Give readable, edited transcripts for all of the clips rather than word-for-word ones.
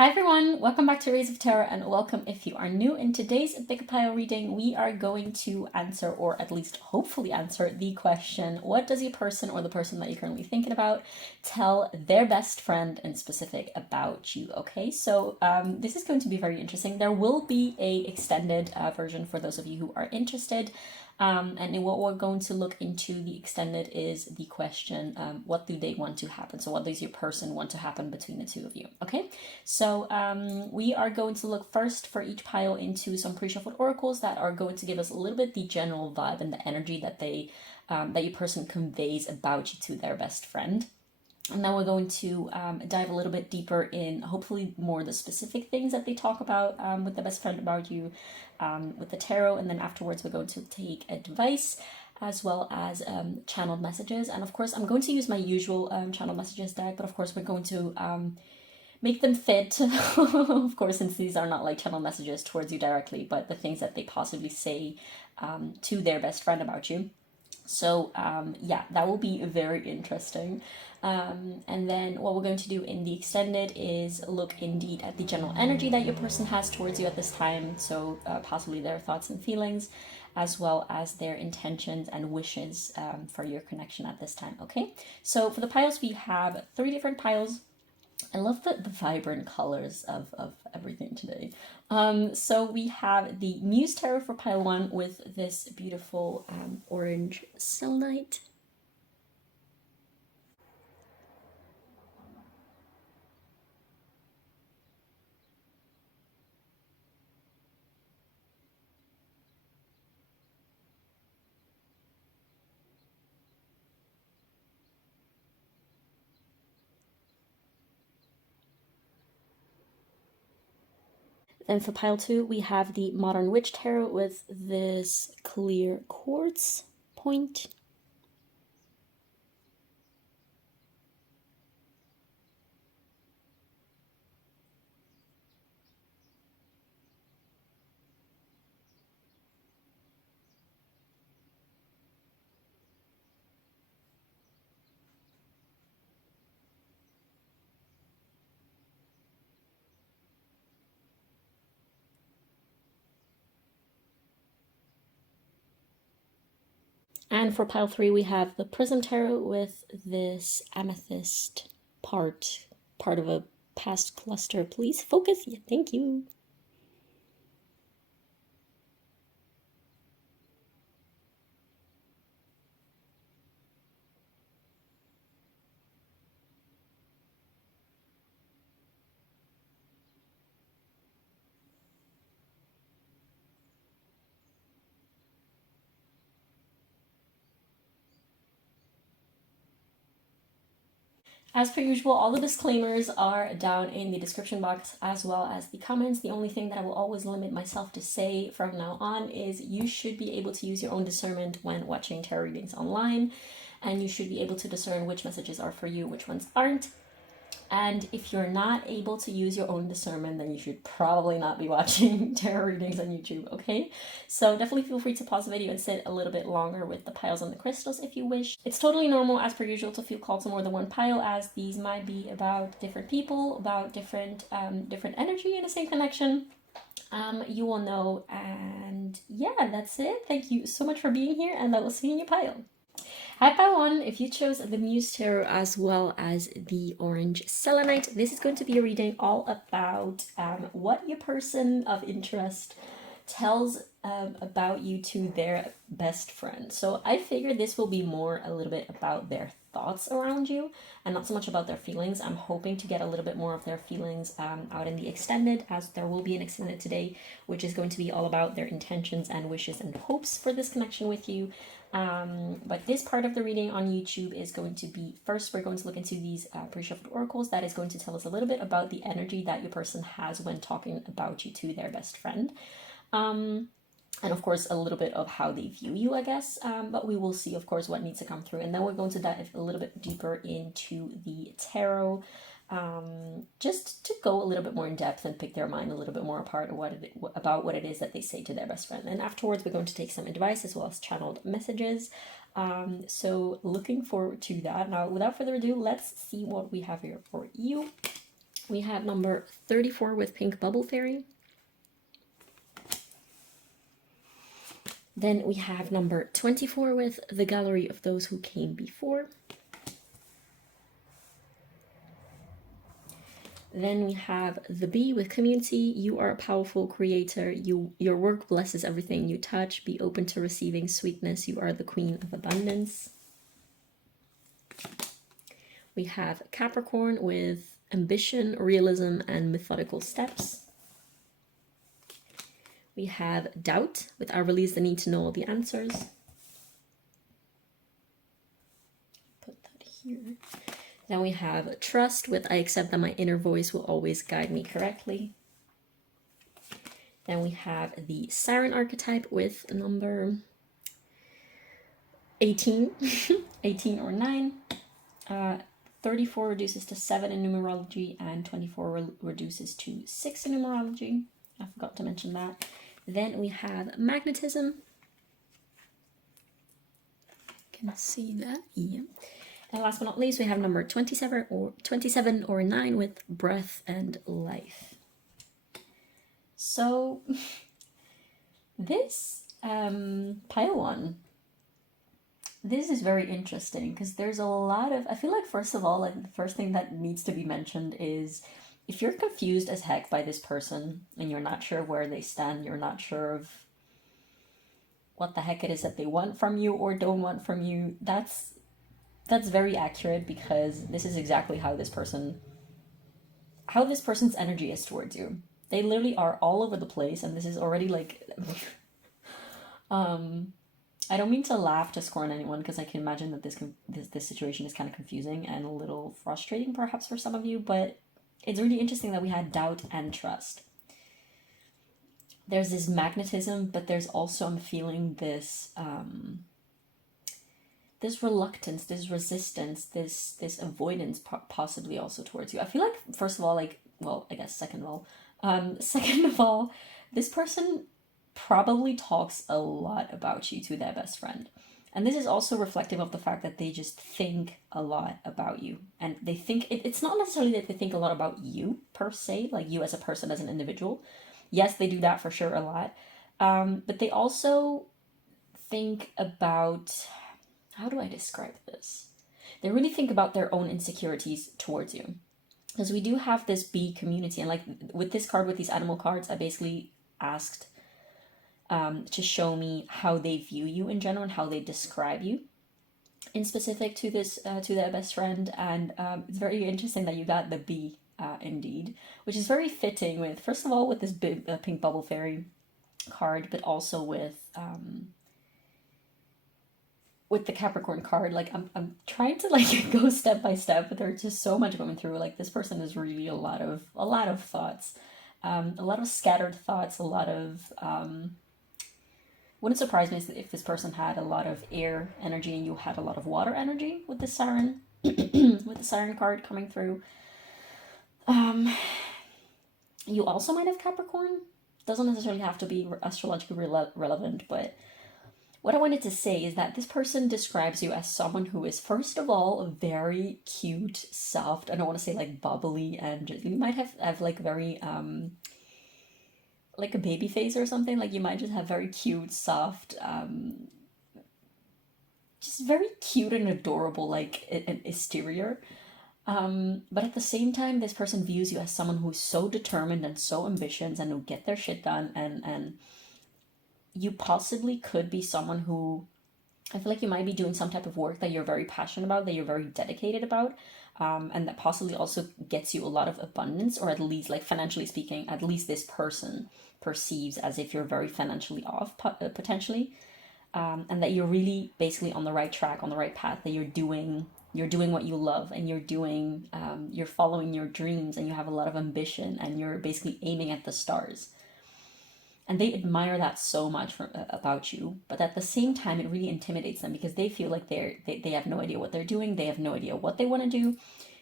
Hi everyone, welcome back to Rays of Tarot and welcome if you are new. In today's big pile reading, we are going to answer, or at least hopefully answer, the question, what does your person or the person that you're currently thinking about tell their best friend in specific about you? Okay, so this is going to be very interesting. There will be a extended version for those of you who are interested. And what we're going to look into the extended is the question, what do they want to happen? So what does your person want to happen between the two of you? Okay, so we are going to look first for each pile into some pre-shuffled oracles that are going to give us a little bit the general vibe and the energy that that your person conveys about you to their best friend. And then we're going to dive a little bit deeper in hopefully more the specific things that they talk about with the best friend about you with the tarot. And then afterwards, we're going to take advice as well as channeled messages. And of course, I'm going to use my usual channeled messages deck, but of course, we're going to make them fit, of course, since these are not like channel messages towards you directly, but the things that they possibly say to their best friend about you. So yeah, that will be very interesting. And then what we're going to do in the extended is look indeed at the general energy that your person has towards you at this time. So possibly their thoughts and feelings, as well as their intentions and wishes for your connection at this time. Okay, so for the piles, we have 3 different piles. I love the vibrant colors of everything today. So we have the Muse Tarot for pile 1 with this beautiful orange Selenite. Then for pile 2, we have the Modern Witch Tarot with this clear quartz point. And for pile 3, we have the Prism Tarot with this Amethyst part of a past cluster. Please focus. Yeah, thank you. As per usual, all the disclaimers are down in the description box as well as the comments. The only thing that I will always limit myself to say from now on is you should be able to use your own discernment when watching tarot readings online, and you should be able to discern which messages are for you, which ones aren't. And if you're not able to use your own discernment, then you should probably not be watching tarot readings on YouTube, okay? So definitely feel free to pause the video and sit a little bit longer with the piles and the crystals if you wish. It's totally normal, as per usual, to feel called to more than one pile, as these might be about different people, about different energy in the same connection. You will know, and yeah, that's it. Thank you so much for being here, and I will see you in your pile. Hi pile 1, if you chose the Muse Tarot as well as the orange Selenite, this is going to be a reading all about what your person of interest tells about you to their best friend. So I figured this will be more a little bit about their thoughts around you and not so much about their feelings. I'm hoping to get a little bit more of their feelings out in the extended, as there will be an extended today, which is going to be all about their intentions and wishes and hopes for this connection with you. But this part of the reading on YouTube is going to be, first we're going to look into these pre-shuffled oracles that is going to tell us a little bit about the energy that your person has when talking about you to their best friend. And of course a little bit of how they view you, I guess, but we will see of course what needs to come through, and then we're going to dive a little bit deeper into the tarot, just to go a little bit more in depth and pick their mind a little bit more apart about what it is that they say to their best friend. And afterwards we're going to take some advice as well as channeled messages. So looking forward to that. Now without further ado, let's see what we have here for you. We have number 34 with Pink Bubble Fairy. Then we have number 24 with The Gallery of Those Who Came Before. Then we have the Bee with Community. You are a powerful creator. Your work blesses everything you touch. Be open to receiving sweetness. You are the queen of abundance. We have Capricorn with Ambition, Realism, and Methodical Steps. We have Doubt with I Release the Need to Know All the Answers. Put that here. Then we have Trust with I Accept that my inner voice will always guide me correctly. Then we have the Siren archetype with number 18, 18 or 9. 34 reduces to 7 in numerology, and 24 reduces to 6 in numerology. I forgot to mention that. Then we have Magnetism. Can I see that? Yeah. And last but not least, we have number 27 or 9 with Breath and Life. So this pile one, this is very interesting because there's a lot of, I feel like first of all, like the first thing that needs to be mentioned is if you're confused as heck by this person and you're not sure where they stand, you're not sure of what the heck it is that they want from you or don't want from you, that's very accurate, because this is exactly how this person's energy is towards you. They literally are all over the place, and this is already like I don't mean to laugh to scorn anyone, because I can imagine that this situation is kind of confusing and a little frustrating perhaps for some of you, but it's really interesting that we had Doubt and Trust. There's this magnetism, but there's also, I'm feeling this this reluctance, this resistance, this avoidance possibly also towards you. I feel like, first of all, like, well, I guess second of all, this person probably talks a lot about you to their best friend. And this is also reflective of the fact that they just think a lot about you. And they think, it's not necessarily that they think a lot about you per se, like you as a person, as an individual. Yes, they do that for sure a lot. But they also think about, how do I describe this? They really think about their own insecurities towards you. Because we do have this bee community. And like with this card, with these animal cards, I basically asked to show me how they view you in general and how they describe you in specific to this to their best friend. And it's very interesting that you got the bee indeed, which is very fitting with, first of all, with this pink bubble fairy card, but also with the Capricorn card. Like I'm trying to like go step by step, but there's just so much going through. Like this person is really a lot of thoughts, a lot of scattered thoughts, a lot of wouldn't surprise me if this person had a lot of air energy and you had a lot of water energy with the siren, with the siren card coming through. You also might have Capricorn. Doesn't necessarily have to be astrologically relevant, but what I wanted to say is that this person describes you as someone who is, first of all, very cute, soft. I don't want to say like bubbly, and you might have like very like a baby face or something. Like you might just have very cute, soft, just very cute and adorable, like an exterior. But at the same time, this person views you as someone who's so determined and so ambitious and who get their shit done, and you possibly could be someone who, I feel like you might be doing some type of work that you're very passionate about, that you're very dedicated about, and that possibly also gets you a lot of abundance, or at least, like financially speaking, at least this person perceives as if you're very financially off, potentially, and that you're really basically on the right track, on the right path, that you're doing what you love, and you're following your dreams, and you have a lot of ambition, and you're basically aiming at the stars. And they admire that so much about you, but at the same time, it really intimidates them, because they feel like they have no idea what they're doing. They have no idea what they want to do.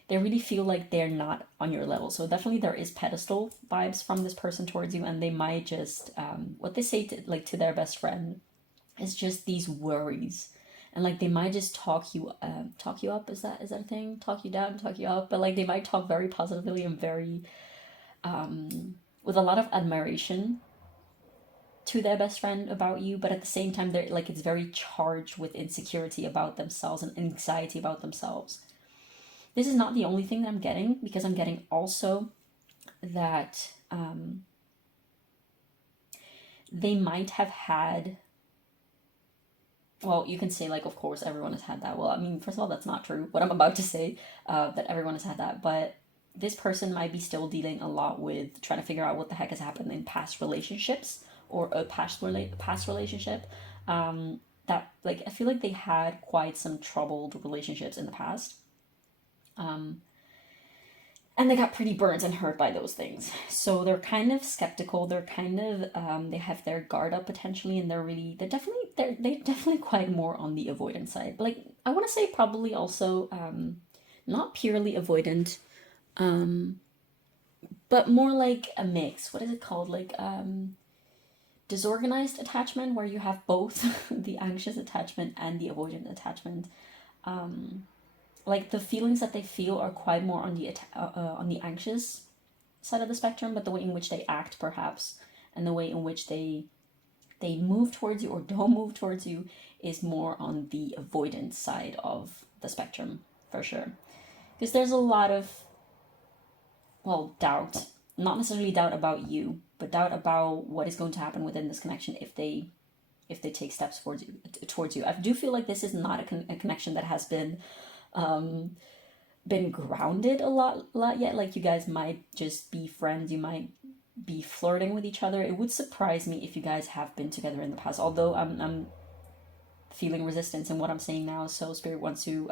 They really feel like they're not on your level. So definitely there is pedestal vibes from this person towards you, and they might just, what they say to their best friend is just these worries and like they might just talk you up. Is that a thing? Talk you down, talk you up. But like they might talk very positively and very with a lot of admiration to their best friend about you, but at the same time they're like it's very charged with insecurity about themselves and anxiety about themselves. This is not the only thing that I'm getting, because I'm getting also that they might have had, well, you can say like, of course, everyone has had that. Well, I mean, first of all, that's not true. What I'm about to say, that everyone has had that, but this person might be still dealing a lot with trying to figure out what the heck has happened in past relationships or a past relationship. That like I feel like they had quite some troubled relationships in the past. And they got pretty burnt and hurt by those things. So they're kind of skeptical. They're kind of they have their guard up potentially, and they're definitely quite more on the avoidant side. But like I want to say probably also not purely avoidant, but more like a mix. What is it called? Like disorganized attachment, where you have both the anxious attachment and the avoidant attachment. Like the feelings that they feel are quite more on the anxious side of the spectrum, but the way in which they act perhaps, and the way in which they move towards you or don't move towards you, is more on the avoidance side of the spectrum, for sure. Because there's a lot of, well, doubt, not necessarily doubt about you, but doubt about what is going to happen within this connection if they take steps towards you. I do feel like this is not a connection that has been grounded a lot yet. Like you guys might just be friends, you might be flirting with each other. It would surprise me if you guys have been together in the past, although I'm feeling resistance in what I'm saying now, so spirit wants to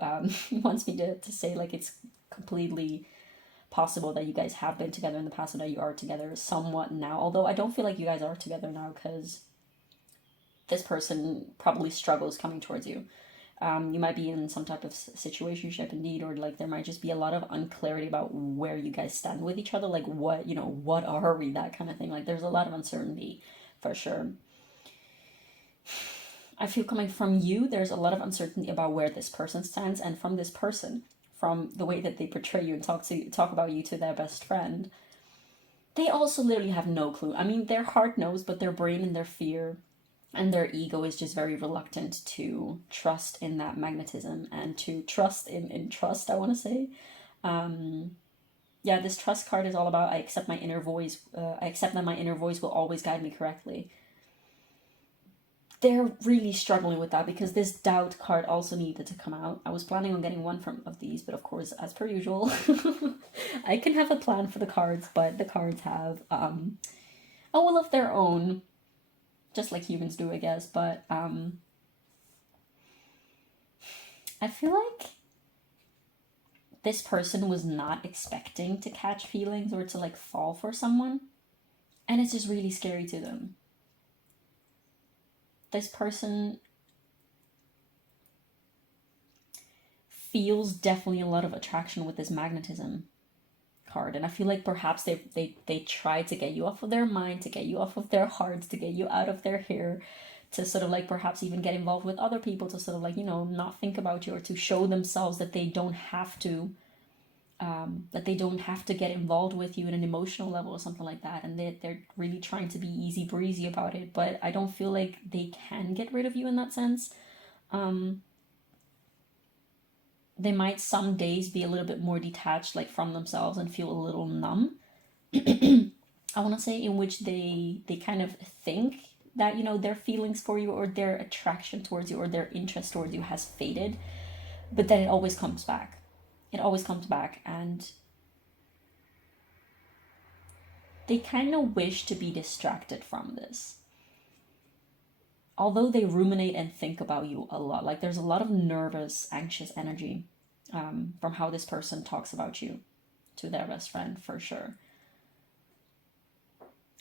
wants me to say like it's completely possible that you guys have been together in the past and that you are together somewhat now, although I don't feel like you guys are together now, because this person probably struggles coming towards you. You might be in some type of situationship indeed, or like there might just be a lot of unclarity about where you guys stand with each other, like what are we, that kind of thing. Like there's a lot of uncertainty for sure. I feel coming from you, there's a lot of uncertainty about where this person stands, and from this person, from the way that they portray you and talk about you to their best friend, they also literally have no clue. I mean, their heart knows, but their brain and their fear and their ego is just very reluctant to trust in that magnetism and to trust in trust, I want to say. Yeah, this trust card is all about I accept my inner voice. I accept that my inner voice will always guide me correctly. They're really struggling with that, because this doubt card also needed to come out. I was planning on getting one of these, but of course, as per usual, I can have a plan for the cards, but the cards have a will of their own, just like humans do, I guess. But I feel like this person was not expecting to catch feelings or to like fall for someone, and it's just really scary to them. This person feels definitely a lot of attraction with this magnetism card, and I feel like perhaps they try to get you off of their mind, to get you off of their hearts, to get you out of their hair, to sort of like perhaps even get involved with other people, to sort of like, you know, not think about you, or to show themselves that they don't have to get involved with you in an emotional level or something like that, and they're really trying to be easy breezy about it. But I don't feel like they can get rid of you in that sense. They might some days be a little bit more detached, like from themselves, and feel a little numb. I want to say, in which they kind of think that, you know, their feelings for you or their attraction towards you or their interest towards you has faded, but then it always comes back. It always comes back, and they kind of wish to be distracted from this. Although they ruminate and think about you a lot, like there's a lot of nervous, anxious energy from how this person talks about you to their best friend, for sure.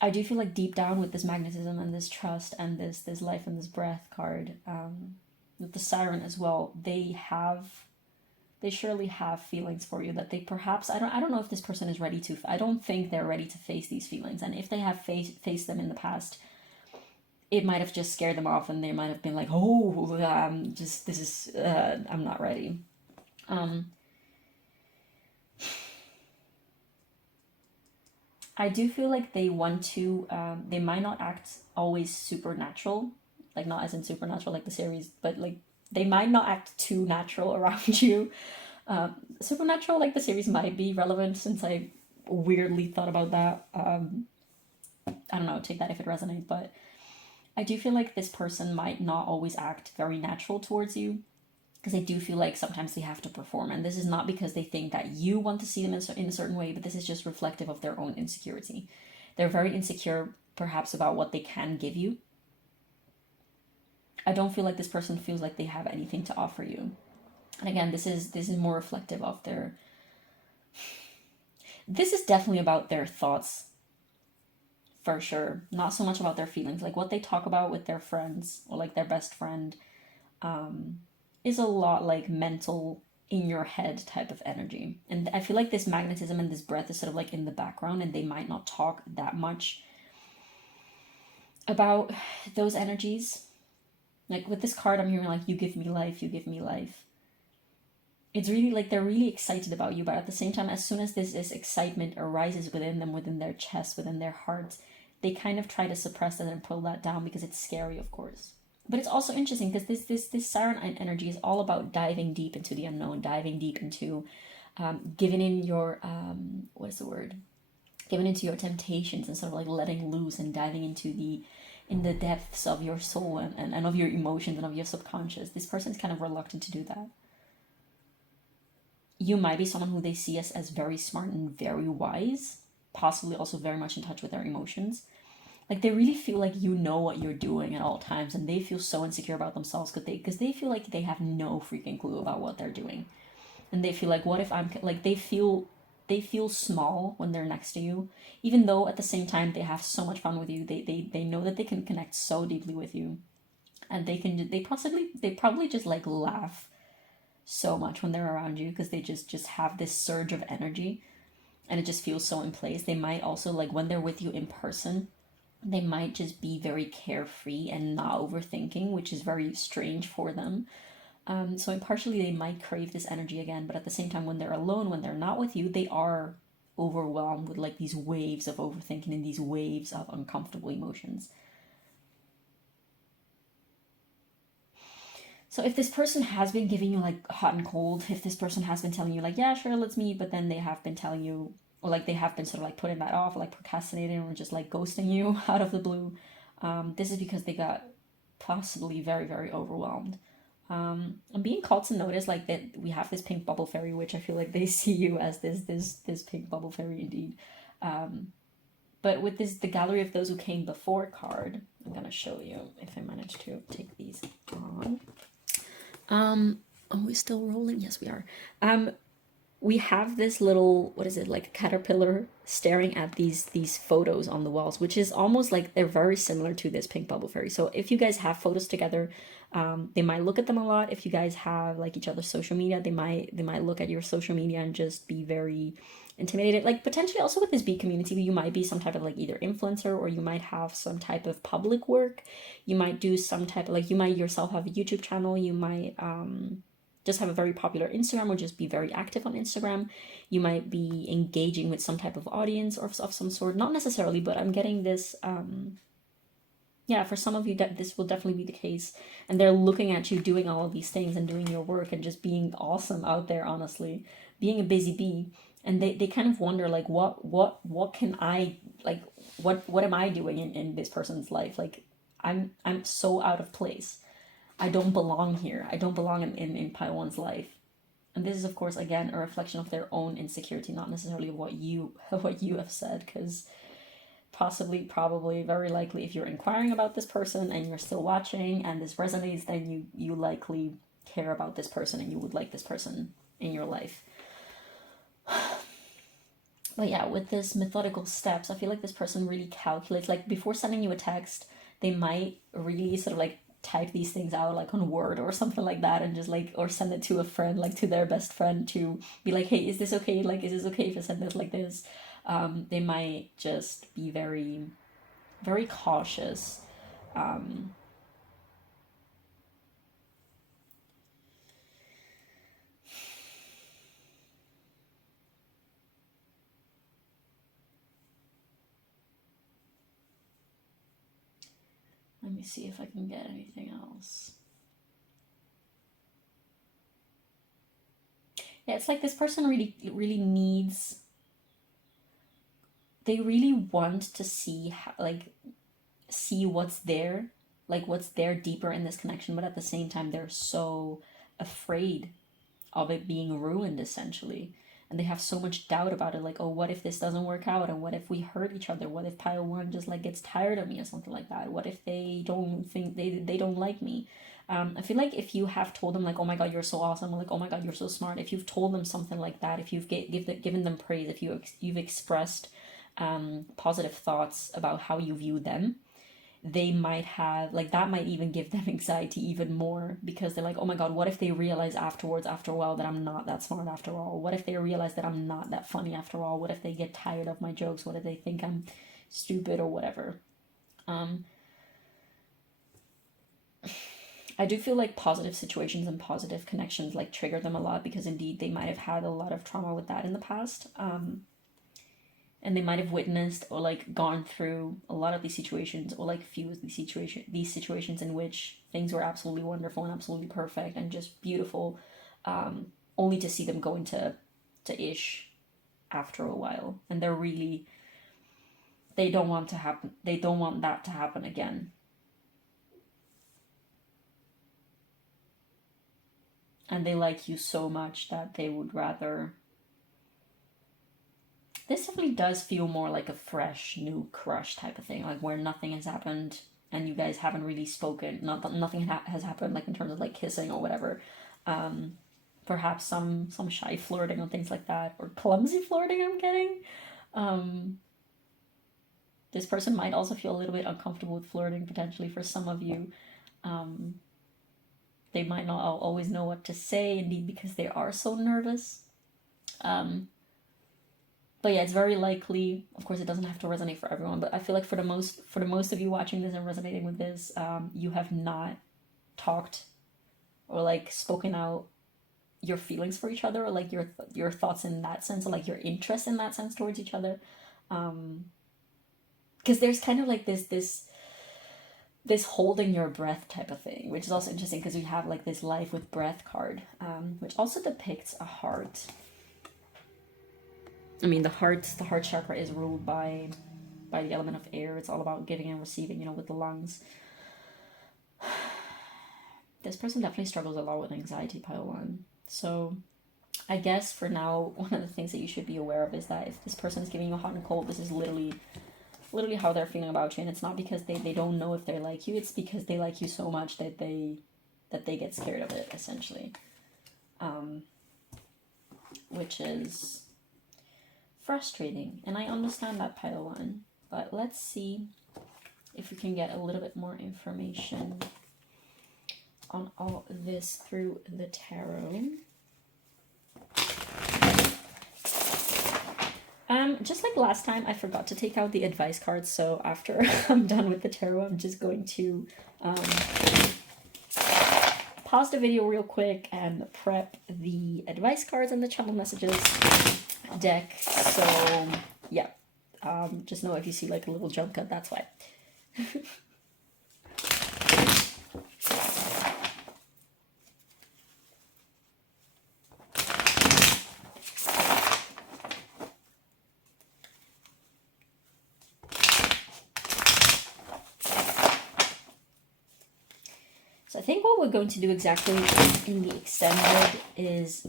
I do feel like deep down with this magnetism and this trust and this life and this breath card, with the siren as well, they surely have feelings for you that they perhaps, I don't know if this person is I don't think they're ready to face these feelings, and if they have faced them in the past, it might have just scared them off, and they might have been like, oh, just this is I'm not ready. I do feel like they want to, they might not act always supernatural, like not as in supernatural like the series, but like they might not act too natural around you. Supernatural like the series might be relevant, since I weirdly thought about that. I don't know, take that if it resonates, but I do feel like this person might not always act very natural towards you, because I do feel like sometimes they have to perform. And this is not because they think that you want to see them in a certain way, but this is just reflective of their own insecurity. They're very insecure, perhaps, about what they can give you. I don't feel like this person feels like they have anything to offer you. And again, this is more reflective of their... This is definitely about their thoughts, for sure. Not so much about their feelings. Like what they talk about with their friends, or like their best friend, is a lot like mental, in your head type of energy. And I feel like this magnetism and this breath is sort of like in the background, and they might not talk that much about those energies. Like with this card, I'm hearing like, you give me life, you give me life. It's really like they're really excited about you, but at the same time, as soon as this excitement arises within them, within their chest, within their hearts, they kind of try to suppress that and pull that down, because it's scary, of course. But it's also interesting because this Selenite energy is all about diving deep into the unknown, diving deep into giving in your what is the word? Giving into your temptations, and sort of like letting loose and diving into the depths of your soul, and of your emotions and of your subconscious. This person is kind of reluctant to do that. You might be someone who they see as very smart and very wise, possibly also very much in touch with their emotions. Like they really feel like you know what you're doing at all times, and they feel so insecure about themselves because they feel like they have no freaking clue about what they're doing. And they feel like, what if I'm like, they feel small when they're next to you, even though at the same time they have so much fun with you. They know that they can connect so deeply with you, and they probably just like laugh so much when they're around you, because they just have this surge of energy, and it just feels so in place. They might also, like when they're with you in person, they might just be very carefree and not overthinking, which is very strange for them. So partially they might crave this energy again, but at the same time, when they're alone, when they're not with you, they are overwhelmed with like these waves of overthinking and these waves of uncomfortable emotions. So if this person has been giving you like hot and cold, if this person has been telling you like, yeah, sure, let's meet, but then they have been telling you, or like they have been sort of like putting that off, or like procrastinating, or just like ghosting you out of the blue, this is because they got possibly very, very overwhelmed. I'm being called to notice like that we have this pink bubble fairy, which I feel like they see you as this pink bubble fairy indeed. But with the gallery of those who came before card, I'm gonna show you if I manage to take these on. Are we still rolling? Yes, we are. We have this little, what is it, like a caterpillar staring at these photos on the walls, which is almost like they're very similar to this pink bubble fairy. So if you guys have photos together, they might look at them a lot. If you guys have like each other's social media, they might look at your social media and just be very intimidated. Like potentially also with this bee community, you might be some type of like either influencer, or you might have some type of public work. You might do some type of like, you might yourself have a YouTube channel. You might just have a very popular Instagram, or just be very active on Instagram. You might be engaging with some type of audience or of some sort. Not necessarily, but I'm getting this, yeah, for some of you that this will definitely be the case. And they're looking at you doing all of these things and doing your work and just being awesome out there, honestly. Being a busy bee. And they kind of wonder like, what can I, like, what am I doing in this person's life? Like, I'm so out of place. I don't belong here. I don't belong in Paiwan's life. And this is, of course, again, a reflection of their own insecurity, not necessarily what you have said, because possibly, probably, very likely, if you're inquiring about this person and you're still watching and this resonates, then you likely care about this person and you would like this person in your life. But yeah, with this methodical steps, I feel like this person really calculates, like before sending you a text, they might really sort of like type these things out like on Word or something like that, and just like, or send it to a friend, like to their best friend, to be like, hey, is this okay? Like, is this okay if I send this like this? They might just be very, very cautious Let me see if I can get anything else. Yeah, it's like this person really needs, they really want to see see what's there, like what's there deeper in this connection, but at the same time they're so afraid of it being ruined, essentially. And they have so much doubt about it, like, oh, what if this doesn't work out, and what if we hurt each other, what if pile one just like gets tired of me or something like that, what if they don't think they don't like me. I feel like if you have told them like, oh my god, you're so awesome, or like, oh my god, you're so smart, if you've told them something like that, if you've given them praise, if you've expressed positive thoughts about how you view them, they might have, like, that might even give them anxiety even more, because they're like, oh my god, what if they realize afterwards, after a while, that I'm not that smart after all? What if they realize that I'm not that funny after all? What if they get tired of my jokes? What if they think I'm stupid or whatever? I do feel like positive situations and positive connections like trigger them a lot, because indeed they might have had a lot of trauma with that in the past. And they might have witnessed or like gone through a lot of these situations, or like few of these situations in which things were absolutely wonderful and absolutely perfect and just beautiful, only to see them go into ish after a while, and they don't want that to happen again. And they like you so much that they would rather. This definitely does feel more like a fresh, new crush type of thing, like where nothing has happened and you guys haven't really spoken. Not that nothing has happened, like in terms of like kissing or whatever. Perhaps some shy flirting or things like that, or clumsy flirting. I'm getting. This person might also feel a little bit uncomfortable with flirting potentially for some of you. They might not always know what to say, indeed, because they are so nervous. But yeah, it's very likely, of course it doesn't have to resonate for everyone, but I feel like for the most of you watching this and resonating with this, you have not talked or like spoken out your feelings for each other, or like your thoughts in that sense, or like your interest in that sense towards each other. Because there's kind of like this holding your breath type of thing, which is also interesting because we have like this life with breath card, which also depicts a heart. I mean, the heart chakra is ruled by the element of air. It's all about giving and receiving, with the lungs. This person definitely struggles a lot with anxiety, pile one. So I guess for now, one of the things that you should be aware of is that if this person is giving you a hot and cold, this is literally how they're feeling about you. And it's not because they don't know if they like you. It's because they like you so much that they get scared of it, essentially. Which is frustrating, and I understand that, pile one. But let's see if we can get a little bit more information on all this through the tarot. Just like last time, I forgot to take out the advice cards, so after I'm done with the tarot, I'm just going to pause the video real quick and prep the advice cards and the channel messages deck. So yeah, just know if you see like a little jump cut, that's why. So I think what we're going to do exactly in the extended is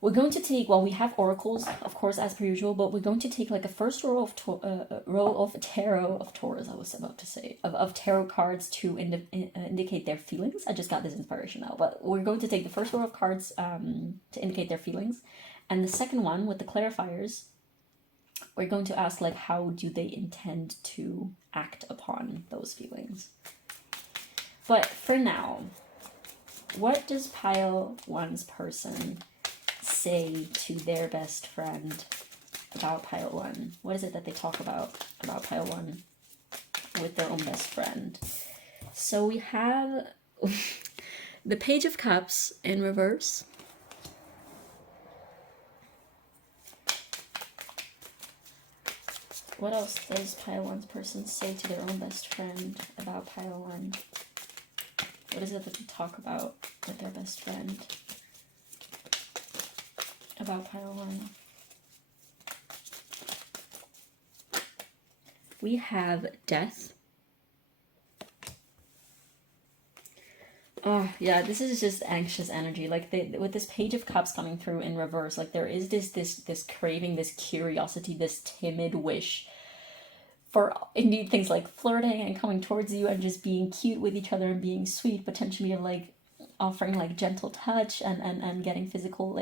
we're going to take, well, we have oracles, of course, as per usual, but we're going to take like a first row of tarot of Taurus, I was about to say, of tarot cards to indicate their feelings. I just got this inspiration now, but we're going to take the first row of cards to indicate their feelings, and the second one with the clarifiers, we're going to ask like, how do they intend to act upon those feelings? But for now, what does pile one's person say to their best friend about pile one? What is it that they talk about pile one with their own best friend. So we have the Page of Cups in reverse. What else does pile one's person say to their own best friend about pile one? What is it that they talk about with their best friend about pile one? We have Death. Oh yeah, this is just anxious energy. Like with this Page of Cups coming through in reverse, like there is this craving, this curiosity, this timid wish for indeed things like flirting and coming towards you and just being cute with each other and being sweet, potentially of like offering like gentle touch and getting physical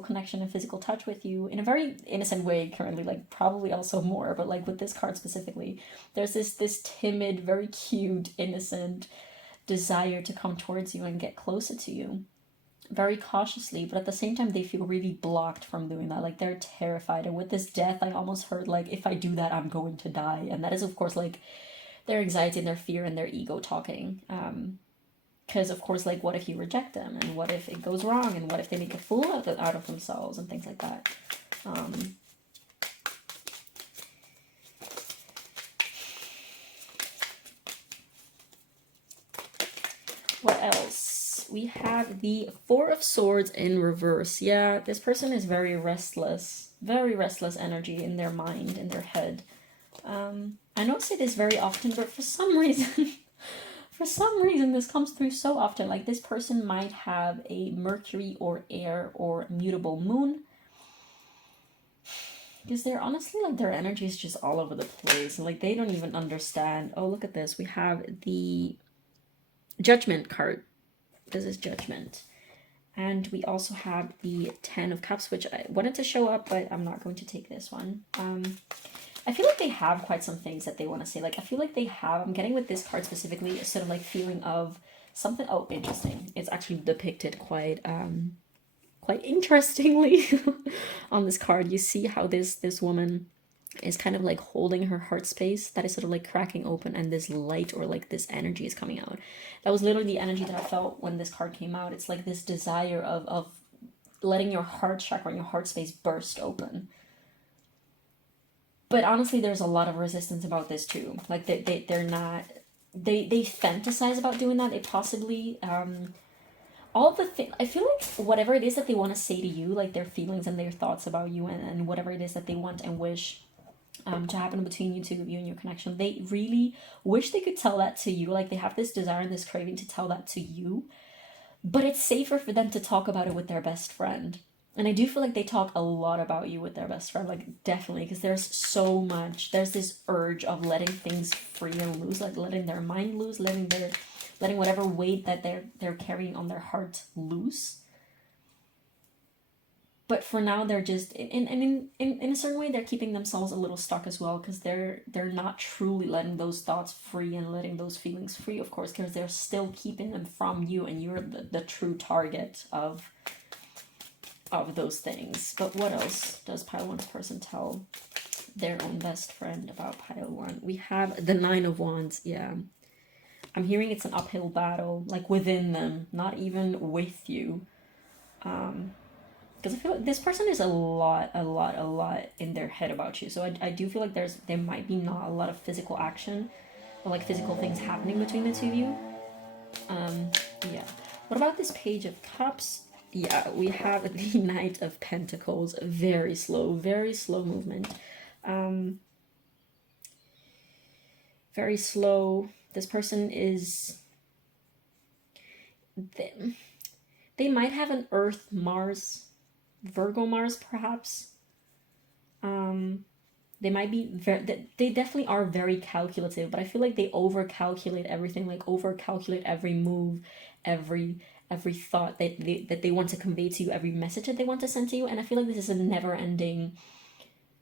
connection and physical touch with you in a very innocent way currently, like probably also more, but like with this card specifically, there's this timid, very cute, innocent desire to come towards you and get closer to you very cautiously, but at the same time they feel really blocked from doing that. Like they're terrified, and with this Death I almost heard like, if I do that I'm going to die, and that is of course like their anxiety and their fear and their ego talking. Because of course, like, what if you reject them, and what if it goes wrong, and what if they make a fool out of themselves and things like that. What else? We have the Four of Swords in reverse. Yeah, this person is very restless energy in their mind, in their head. I don't say this very often, but for some reason, this comes through so often. Like this person might have a Mercury or air or mutable moon. Because they're honestly, like, their energy is just all over the place. And like they don't even understand. Oh, look at this. We have the Judgment card. This is Judgment. And we also have the Ten of Cups, which I wanted to show up, but I'm not going to take this one. I feel like they have quite some things that they want to say. Like, I feel like they have, I'm getting with this card specifically, a sort of like feeling of something. Oh, interesting. It's actually depicted quite interestingly on this card. You see how this woman is kind of like holding her heart space that is sort of like cracking open, and this light or like this energy is coming out. That was literally the energy that I felt when this card came out. It's like this desire of letting your heart chakra and your heart space burst open. But honestly, there's a lot of resistance about this too. Like they're not, they fantasize about doing that. They possibly, all the thing, I feel like whatever it is that they want to say to you, like their feelings and their thoughts about you, and whatever it is that they want and wish to happen between you two, you and your connection, they really wish they could tell that to you. Like they have this desire and this craving to tell that to you, but it's safer for them to talk about it with their best friend. And I do feel like they talk a lot about you with their best friend, like definitely, because there's so much, there's this urge of letting things free and loose, like letting their mind loose, letting whatever weight that they're carrying on their heart loose. But for now, they're just in a certain way, they're keeping themselves a little stuck as well, because they're not truly letting those thoughts free and letting those feelings free, of course, because they're still keeping them from you, and you're the true target of those things. But what else does pile one's person tell their own best friend about pile one? We have the Nine of Wands. Yeah, I'm hearing it's an uphill battle, like within them, not even with you. Because I feel like this person is a lot in their head about you. So I do feel like there might be not a lot of physical action or like physical things happening between the two of you. Yeah. What about this Page of Cups? Yeah, we have the Knight of Pentacles. Very slow movement. Very slow. This person is... They might have an Earth, Mars, Virgo, Mars, perhaps. They might be they definitely are very calculative, but I feel like they over-calculate everything, like over-calculate every move, every thought that they want to convey to you, every message that they want to send to you. And I feel like this is a never-ending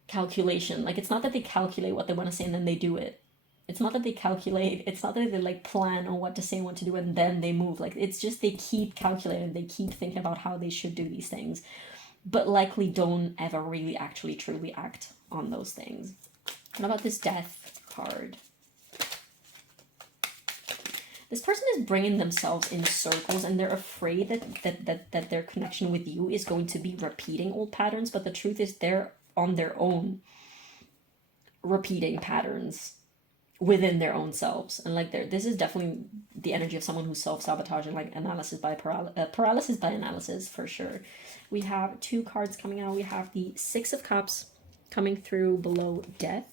calculation. Like, it's not that they calculate what they want to say and then they do it. It's not that they calculate, it's not that they like plan on what to say and what to do and then they move. Like, it's just they keep calculating, they keep thinking about how they should do these things, but likely don't ever really actually truly act on those things. What about this Death card? This person is bringing themselves in circles, and they're afraid that their connection with you is going to be repeating old patterns, but the truth is they're on their own repeating patterns within their own selves. And like this is definitely the energy of someone who's self-sabotaging, like analysis by paralysis by analysis for sure. We have 2 cards coming out. We have the 6 of Cups coming through below death.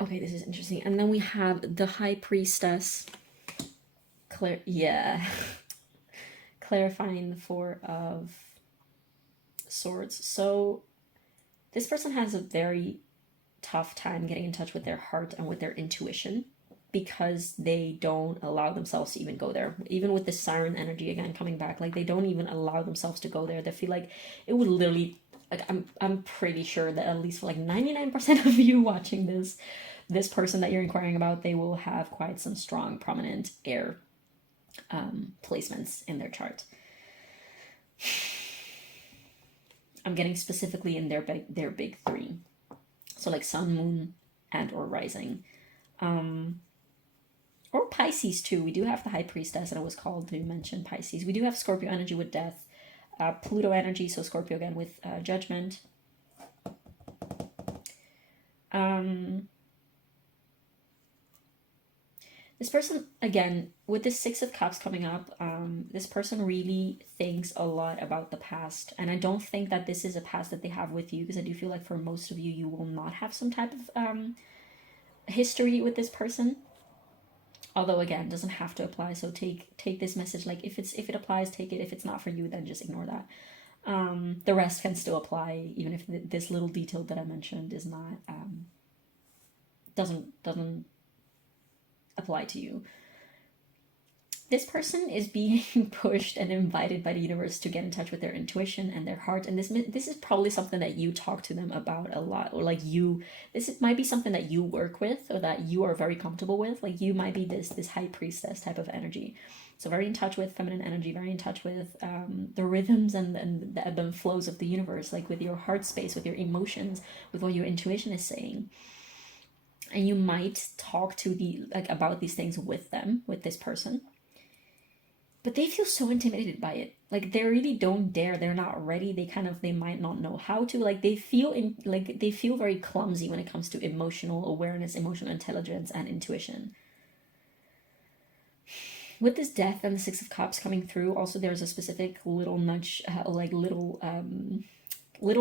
Okay, this is interesting. And then we have the High Priestess. Clarifying the 4 of Swords. So this person has a very tough time getting in touch with their heart and with their intuition because they don't allow themselves to even go there. Even with the siren energy again coming back, like they don't even allow themselves to go there. They feel like it would literally, like I'm pretty sure that at least for like 99% of you watching this person that you're inquiring about, they will have quite some strong prominent air placements in their chart. I'm getting specifically in their big 3. So like sun, moon, and or rising. Or Pisces too. We do have the High Priestess, and it was called to mention Pisces. We do have Scorpio energy with death. Pluto energy, so Scorpio again with judgment. This person, again, with the 6 of Cups coming up, this person really thinks a lot about the past. And I don't think that this is a past that they have with you, because I do feel like for most of you, you will not have some type of history with this person. Although, again, it doesn't have to apply. So take this message, like if it applies, take it. If it's not for you, then just ignore that. The rest can still apply, even if this little detail that I mentioned is not, doesn't apply to you. This person is being pushed and invited by the universe to get in touch with their intuition and their heart, and this is probably something that you talk to them about a lot, or like this might be something that you work with or that you are very comfortable with. Like you might be this High Priestess type of energy, so very in touch with feminine energy, very in touch with the rhythms and the ebb and flows of the universe, like with your heart space, with your emotions, with what your intuition is saying. And you might talk to about these things with this person, but they feel so intimidated by it. Like they really don't dare. They're not ready. They might not know how to. Like they feel very clumsy when it comes to emotional awareness, emotional intelligence, and intuition. With this death and the 6 of Cups coming through, also there's a specific little nudge, little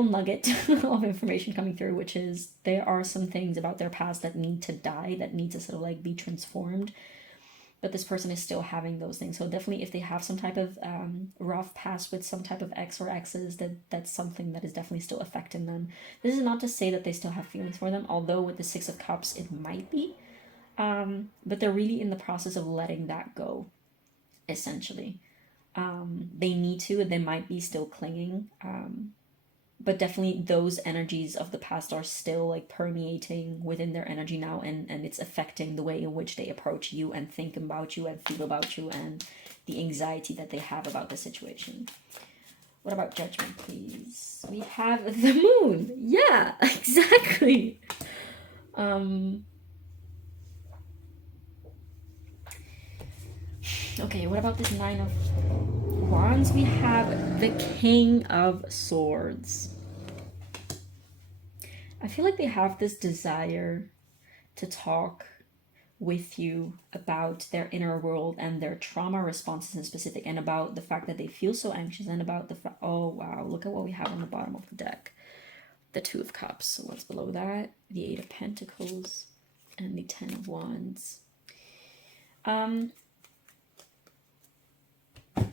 nugget of information coming through, which is there are some things about their past that need to die, that need to sort of like be transformed, but this person is still having those things. So definitely if they have some type of rough past with some type of ex or exes, that's something that is definitely still affecting them. This is not to say that they still have feelings for them, although with the 6 of Cups it might be, but they're really in the process of letting that go, essentially. They need to, they might be still clinging, but definitely those energies of the past are still like permeating within their energy now, and it's affecting the way in which they approach you and think about you and feel about you, and the anxiety that they have about the situation. What about judgment, please? We have the moon. Yeah, exactly. Okay, what about this 9 of Wands? We have the King of Swords. I feel like they have this desire to talk with you about their inner world and their trauma responses in specific, and about the fact that they feel so anxious, and about the fact, oh wow, look at what we have on the bottom of the deck. The 2 of Cups. So what's below that? The 8 of Pentacles and the 10 of Wands. I'm gonna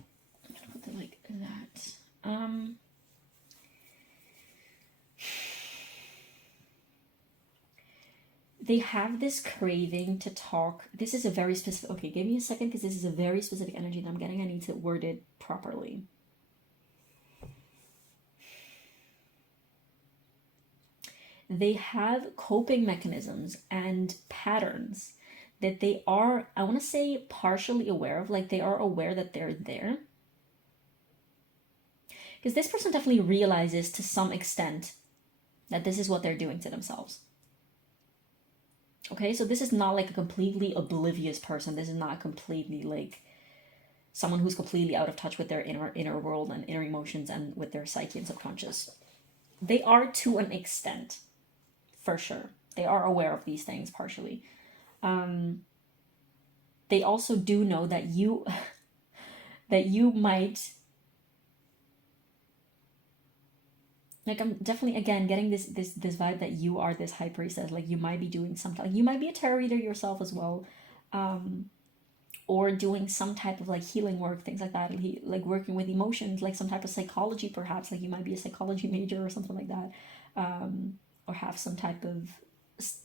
put it like that. They have this craving to talk. This is a very specific, okay, give me a second, because this is a very specific energy that I'm getting. I need to word it properly. They have coping mechanisms and patterns that they are, I want to say, partially aware of. Like they are aware that they're there. Because this person definitely realizes to some extent that this is what they're doing to themselves. Okay, so this is not like a completely oblivious person. This is not completely like someone who's completely out of touch with their inner world and inner emotions and with their psyche and subconscious. They are to an extent, for sure. They are aware of these things partially. They also do know that you that you might, like, I'm definitely again getting this vibe that you are this high priestess. Like you might be doing something. Like, you might be a tarot reader yourself as well, or doing some type of like healing work, things like that. Like working with emotions, like some type of psychology, perhaps. Like you might be a psychology major or something like that, or have some type of.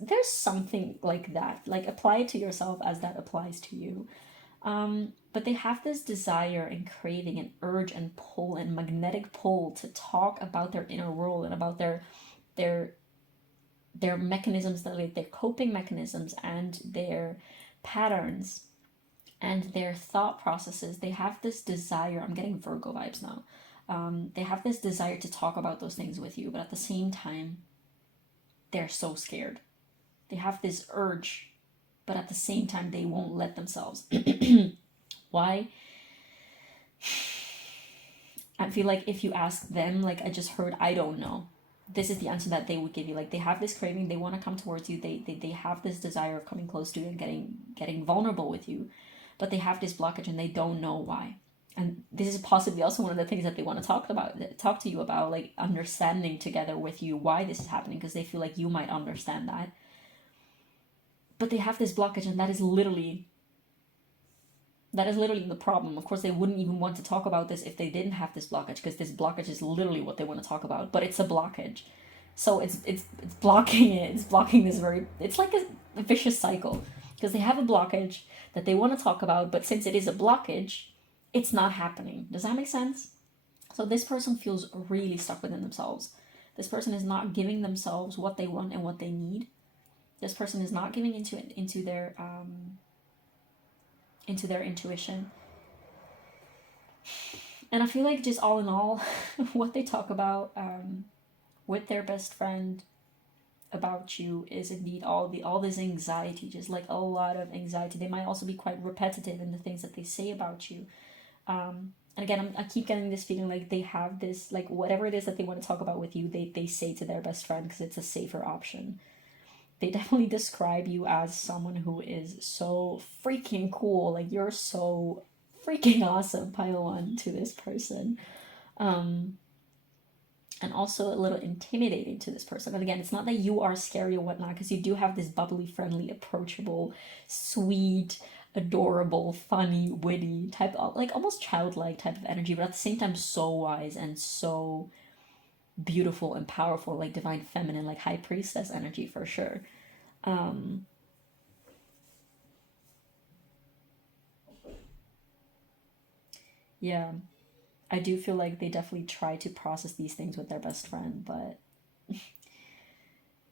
There's something like that. Like apply it to yourself as that applies to you. But they have this desire and craving and urge and pull and magnetic pull to talk about their inner world and about their their mechanisms, their coping mechanisms and their patterns and their thought processes. They have this desire. I'm getting Virgo vibes now. They have this desire to talk about those things with you, but at the same time, they're so scared. They have this urge, but at the same time, they won't let themselves. Why? I feel like if you ask them, like I just heard, I don't know. This is the answer that they would give you. Like they have this craving, they want to come towards you, they have this desire of coming close to you and getting vulnerable with you, but they have this blockage and they don't know why. And this is possibly also one of the things that they want to talk to you about, like understanding together with you why this is happening, because they feel like you might understand that. But they have this blockage, and that is literally the problem. Of course, they wouldn't even want to talk about this if they didn't have this blockage, because this blockage is literally what they want to talk about. But it's a blockage, so it's blocking it. It's blocking this very. It's like a vicious cycle, because they have a blockage that they want to talk about, but since it is a blockage, it's not happening. Does that make sense? So this person feels really stuck within themselves. This person is not giving themselves what they want and what they need. This person is not giving into their intuition. And I feel like just all in all, what they talk about with their best friend about you is indeed all this anxiety, just like a lot of anxiety. They might also be quite repetitive in the things that they say about you. And again, I keep getting this feeling like they have this, like whatever it is that they want to talk about with you, they say to their best friend because it's a safer option. They definitely describe you as someone who is so freaking cool. Like you're so freaking awesome, pile on to this person. And also a little intimidating to this person. And again, it's not that you are scary or whatnot, because you do have this bubbly, friendly, approachable, sweet, adorable, funny, witty type of, like almost childlike type of energy, but at the same time so wise and so beautiful and powerful, like divine feminine, like high priestess energy for sure. Yeah, I do feel like they definitely try to process these things with their best friend, but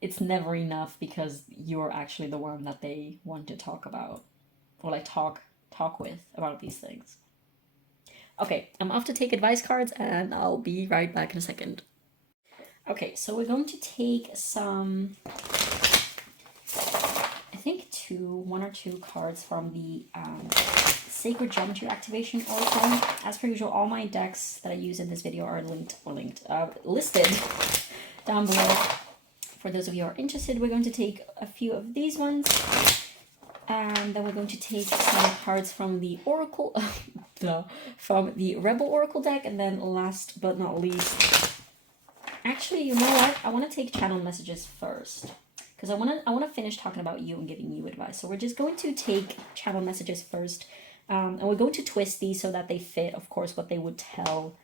it's never enough, because you're actually the one that they want to talk about, or like talk with about these things. Okay, I'm off to take advice cards and I'll be right back in a second. Okay, so we're going to take some, I think one or two cards from the Sacred Geometry Activation Oracle. As per usual, all my decks that I use in this video are listed down below. For those of you who are interested, we're going to take a few of these ones, and then we're going to take some cards from the Oracle, from the Rebel Oracle deck, and then last but not least, actually, you know what? I want to take channel messages first, because I want to finish talking about you and giving you advice. So we're just going to take channel messages first, and we're going to twist these so that they fit, of course, what they would tell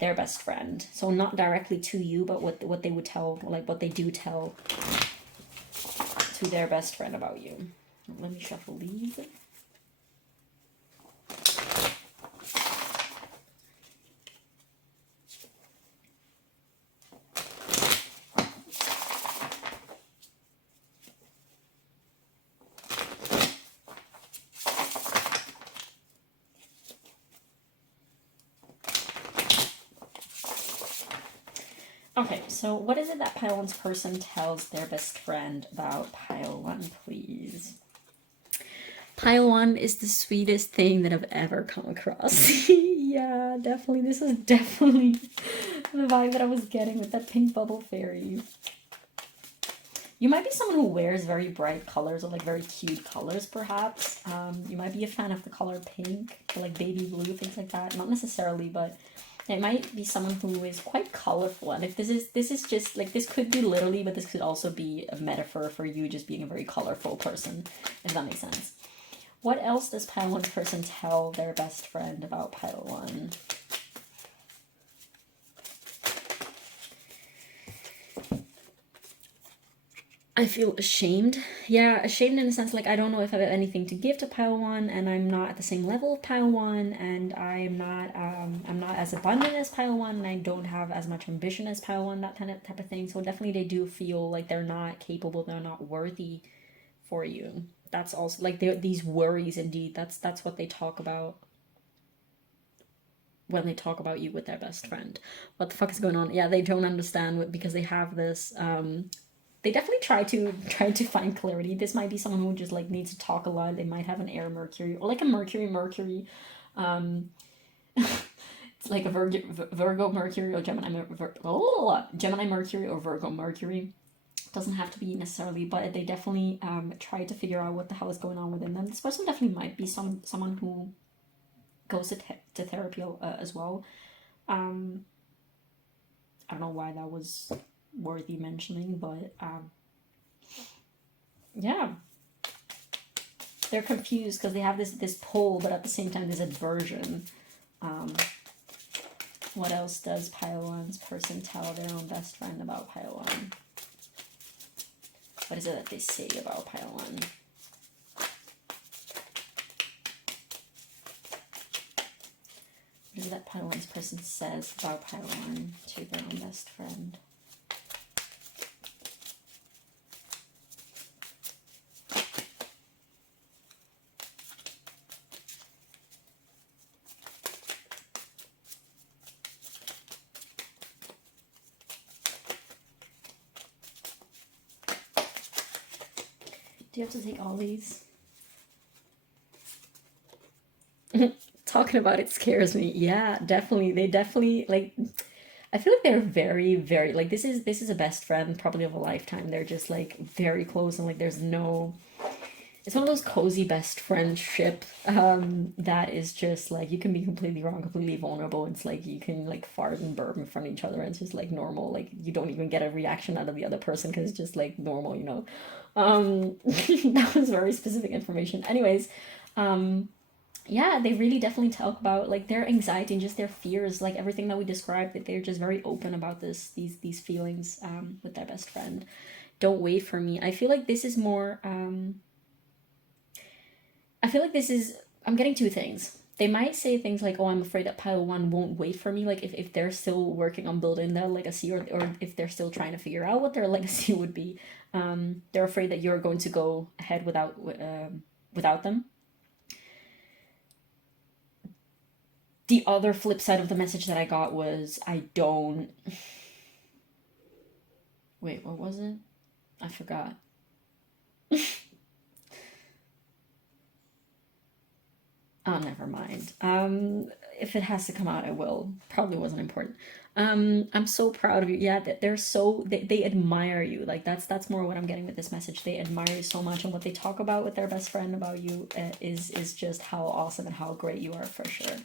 their best friend. So not directly to you, but what they would tell, like what they do tell to their best friend about you. Let me shuffle these. Okay, so what is it that pile one's person tells their best friend about pile one, please? Pile one is the sweetest thing that I've ever come across. Yeah, definitely. This is definitely the vibe that I was getting with that pink bubble fairy. You might be someone who wears very bright colors or like very cute colors, perhaps. You might be a fan of the color pink or like baby blue, things like that. Not necessarily, but it might be someone who is quite colorful. And if this is just like, this could be literally, but this could also be a metaphor for you just being a very colorful person, if that makes sense. What else does pile one's person tell their best friend about pile one? I feel ashamed. Yeah, ashamed in the sense like I don't know if I have anything to give to pile one, and I'm not at the same level of pile one, and I'm not as abundant as pile one, and I don't have as much ambition as pile one, that kind of type of thing. So definitely they do feel like they're not capable, they're not worthy for you. That's also like these worries indeed. That's what they talk about when they talk about you with their best friend. What the fuck is going on? Yeah, they don't understand what, because they have this they definitely try to find clarity. This might be someone who just like needs to talk a lot. They might have an air Mercury or like a Mercury. It's like a Virgo Mercury or Gemini Mercury or Virgo Mercury. Doesn't have to be necessarily, but they definitely try to figure out what the hell is going on within them. This person definitely might be someone who goes to therapy as well. I don't know why that was worthy mentioning, but yeah, they're confused because they have this pull, but at the same time there's aversion. What else does pile one's person tell their own best friend about pile one? What is it that they say about pile one? What is it that pile one's person says about pile one to their own best friend? Do you have to take all these? Talking about it scares me. Yeah, definitely. They definitely like, I feel like they're very, very like this is a best friend probably of a lifetime. They're just like very close, and like there's no, it's one of those cozy best friendship that is just like you can be completely wrong, completely vulnerable. It's like you can like fart and burp in front of each other, and it's just like normal. Like you don't even get a reaction out of the other person because it's just like normal, you know. That was very specific information. Anyways, yeah, they really definitely talk about like their anxiety and just their fears, like everything that we described. That they're just very open about these feelings with their best friend. Don't wait for me. I feel like this is more. I feel like this is. I'm getting two things. They might say things like, "Oh, I'm afraid that pile one won't wait for me." Like if they're still working on building their legacy, or if they're still trying to figure out what their legacy would be. They're afraid that you're going to go ahead without them. The other flip side of the message that I got was, I don't. Wait, what was it? I forgot. Oh, never mind. If it has to come out, I will. Probably wasn't important. I'm so proud of you. Yeah, that they're so they admire you. Like that's more what I'm getting with this message. They admire you so much, and what they talk about with their best friend about you is just how awesome and how great you are for sure.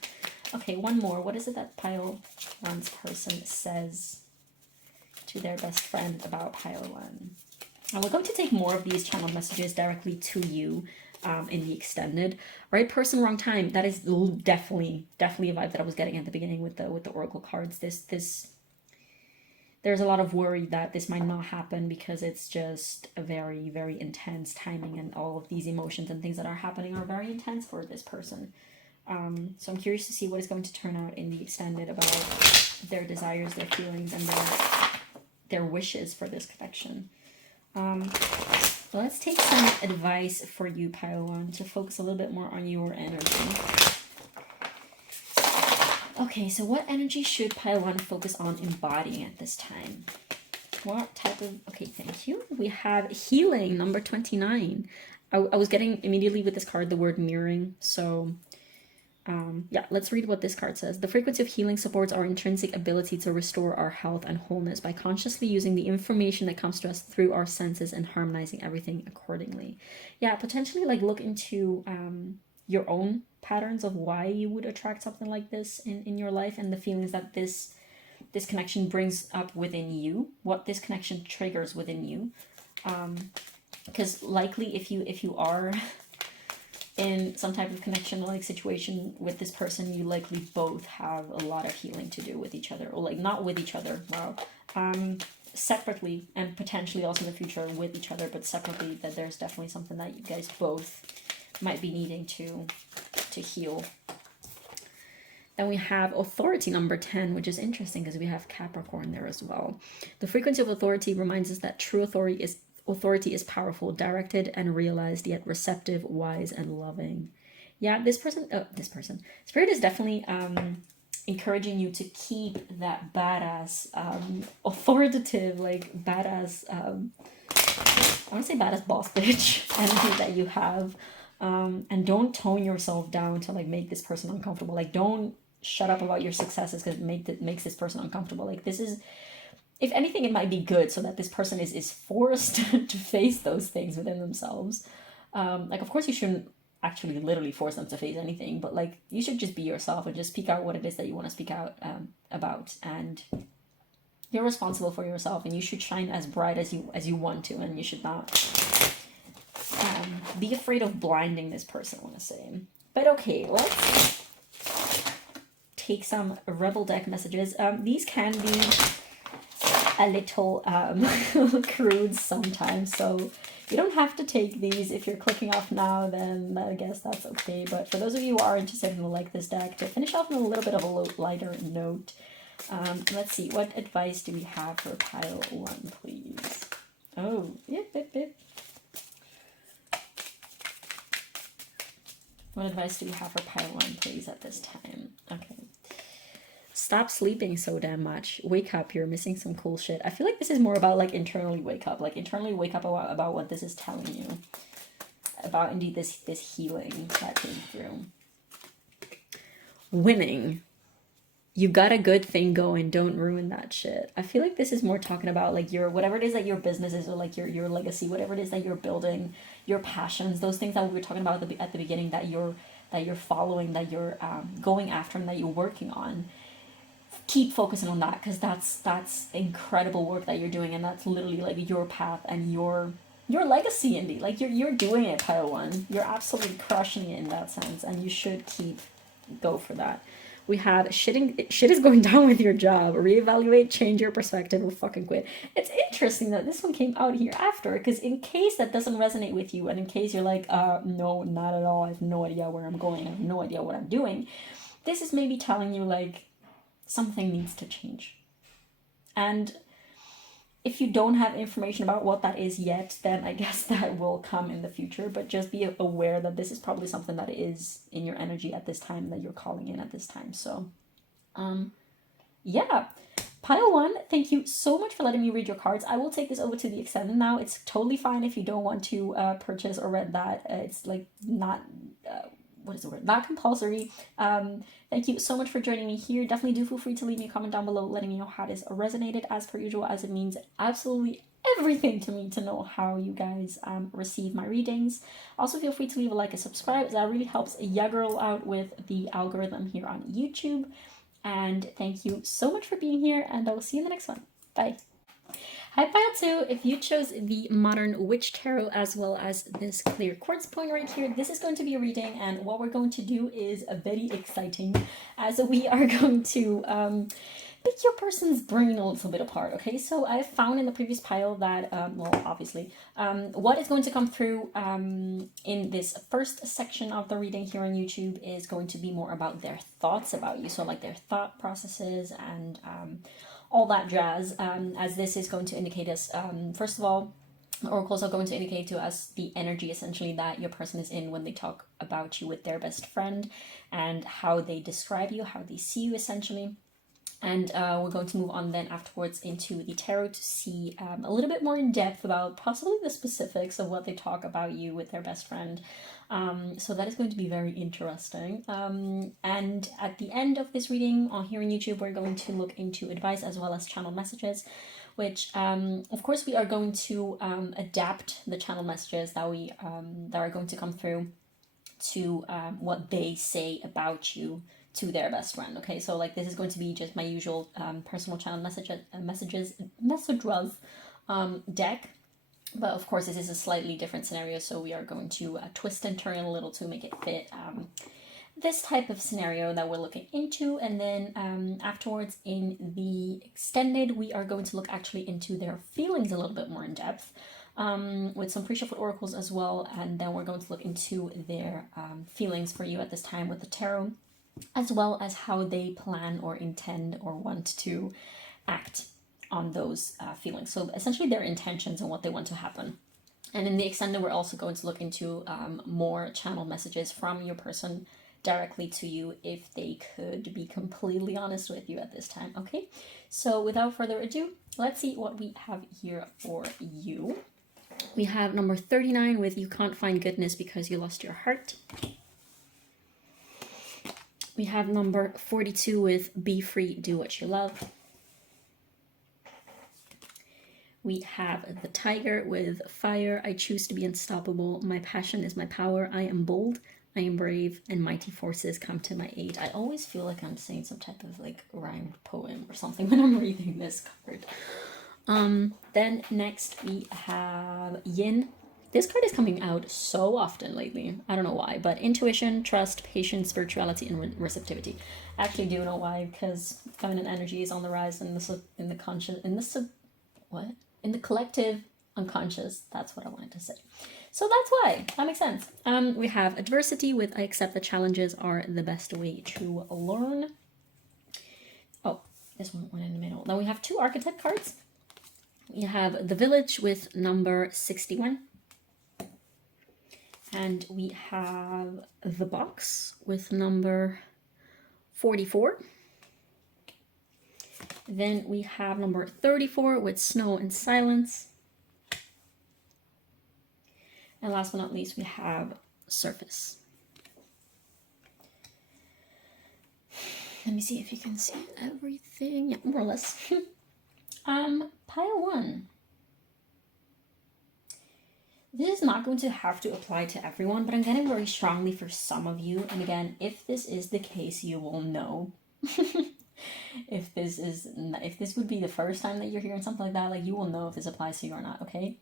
Okay, one more. What is it that pile one's person says to their best friend about pile one? And we're going to take more of these channel messages directly to you in the extended. Right person, wrong time. That is definitely a vibe that I was getting at the beginning with the oracle cards. There's a lot of worry that this might not happen because it's just a very, very intense timing, and all of these emotions and things that are happening are very intense for this person. So I'm curious to see what is going to turn out in the extended about their desires, their feelings, and their wishes for this connection. Let's take some advice for you, pile one, to focus a little bit more on your energy. Okay, so what energy should pile 1 focus on embodying at this time? What type of... Okay, thank you. We have healing, number 29. I was getting immediately with this card the word mirroring, so... yeah, let's read what this card says. The frequency of healing supports our intrinsic ability to restore our health and wholeness by consciously using the information that comes to us through our senses and harmonizing everything accordingly. Yeah, potentially like look into your own patterns of why you would attract something like this in your life, and the feelings that this connection brings up within you, what this connection triggers within you. Because likely if you are in some type of connection like situation with this person, you likely both have a lot of healing to do with each other, or like not with each other, wow, separately, and potentially also in the future with each other, but separately, that there's definitely something that you guys both might be needing to heal. Then we have authority, number 10, which is interesting because we have Capricorn there as well. The frequency of authority reminds us that true authority is powerful, directed and realized, yet receptive, wise, and loving. Yeah, this person, Spirit is definitely encouraging you to keep that badass, authoritative, like badass, I want to say badass boss bitch energy that you have. And don't tone yourself down to like make this person uncomfortable. Like, don't shut up about your successes because it makes this person uncomfortable. Like, this is, if anything, it might be good so that this person is forced to face those things within themselves. Like, of course you shouldn't actually literally force them to face anything, but like, you should just be yourself and just speak out what it is that you want to speak out about. And you're responsible for yourself, and you should shine as bright as you want to, and you should not be afraid of blinding this person, I want to say. But okay, let's take some Rebel deck messages. These can be a little crude sometimes, so you don't have to take these. If you're clicking off now, then I guess that's okay. But for those of you who are interested and who like this deck, to finish off on a little bit of a lighter note, let's see, what advice do we have for pile 1, please? Oh, yep. What advice do we have for pile 1, please, at this time? Okay. Stop sleeping so damn much. Wake up, you're missing some cool shit. I feel like this is more about like internally wake up. Like internally wake up about what this is telling you. About indeed this healing that came through. Winning. You got a good thing going, don't ruin that shit. I feel like this is more talking about like your, whatever it is that your business is, or like your legacy, whatever it is that you're building, your passions, those things that we were talking about at the beginning, that you're following, that you're going after, and that you're working on. Keep focusing on that, because that's incredible work that you're doing, and that's literally like your path and your legacy, indeed. Like you're doing it, pile 1. You're absolutely crushing it in that sense, and you should go for that. We have shit is going down with your job. Reevaluate, change your perspective, or fucking quit. It's interesting that this one came out here after, because in case that doesn't resonate with you, and in case you're like, no, not at all, I have no idea where I'm going, I have no idea what I'm doing, this is maybe telling you like something needs to change. And if you don't have information about what that is yet, then I guess that will come in the future. But just be aware that this is probably something that is in your energy at this time, that you're calling in at this time. So, yeah. Pile 1, thank you so much for letting me read your cards. I will take this over to the extended now. It's totally fine if you don't want to purchase or read that. It's like not... what is the word? Not compulsory. Thank you so much for joining me here. Definitely do feel free to leave me a comment down below letting me know how this resonated, as per usual, as it means absolutely everything to me to know how you guys receive my readings. Also, feel free to leave a like and subscribe. That really helps ya girl out with the algorithm here on YouTube. And thank you so much for being here, and I will see you in the next one. Bye. Hi pile 2, if you chose the Modern Witch Tarot as well as this clear quartz point right here, this is going to be a reading, and what we're going to do is very exciting, as we are going to pick your person's brain a little bit apart, okay? So I found in the previous pile that, well, obviously, what is going to come through in this first section of the reading here on YouTube is going to be more about their thoughts about you, so like their thought processes and all that jazz, as this is going to indicate us, first of all, oracles are going to indicate to us the energy essentially that your person is in when they talk about you with their best friend, and how they describe you, how they see you essentially. And we're going to move on then afterwards into the tarot to see a little bit more in depth about possibly the specifics of what they talk about you with their best friend. So that is going to be very interesting. And at the end of this reading on here on YouTube, we're going to look into advice as well as channel messages, which of course we are going to adapt the channel messages that we that are going to come through to what they say about you to their best friend. Okay, so like this is going to be just my usual personal channel message deck, but of course this is a slightly different scenario, so we are going to twist and turn a little to make it fit this type of scenario that we're looking into. And then afterwards in the extended, we are going to look actually into their feelings a little bit more in depth, with some pre-shuffled oracles as well, and then we're going to look into their feelings for you at this time with the tarot, as well as how they plan or intend or want to act on those feelings. So essentially their intentions and what they want to happen. And in the extended, we're also going to look into more channel messages from your person directly to you, if they could be completely honest with you at this time. Okay, so without further ado, let's see what we have here for you. We have number 39 with "You can't find goodness because you lost your heart." We have number 42 with "Be free, do what you love." We have the Tiger with "Fire, I choose to be unstoppable. My passion is my power. I am bold, I am brave, and mighty forces come to my aid." I always feel like I'm saying some type of like rhymed poem or something when I'm reading this card. Then next we have Yin. This card is coming out so often lately. I don't know why, but intuition, trust, patience, spirituality, and receptivity. I actually do know why, because feminine energy is on the rise in the collective unconscious. That's what I wanted to say. So that's why. That makes sense. We have adversity with "I accept that challenges are the best way to learn." Oh, this one went in the middle. Then we have two archetype cards. We have the Village with number 61. And we have the Box with number 44. Then we have number 34 with "Snow and Silence." And last but not least, we have Surface. Let me see if you can see everything. Yeah, more or less. Pile 1. This is not going to have to apply to everyone, but I'm getting very strongly for some of you. And again, if this is the case, you will know. If this would be the first time that you're hearing something like that, like you will know if this applies to you or not, okay?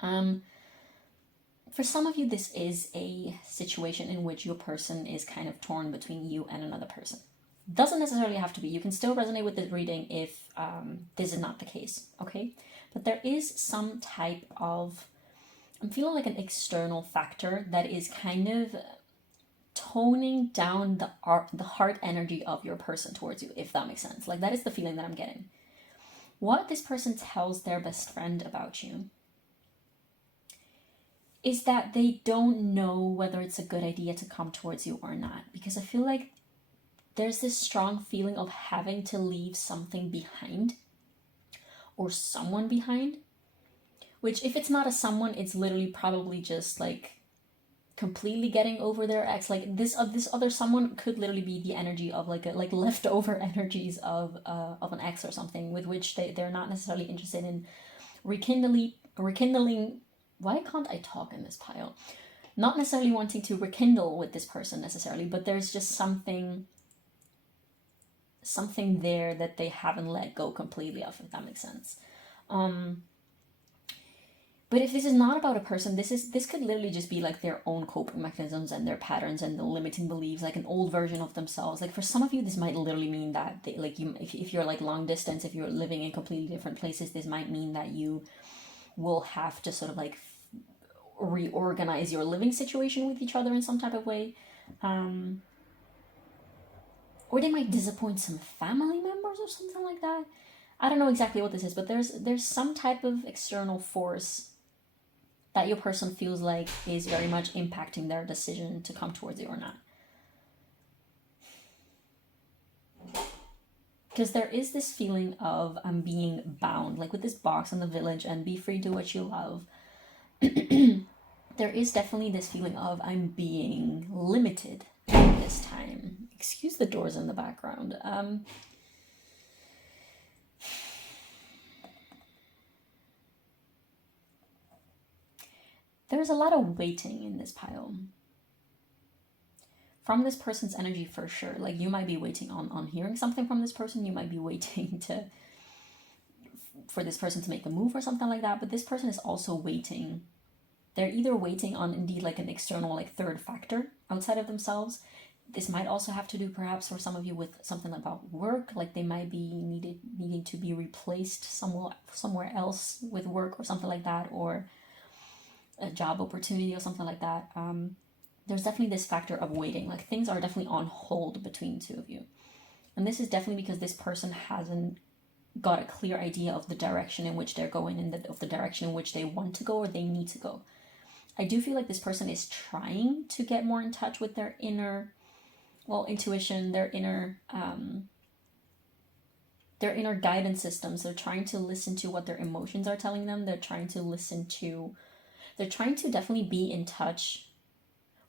For some of you, this is a situation in which your person is kind of torn between you and another person. Doesn't necessarily have to be. You can still resonate with this reading if this is not the case, okay? But there is some type of, I'm feeling like an external factor that is kind of toning down the heart energy of your person towards you, if that makes sense. Like that is the feeling that I'm getting. What this person tells their best friend about you is that they don't know whether it's a good idea to come towards you or not. Because I feel like there's this strong feeling of having to leave something behind or someone behind, which if it's not a someone, it's literally probably just like completely getting over their ex. Like this other someone could literally be the energy of like leftover energies of an ex or something, with which they're not necessarily interested in rekindling. Why can't I talk in this pile? Not necessarily wanting to rekindle with this person necessarily, but there's just something there that they haven't let go completely of, if that makes sense. But if this is not about a person, this could literally just be like their own coping mechanisms and their patterns and the limiting beliefs, like an old version of themselves. Like for some of you, this might literally mean that they, like you, if you're like long distance, if you're living in completely different places, this might mean that you will have to sort of like reorganize your living situation with each other in some type of way. Or they might disappoint some family members or something like that. I don't know exactly what this is, but there's some type of external force that your person feels like is very much impacting their decision to come towards you or not. Because there is this feeling of I'm being bound, like with this box in the village and be free, do what you love. There is definitely this feeling of I'm being limited this time. Excuse the doors in the background. There's a lot of waiting in this pile. From this person's energy for sure. Like you might be waiting on hearing something from this person. You might be waiting for this person to make a move or something like that. But this person is also waiting. They're either waiting on indeed like an external like third factor outside of themselves. This might also have to do perhaps for some of you with something about work. Like they might be needing to be replaced somewhere else with work or something like that, or a job opportunity or something like that. There's definitely this factor of waiting. Like things are definitely on hold between two of you. And this is definitely because this person hasn't got a clear idea of the direction in which they're going and of the direction in which they want to go or they need to go. I do feel like this person is trying to get more in touch with their inner, intuition, their inner guidance systems. They're trying to listen to what their emotions are telling them. They're trying to definitely be in touch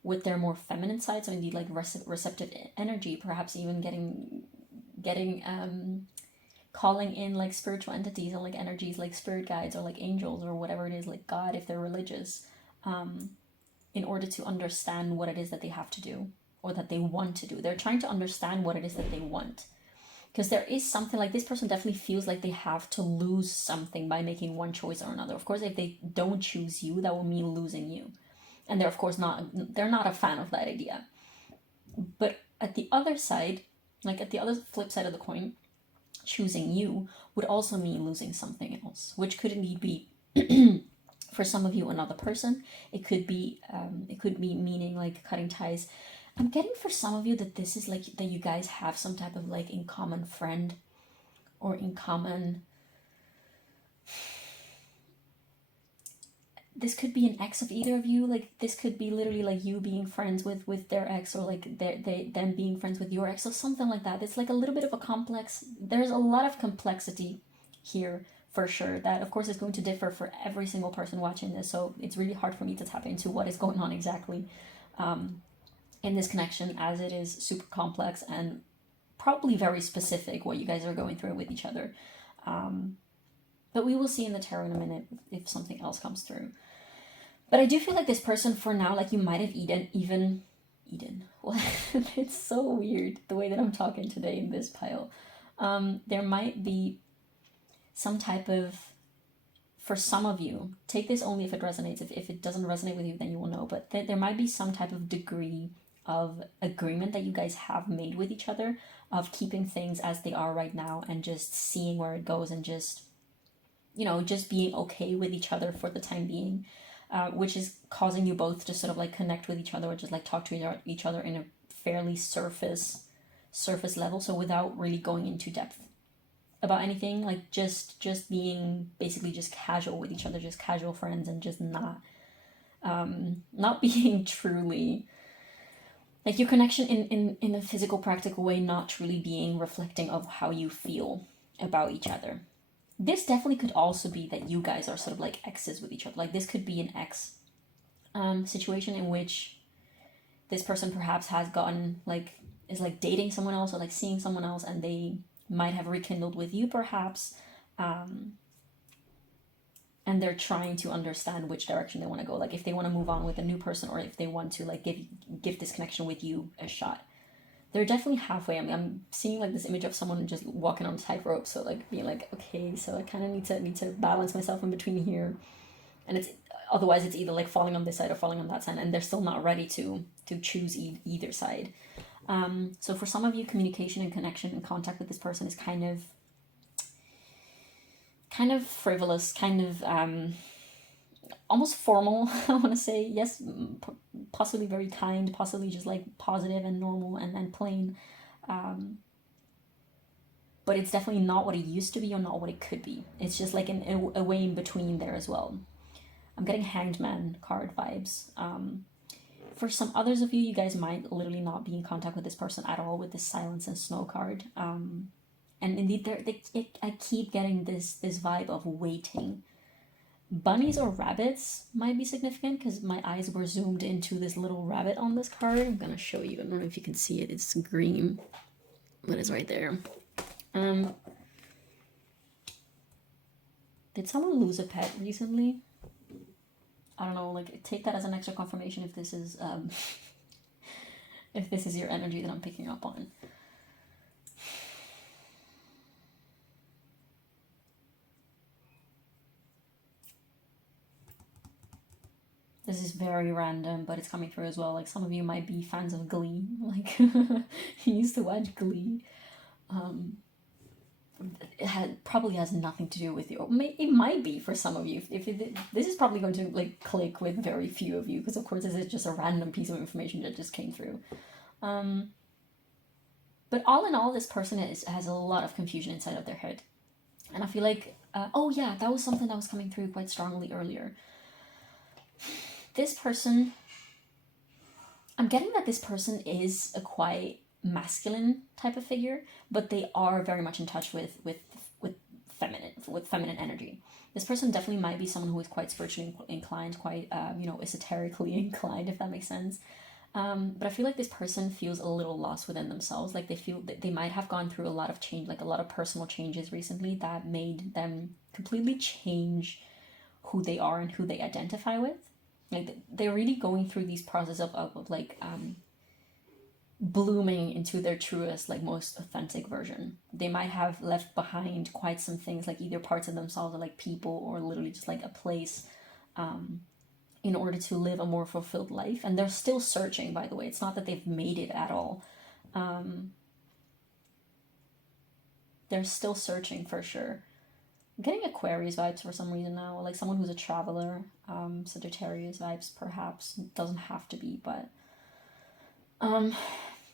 with their more feminine side, so indeed like receptive energy, perhaps even getting calling in like spiritual entities or like energies like spirit guides or like angels or whatever it is, like God if they're religious, in order to understand what it is that they have to do or that they want to do. They're trying to understand what it is that they want, because there is something like this person definitely feels like they have to lose something by making one choice or another. Of course, if they don't choose you, that will mean losing you. And they're of course they're not a fan of that idea. But at the other side, like at the other flip side of the coin, choosing you would also mean losing something else, which could indeed be for some of you another person. It could be meaning like cutting ties. I'm getting for some of you that this is like that you guys have some type of like in common friend or in common. This could be an ex of either of you. Like this could be literally like you being friends with their ex, or like them being friends with your ex, or something like that. It's like a little bit of a complex. There's a lot of complexity here for sure. That of course is going to differ for every single person watching this. So it's really hard for me to tap into what is going on exactly in this connection, as it is super complex and probably very specific what you guys are going through with each other. But we will see in the tarot in a minute if something else comes through. But I do feel like this person for now, like you might have even. Well, it's so weird the way that I'm talking today in this pile. There might be some type of, for some of you, take this only if it resonates. If it doesn't resonate with you, then you will know. But there might be some type of degree of agreement that you guys have made with each other of keeping things as they are right now and just seeing where it goes and just being okay with each other for the time being, which is causing you both to sort of like connect with each other or just like talk to each other in a fairly surface level. So without really going into depth about anything, like just being basically just casual with each other, just casual friends, and just not being truly like your connection in a physical, practical way, not truly being reflecting of how you feel about each other. This definitely could also be that you guys are sort of like exes with each other. Like this could be an ex situation in which this person perhaps has gotten is dating someone else or like seeing someone else, and they might have rekindled with you perhaps, and they're trying to understand which direction they want to go, like if they want to move on with a new person or if they want to like give this connection with you a shot. They're definitely halfway. I mean, I'm seeing like this image of someone just walking on a tightrope, so like being like, okay, so I kind of need to balance myself in between here, and otherwise it's either like falling on this side or falling on that side, and they're still not ready to choose either side. So for some of you, communication and connection and contact with this person is kind of frivolous, kind of almost formal. I want to say, yes, possibly very kind, possibly just like positive and normal and plain, but it's definitely not what it used to be or not what it could be. It's just like a way in between there as well. I'm getting Hanged Man card vibes. For some others of you, you guys might literally not be in contact with this person at all with this Silence and Snow card. And indeed, I keep getting this vibe of waiting. Bunnies or rabbits might be significant because my eyes were zoomed into this little rabbit on this card. I'm gonna show you. I don't know if you can see it. It's green, but it's right there. Did someone lose a pet recently? I don't know, like, take that as an extra confirmation if this is if this is your energy that I'm picking up on. This is very random, but it's coming through as well. Like, some of you might be fans of Glee. Like, you used to watch Glee. Probably has nothing to do with you. It might be for some of you. This is probably going to like click with very few of you because of course this is just a random piece of information that just came through. But all in all, this person has a lot of confusion inside of their head, and I feel like oh yeah, that was something that was coming through quite strongly earlier. This person, I'm getting that this person is a quite masculine type of figure, but they are very much in touch with feminine energy. This person definitely might be someone who is quite spiritually inclined, quite esoterically inclined, if that makes sense. But I feel like this person feels a little lost within themselves. Like they feel that they might have gone through a lot of change, like a lot of personal changes recently that made them completely change who they are and who they identify with. Like they're really going through these processes of like blooming into their truest, like most authentic version. They might have left behind quite some things, like either parts of themselves or like people or literally just like a place, in order to live a more fulfilled life. And they're still searching, by the way. It's not that they've made it at all. They're still searching for sure. I'm getting Aquarius vibes for some reason now, like someone who's a traveler. Sagittarius vibes perhaps. It doesn't have to be, but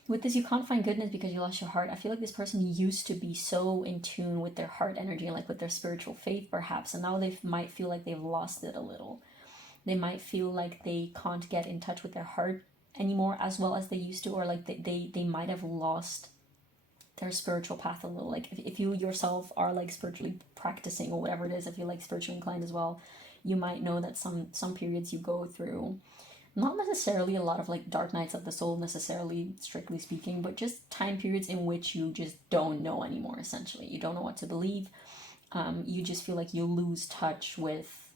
with this, you can't find goodness because you lost your heart. I feel like this person used to be so in tune with their heart energy and like with their spiritual faith perhaps, and now they might feel like they've lost it a little. They might feel like they can't get in touch with their heart anymore as well as they used to, or like they might have lost their spiritual path a little. Like if you yourself are like spiritually practicing or whatever it is, if you're like spiritually inclined as well, you might know that some periods you go through, not necessarily a lot of like dark nights of the soul necessarily, strictly speaking, but just time periods in which you just don't know anymore. Essentially, you don't know what to believe. You just feel like you lose touch with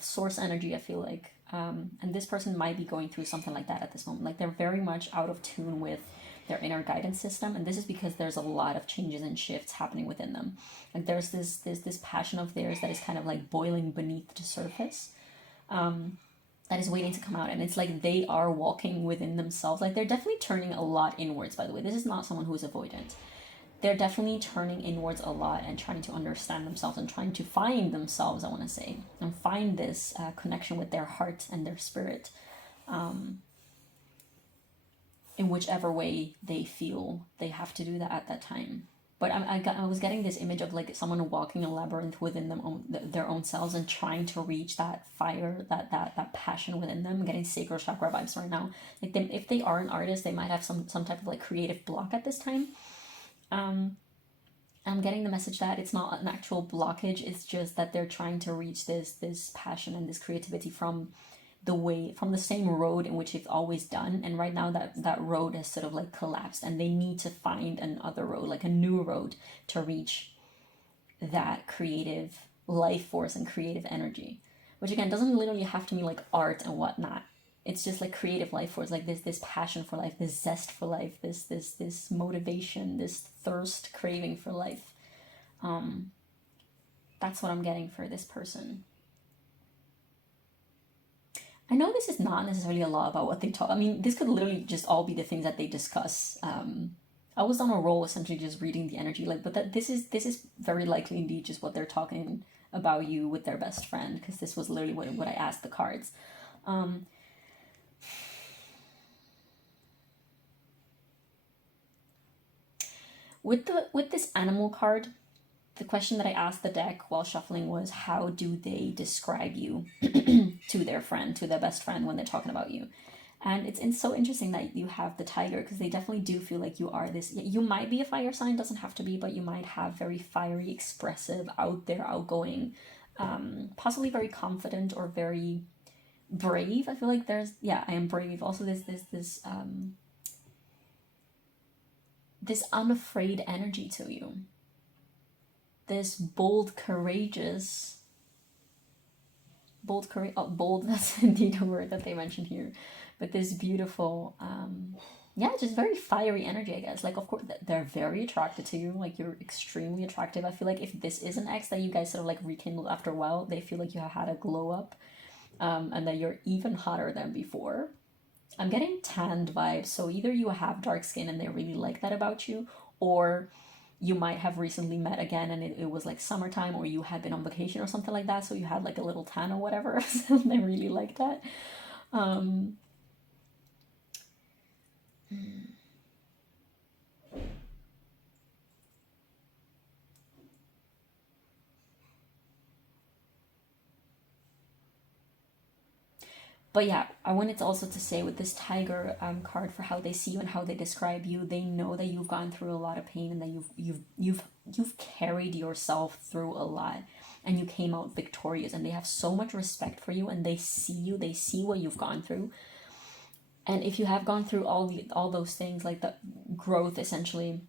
source energy, I feel like. And this person might be going through something like that at this moment. Like they're very much out of tune with their inner guidance system, and this is because there's a lot of changes and shifts happening within them. Like there's this passion of theirs that is kind of like boiling beneath the surface, that is waiting to come out, and it's like they are walking within themselves. Like they're definitely turning a lot inwards, by the way. This is not someone who is avoidant. They're definitely turning inwards a lot and trying to understand themselves and trying to find themselves, I want to say, and find this connection with their heart and their spirit, in whichever way they feel they have to do that at that time. But I was getting this image of like someone walking a labyrinth within their own selves and trying to reach that fire, that passion within them. I'm getting sacral chakra vibes right now. Like if they are an artist, they might have some type of like creative block at this time. I'm getting the message that it's not an actual blockage. It's just that they're trying to reach this passion and this creativity from the same road in which it's always done, and right now that road has sort of like collapsed, and they need to find another road, like a new road, to reach that creative life force and creative energy, which again doesn't literally have to mean like art and whatnot. It's just like creative life force, like this passion for life, this zest for life, this motivation, this thirst, craving for life. That's what I'm getting for this person. I know this is not necessarily a lot about what they talk. I mean, this could literally just all be the things that they discuss. I was on a roll essentially just reading the energy, like, but this is very likely indeed just what they're talking about you with their best friend, because this was literally what I asked the cards. With this animal card, the question that I asked the deck while shuffling was, how do they describe you to their friend, to their best friend when they're talking about you? And it's so interesting that you have the tiger, because they definitely do feel like you are this, you might be a fire sign, doesn't have to be, but you might have very fiery, expressive, out there, outgoing, possibly very confident or very brave. I feel like there's, yeah, I am brave. Also, there's this unafraid energy to you. This bold, courageous, bold, that's indeed a word that they mentioned here. But this beautiful, yeah, just very fiery energy, I guess. Like, of course, they're very attracted to you. Like, you're extremely attractive. I feel like if this is an ex that you guys sort of like rekindled after a while, they feel like you have had a glow up, and that you're even hotter than before. I'm getting tanned vibes, so either you have dark skin and they really like that about you, or you might have recently met again and it was like summertime, or you had been on vacation or something like that, so you had like a little tan or whatever, so they really like that. But yeah, I wanted to also to say with this tiger card, for how they see you and how they describe you, they know that you've gone through a lot of pain and that you've carried yourself through a lot, and you came out victorious, and they have so much respect for you, and they see you, they see what you've gone through. And if you have gone through all those things, like the growth essentially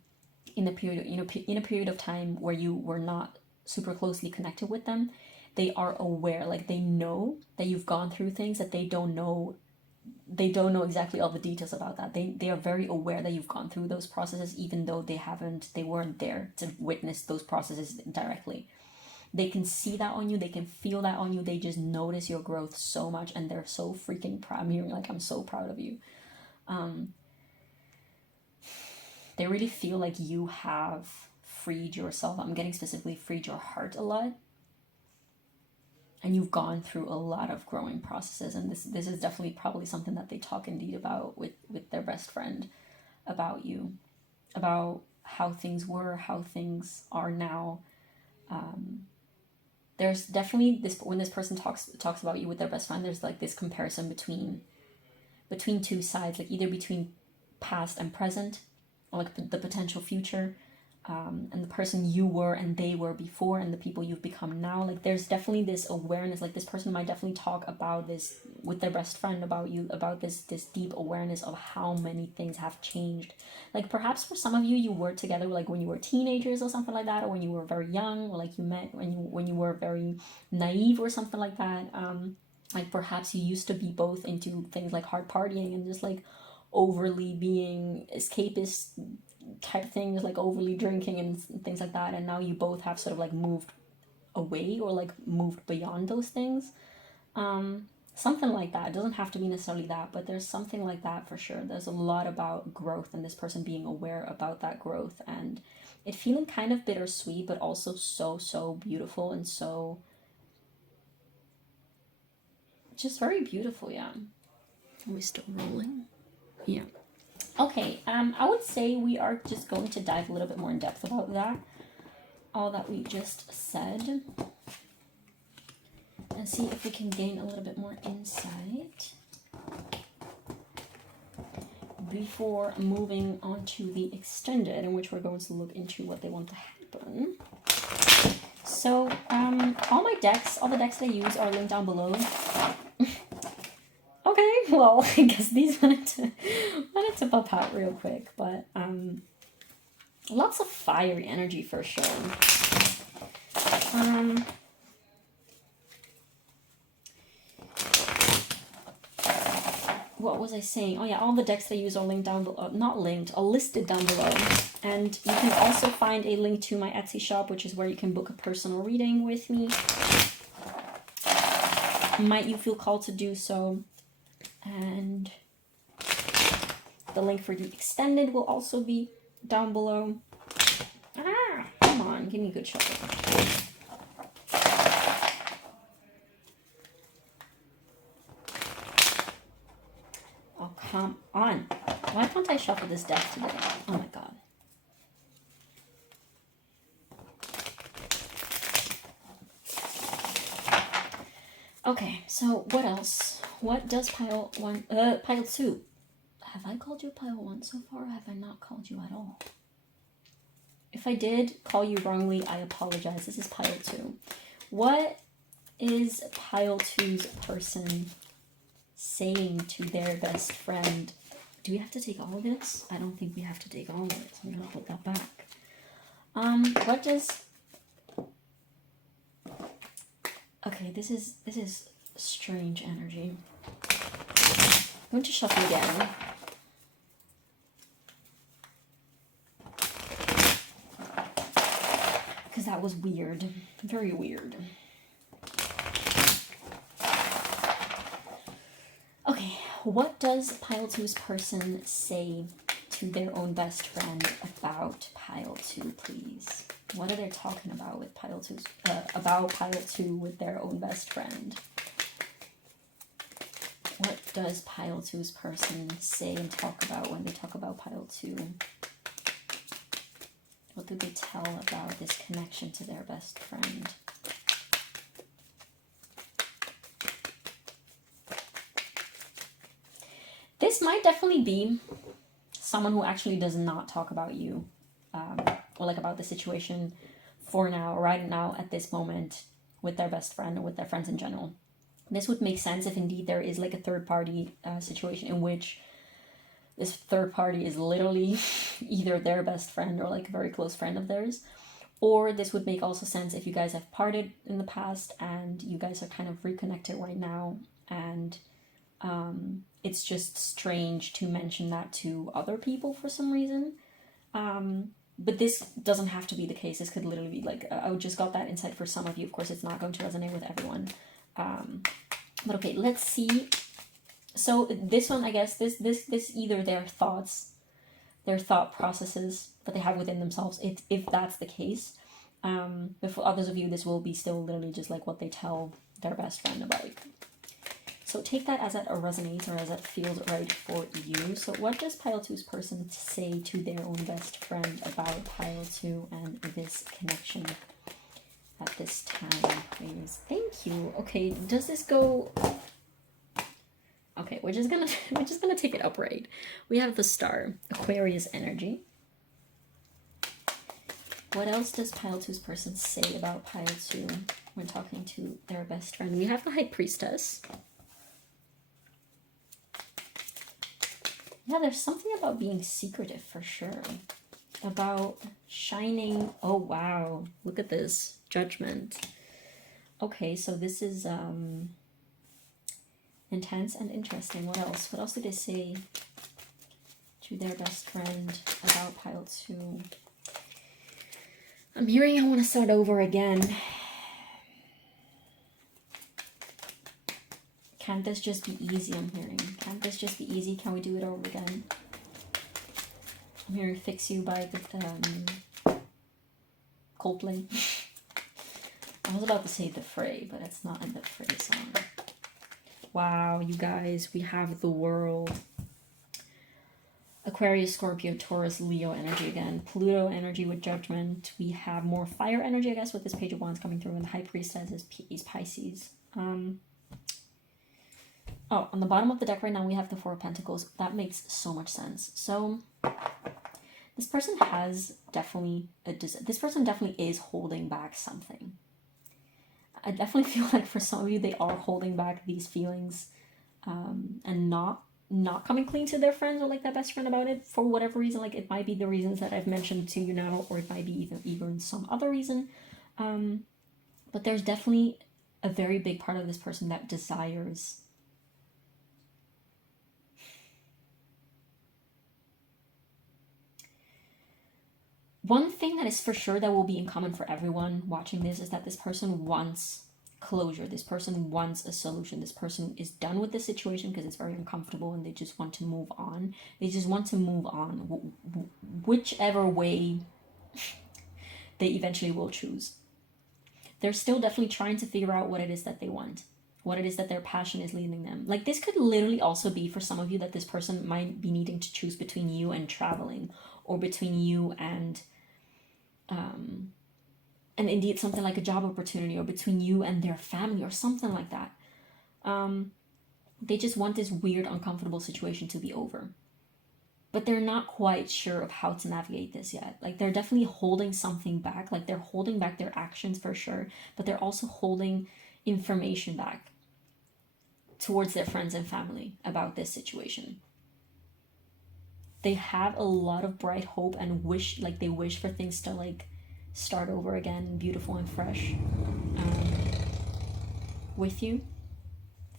in the period, in a period of time where you were not super closely connected with them, they are aware, like they know that you've gone through things that they don't know exactly all the details about that. They are very aware that you've gone through those processes, even though they weren't there to witness those processes directly. They can see that on you, they can feel that on you, they just notice your growth so much, and they're so freaking proud. I'm hearing like, I'm so proud of you. They really feel like you have freed yourself. I'm getting specifically freed your heart a lot. And you've gone through a lot of growing processes, and this is definitely probably something that they talk indeed about with their best friend, about you, about how things were, how things are now. There's definitely this, when this person talks about you with their best friend, there's like this comparison between two sides, like either between past and present, or like the potential future, and the person you were and they were before, and the people you've become now. Like, there's definitely this awareness, like this person might definitely talk about this with their best friend about you, about this deep awareness of how many things have changed. Like, perhaps for some of you, you were together like when you were teenagers or something like that, or when you were very young, or like you met when you were very naive or something like that. Like, perhaps you used to be both into things like hard partying and just like overly being escapist type things, like overly drinking and things like that, and now you both have sort of like moved away, or like moved beyond those things. Something like that. It doesn't have to be necessarily that, but there's something like that for sure. There's a lot about growth, and this person being aware about that growth, and it feeling kind of bittersweet, but also so beautiful, and so just very beautiful. Yeah. Are we still rolling? Yeah. Okay, I would say we are just going to dive a little bit more in depth about that, all that we just said, and see if we can gain a little bit more insight before moving on to the extended, in which we're going to look into what they want to happen. So, all the decks I use are linked down below. Okay, well, I guess these wanted to pop out real quick, but lots of fiery energy for sure. What was I saying? Oh yeah, all the decks that I use are linked down below. Not linked, are listed down below. And you can also find a link to my Etsy shop, which is where you can book a personal reading with me. Might you feel called to do so. And the link for the extended will also be down below. Ah, come on, give me a good shuffle. Oh, come on. Why can't I shuffle this deck today? Oh my god. Okay, so what else? What does pile 1, pile 2? Have I called you pile 1 so far, or have I not called you at all? If I did call you wrongly, I apologize. This is pile 2. What is pile 2's person saying to their best friend? Do we have to take all of this? I don't think we have to take all of it. So I'm gonna put that back. What does... Okay, this is strange energy. I'm going to shuffle again. Because that was weird. Very weird. Okay, what does pile 2's person say to their own best friend about pile 2, please? What are they talking about with pile 2's about pile 2 with their own best friend? What does pile 2's person say and talk about when they talk about pile 2? What do they tell about this connection to their best friend? This might definitely be someone who actually does not talk about you, or like about the situation for now, right now, at this moment, with their best friend or with their friends in general. This would make sense if indeed there is like a third party situation in which this third party is literally either their best friend or like a very close friend of theirs. Or this would make also sense if you guys have parted in the past and you guys are kind of reconnected right now, and it's just strange to mention that to other people for some reason. But this doesn't have to be the case. This could literally be like, I just got that insight for some of you. Of course, it's not going to resonate with everyone. But okay, let's see. So this one, I guess, this either their thoughts, their thought processes that they have within themselves, if that's the case. But for others of you, this will be still literally just like what they tell their best friend about. So take that as it resonates or as it feels right for you. So what does pile 2's person say to their own best friend about pile 2 and this connection at this time, please? Thank you. Okay, does this go... Okay, we're just gonna take it upright. We have the star, Aquarius energy. What else does pile 2's person say about pile 2 when talking to their best friend? We have the High Priestess. Yeah, there's something about being secretive for sure. About shining. Oh, wow. Look at this. Judgment. Okay, so this is intense and interesting. What else? What else did they say to their best friend about pile 2? I'm hearing I want to start over again. Can't this just be easy, I'm hearing? Can't this just be easy? Can we do it over again? I'm hearing Fix You by the Coldplay. I was about to say The Fray, but it's not in the Fray song. Wow, you guys, we have the World. Aquarius, Scorpio, Taurus, Leo energy again. Pluto energy with Judgment. We have more fire energy, I guess, with this Page of Wands coming through. And the High Priestess is Pisces. Oh, on the bottom of the deck right now, we have the Four of Pentacles. That makes so much sense. So this person has definitely this person definitely is holding back something. I definitely feel like for some of you, they are holding back these feelings and not coming clean to their friends or like their best friend about it for whatever reason. Like it might be the reasons that I've mentioned to you now, or it might be even some other reason. But there's definitely a very big part of this person that desires one thing that is for sure that will be in common for everyone watching this is that this person wants closure. This person wants a solution. This person is done with the situation because it's very uncomfortable and they just want to move on. They just want to move on, whichever way they eventually will choose. They're still definitely trying to figure out what it is that they want, what it is that their passion is leading them. Like this could literally also be for some of you that this person might be needing to choose between you and traveling, or between you and indeed something like a job opportunity, or between you and their family or something like that. They just want this weird, uncomfortable situation to be over. But they're not quite sure of how to navigate this yet. Like, they're definitely holding something back. Like, they're holding back their actions for sure, but they're also holding information back towards their friends and family about this situation. They have a lot of bright hope and wish, like, they wish for things to, like, start over again, beautiful and fresh, with you.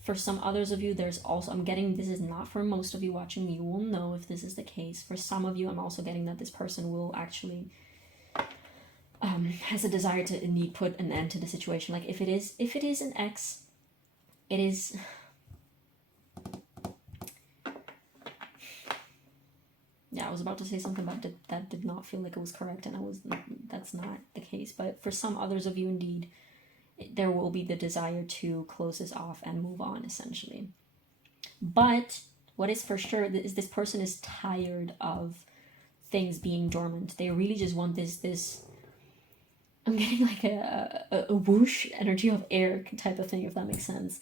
For some others of you, there's also, I'm getting, this is not for most of you watching, you will know if this is the case. For some of you, I'm also getting that this person will actually, has a desire to indeed put an end to the situation. Like, if it is an ex, it is, yeah, I was about to say something about that did not feel like it was correct, and that's not the case. But for some others of you, indeed, there will be the desire to close this off and move on, essentially. But what is for sure is this person is tired of things being dormant. They really just want this I'm getting like a whoosh energy of air type of thing, if that makes sense.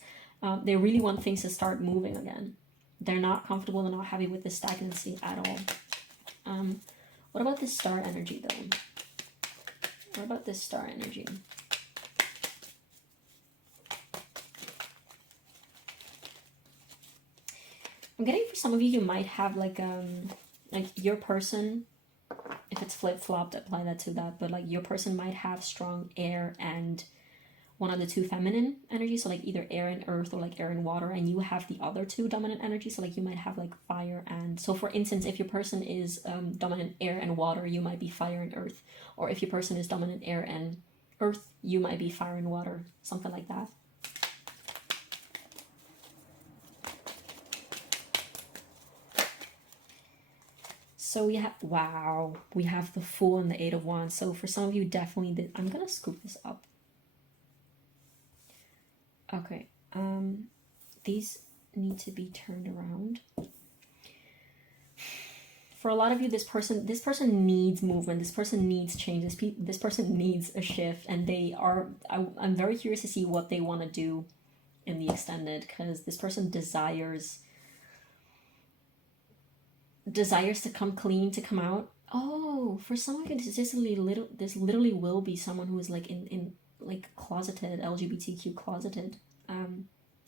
They really want things to start moving again. They're not comfortable, they're not happy with this stagnancy at all. What about this star energy, though? What about this star energy? I'm getting, for some of you, you might have like your person, if it's flip-flopped, apply that to that, but like your person might have strong air and one of the two feminine energies, so like either air and earth or like air and water, and you have the other two dominant energies, so like you might have like fire and, so for instance, if your person is dominant air and water, you might be fire and earth, or if your person is dominant air and earth, you might be fire and water, something like that. So we have, wow, we have the Fool and the Eight of Wands. So for some of you, definitely, I'm going to scoop this up. Okay, these need to be turned around. For a lot of you, this person needs movement. This person needs change. This person needs a shift, and they are, I'm very curious to see what they want to do in the extended, because this person desires to come clean, to come out. Oh, for some of you, this literally will be someone who is like in like closeted, LGBTQ closeted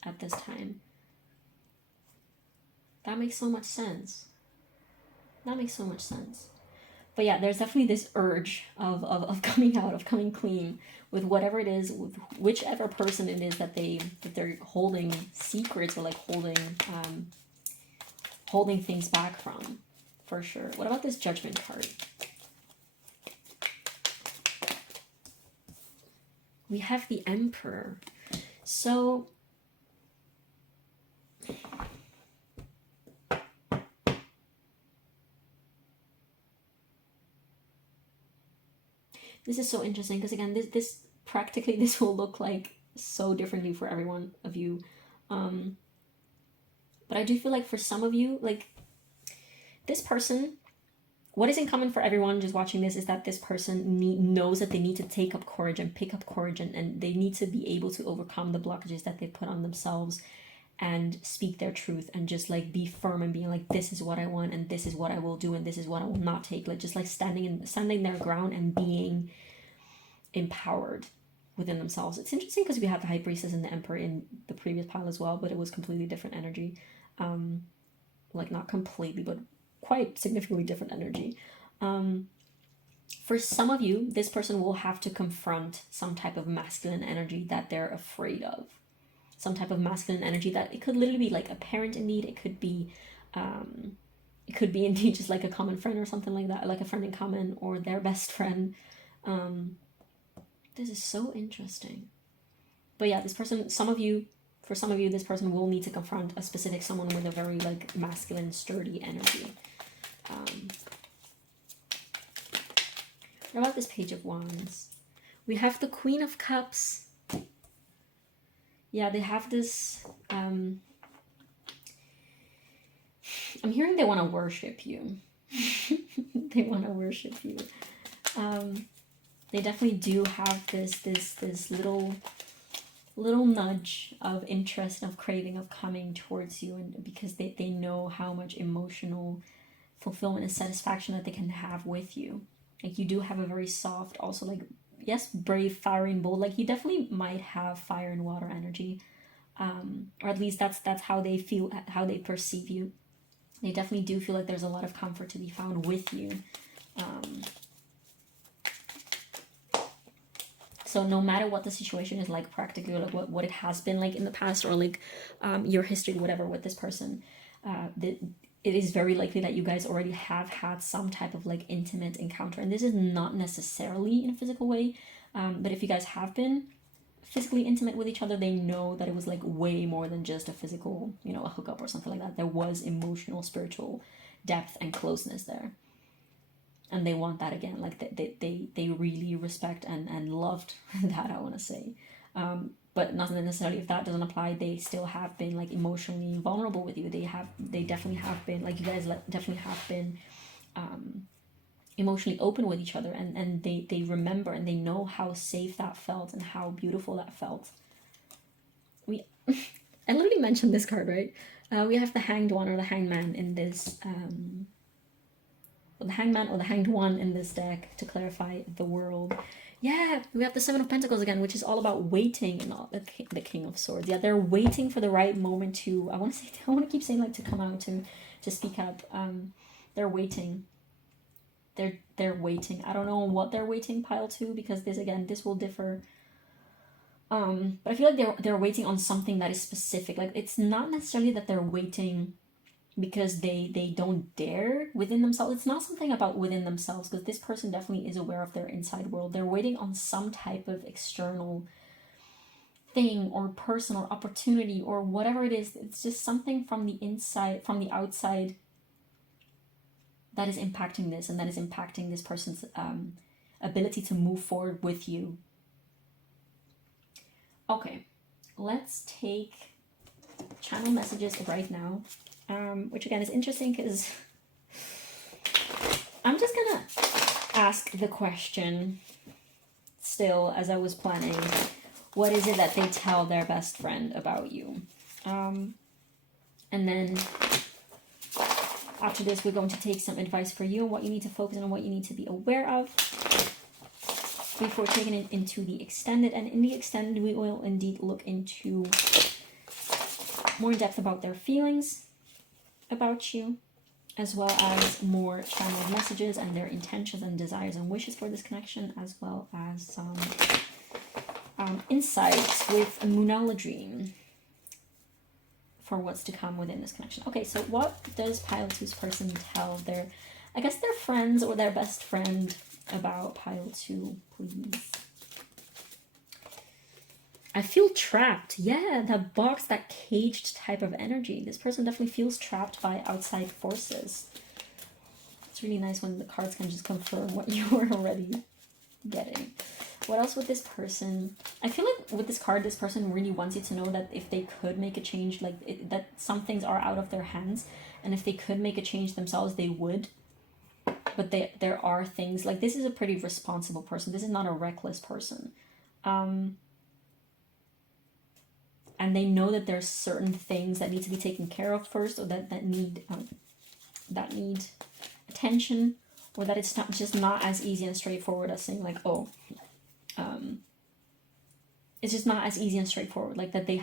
at this time. That makes so much sense. That makes so much sense. But yeah, there's definitely this urge of coming out, of coming clean with whatever it is, with whichever person it is that they're holding secrets, or like holding things back from, for sure. What about this Judgment card? We have the Emperor. So this is so interesting, because again, this practically, this will look like so differently for every one of you. But I do feel like for some of you, like this person, what is in common for everyone just watching this is that this person knows that they need to take up courage and pick up courage, and they need to be able to overcome the blockages that they put on themselves and speak their truth, and just like be firm and being like, this is what I want, and this is what I will do, and this is what I will not take. Like just like standing their ground and being empowered within themselves. It's interesting because we have the High Priestess and the Emperor in the previous pile as well, but it was completely different energy. Like not completely, but quite significantly different energy. For some of you, this person will have to confront some type of masculine energy that they're afraid of. Some type of masculine energy that, it could literally be like a parent indeed, it could be indeed just like a common friend or something like that, like a friend in common or their best friend. This is so interesting. But yeah, this person, for some of you, this person will need to confront a specific someone with a very like masculine, sturdy energy. What about this Page of Wands? We have the Queen of Cups. Yeah, they have this, I'm hearing they want to worship you. They want to worship you. They definitely do have this little little nudge of interest, of craving, of coming towards you, and because they know how much emotional fulfillment and satisfaction that they can have with you. Like, you do have a very soft, also, like, yes, brave, fiery, and bold. Like, you definitely might have fire and water energy, or at least that's how they feel, how they perceive you. They definitely do feel like there's a lot of comfort to be found with you. So no matter what the situation is like practically, or like what it has been like in the past, or like your history, whatever, with this person, it is very likely that you guys already have had some type of like intimate encounter. And this is not necessarily in a physical way, but if you guys have been physically intimate with each other, they know that it was like way more than just a physical, you know, a hookup or something like that. There was emotional, spiritual depth and closeness there. And they want that again. Like they really respect and loved that, I want to say. But not necessarily, if that doesn't apply, they still have been like emotionally vulnerable with you. They definitely have been, like, you guys definitely have been emotionally open with each other, and they remember and they know how safe that felt and how beautiful that felt. I literally mentioned this card, right? We have the Hanged One or the Hanged Man in this, the Hangman or the Hanged One in this deck, to clarify the world. Yeah, we have the Seven of Pentacles again, which is all about waiting, and all, the King of Swords. Yeah, they're waiting for the right moment to, I want to keep saying, like, to come out, to speak up. They're waiting. They're waiting. I don't know what they're waiting, pile two, because this will differ. But I feel like they're waiting on something that is specific. Like, it's not necessarily that they're waiting because they don't dare within themselves. It's not something about within themselves, because this person definitely is aware of their inside world. They're waiting on some type of external thing or person or opportunity or whatever it is. It's just something from the inside, from the outside, that is impacting this, and that is impacting this person's ability to move forward with you. Okay, let's take channel messages right now, which again is interesting because I'm just gonna ask the question still, as I was planning, what is it that they tell their best friend about you? And then after this, we're going to take some advice for you on what you need to focus on and what you need to be aware of before taking it into the extended. And in the extended, we will indeed look into more in depth about their feelings about you, as well as more channeled messages and their intentions and desires and wishes for this connection, as well as some insights with Moonology for what's to come within this connection. Okay, so what does pile two's person tell their, I guess, their friends or their best friend about pile two, please? I feel trapped. Yeah, that box, that caged type of energy. This person definitely feels trapped by outside forces. It's really nice when the cards can just confirm what you were already getting. What else with this person? I feel like with this card, this person really wants you to know that if they could make a change, like that some things are out of their hands, and if they could make a change themselves, they would. But there are things, like, this is a pretty responsible person. This is not a reckless person. And they know that there's certain things that need to be taken care of first, or that need attention, or that it's not as easy and straightforward as saying, like, oh, it's just not as easy and straightforward, like that they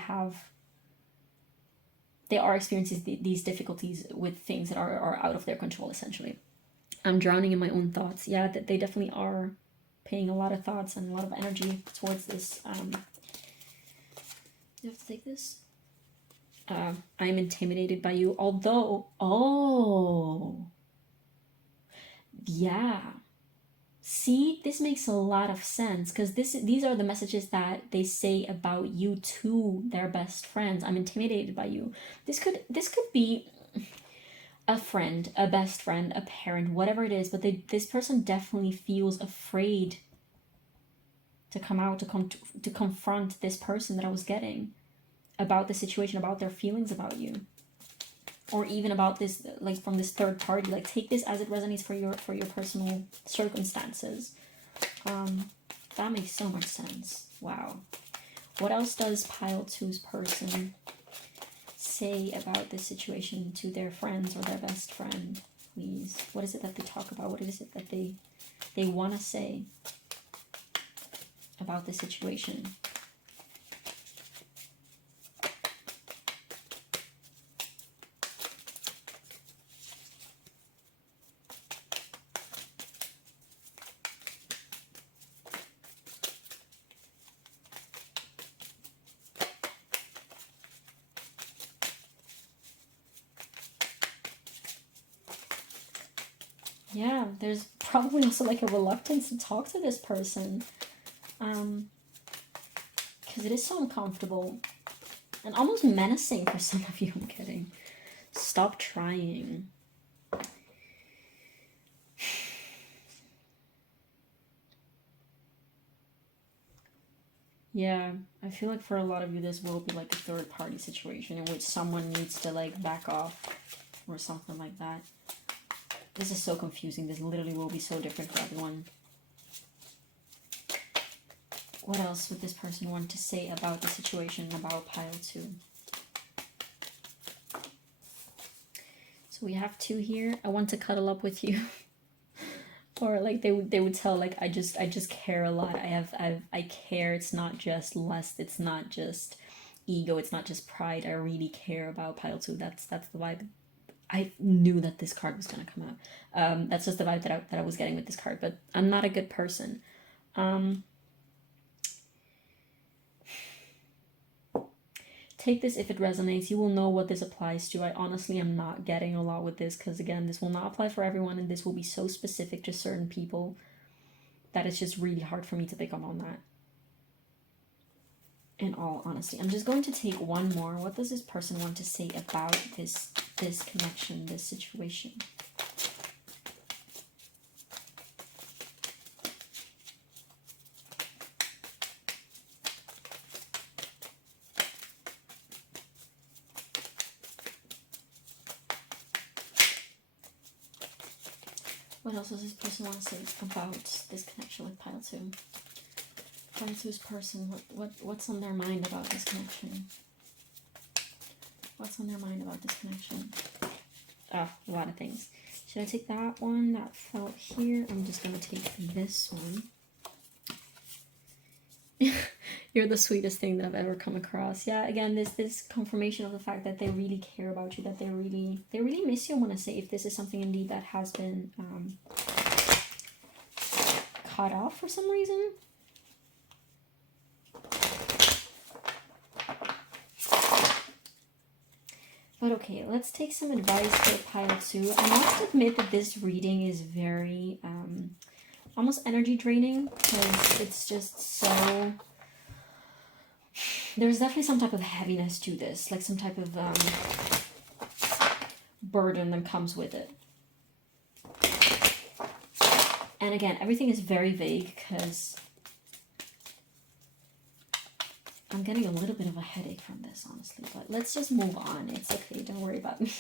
are experiencing these difficulties with things that are out of their control, essentially. I'm drowning in my own thoughts. Yeah, that they definitely are paying a lot of thoughts and a lot of energy towards this. You have to take this. I'm intimidated by you, although, oh, yeah. See, this makes a lot of sense, because these are the messages that they say about you to their best friends. I'm intimidated by you. This could be a friend, a best friend, a parent, whatever it is, but this person definitely feels afraid to come out, to confront this person that I was getting about the situation, about their feelings about you, or even about this, like, from this third party. Like, take this as it resonates for your personal circumstances. That makes so much sense. Wow. What else does pile two's person say about this situation to their friends or their best friend, please? What is it that they talk about? What is it that they want to say about the situation? Yeah, there's probably also like a reluctance to talk to this person. Because it is so uncomfortable and almost menacing for some of you. I'm kidding. Stop trying. Yeah, I feel like for a lot of you this will be like a third party situation in which someone needs to like back off or something like that. This is so confusing. This literally will be so different for everyone. What else would this person want to say about the situation, about pile two? So we have 2 here. I want to cuddle up with you. Or like they would tell, like, I just care a lot. I care. It's not just lust. It's not just ego. It's not just pride. I really care about pile two. That's the vibe. I knew that this card was gonna come out. That's just the vibe that I was getting with this card. But I'm not a good person. Take this if it resonates. You will know what this applies to. I honestly am not getting a lot with this because, again, this will not apply for everyone and this will be so specific to certain people that it's just really hard for me to pick up on that. In all honesty, I'm just going to take one more. What does this person want to say about this connection, this situation? What else does this person want to say about this connection with pile two? Pile two's person, what's on their mind about this connection? What's on their mind about this connection? A lot of things. Should I take that one that fell here? I'm just going to take this one. You're the sweetest thing that I've ever come across. Yeah, again, this confirmation of the fact that they really care about you, that they really miss you. I want to say, if this is something indeed that has been cut off for some reason. But okay, let's take some advice for pile two. I must admit that this reading is very almost energy draining because it's just so... There's definitely some type of heaviness to this, like some type of burden that comes with it. And again, everything is very vague because I'm getting a little bit of a headache from this, honestly. But let's just move on. It's okay, don't worry about me.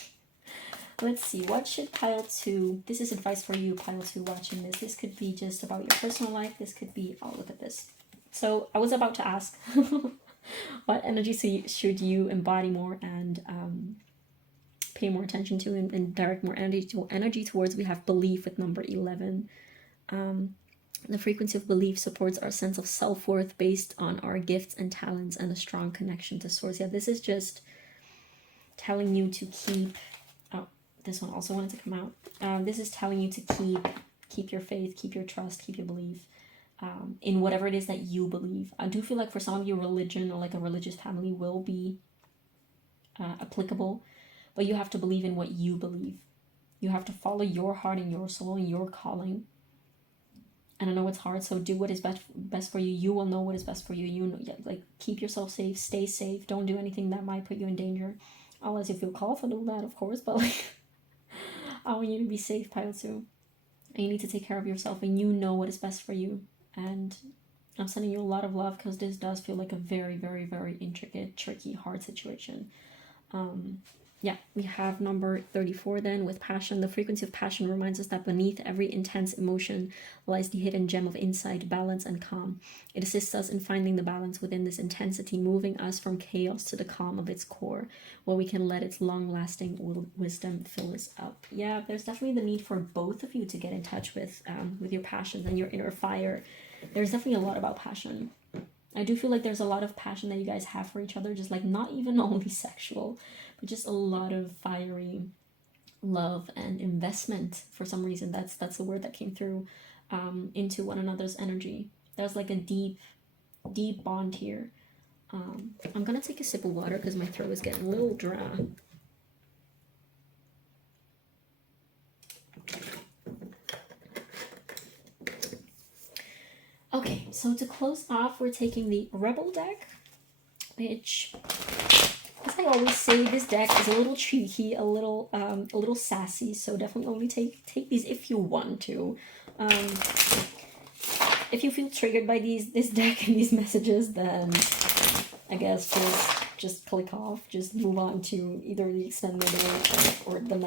Let's see, what should pile two... This is advice for you, pile two, watching this. This could be just about your personal life. This could be... Oh, look at this. So, I was about to ask... what energy should you embody more and pay more attention to and direct more energy towards? We have belief with number 11. The frequency of belief supports our sense of self-worth based on our gifts and talents and a strong connection to source. Yeah, this is just telling you to keep... Oh, this one also wanted to come out. This is telling you to keep your faith, keep your trust, keep your belief. In whatever it is that you believe. I do feel like for some of you, religion or like a religious family will be applicable, but you have to believe in what you believe. You have to follow your heart and your soul and your calling. And I know it's hard, so do what is best for you. You will know what is best for you. You know, like, keep yourself safe, stay safe. Don't do anything that might put you in danger, unless you feel called to do that, of course. But like, I want you to be safe, pile two. And you need to take care of yourself, and you know what is best for you. And I'm sending you a lot of love because this does feel like a very, very, very intricate, tricky, hard situation. yeah, we have number 34 then with passion. The frequency of passion reminds us that beneath every intense emotion lies the hidden gem of insight, balance, and calm. It assists us in finding the balance within this intensity, moving us from chaos to the calm of its core, where we can let its long-lasting wisdom fill us up. Yeah, there's definitely the need for both of you to get in touch with your passions and your inner fire. There's definitely a lot about passion. I do feel like there's a lot of passion that you guys have for each other, just like not even only sexual, but just a lot of fiery love and investment. For some reason, that's the word that came through, into one another's energy. There's like a deep bond here. I'm gonna take a sip of water because my throat is getting a little dry. Okay, so to close off, we're taking the Rebel deck, which, as I always say, this deck is a little cheeky, a little sassy. So definitely only take these if you want to. If you feel triggered by this deck and these messages, then I guess just click off, just move on to either the extended or the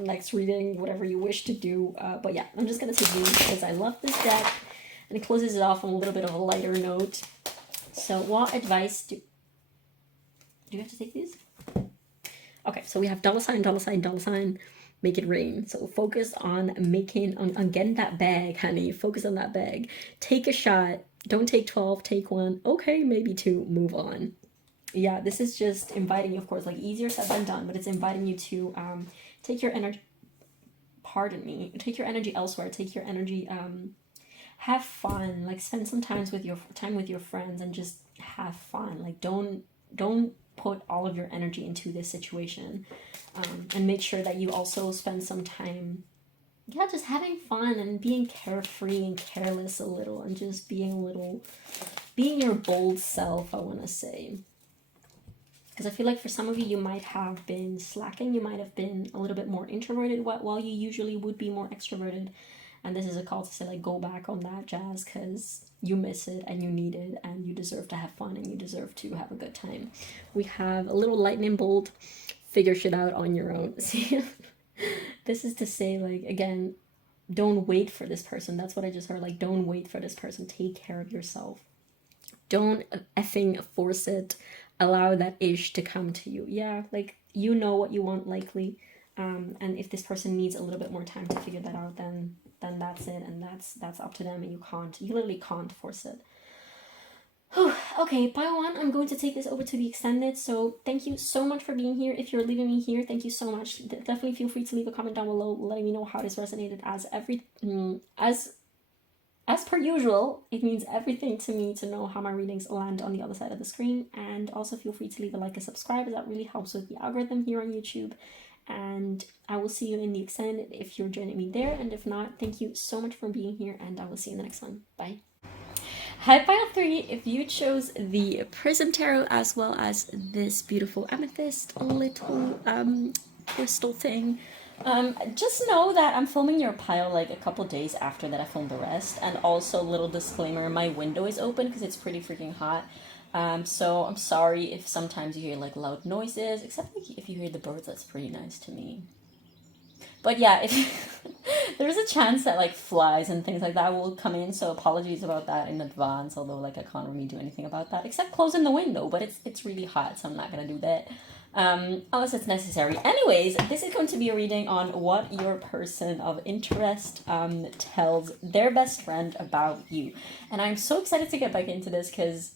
next reading, whatever you wish to do. But yeah, I'm just gonna take these because I love this deck, and it closes it off on a little bit of a lighter note. So what advice do you have to take these? Okay, so we have $, make it rain. So focus on on getting that bag, honey. Focus on that bag. Take a shot. Don't take 12, take 1. Okay, maybe 2, move on. Yeah, this is just inviting you, of course, like easier said than done, but it's inviting you to take your energy, take your energy elsewhere. Take your energy, have fun, like spend some time with your friends and just have fun. Like don't put all of your energy into this situation, and make sure that you also spend some time, yeah, just having fun and being carefree and careless a little, and just being your bold self, I want to say. Because I feel like for some of you, you might have been slacking, you might have been a little bit more introverted while you usually would be more extroverted. And this is a call to say, like, go back on that jazz, because you miss it and you need it and you deserve to have fun and you deserve to have a good time. We have a little lightning bolt, figure shit out on your own. See, this is to say, like, again, don't wait for this person. That's what I just heard. Like, don't wait for this person. Take care of yourself. Don't effing force it. Allow that ish to come to you. Yeah, like, you know what you want, likely. And if this person needs a little bit more time to figure that out, then that's it, and that's up to them, and you literally can't force it. Whew. Okay, pile one, I'm going to take this over to the extended. So thank you so much for being here. If you're leaving me here, thank you so much. Definitely feel free to leave a comment down below letting me know how this resonated. As per usual, it means everything to me to know how my readings land on the other side of the screen. And also feel free to leave a like and subscribe, as that really helps with the algorithm here on YouTube. And I will see you in the extended if you're joining me there. And if not, thank you so much for being here, and I will see you in the next one. Bye. Hi, pile 3. If you chose the Prism Tarot as well as this beautiful amethyst little crystal thing, just know that I'm filming your pile like a couple days after that I filmed the rest. And also, little disclaimer, my window is open because it's pretty freaking hot. So I'm sorry if sometimes you hear like loud noises, except if you hear the birds. That's pretty nice to me. But yeah, if there's a chance that like flies and things like that will come in, so apologies about that in advance, although like I can't really do anything about that except closing the window. But it's really hot, so I'm not gonna do that unless it's necessary. Anyways, this is going to be a reading on what your person of interest tells their best friend about you. And I'm so excited to get back into this because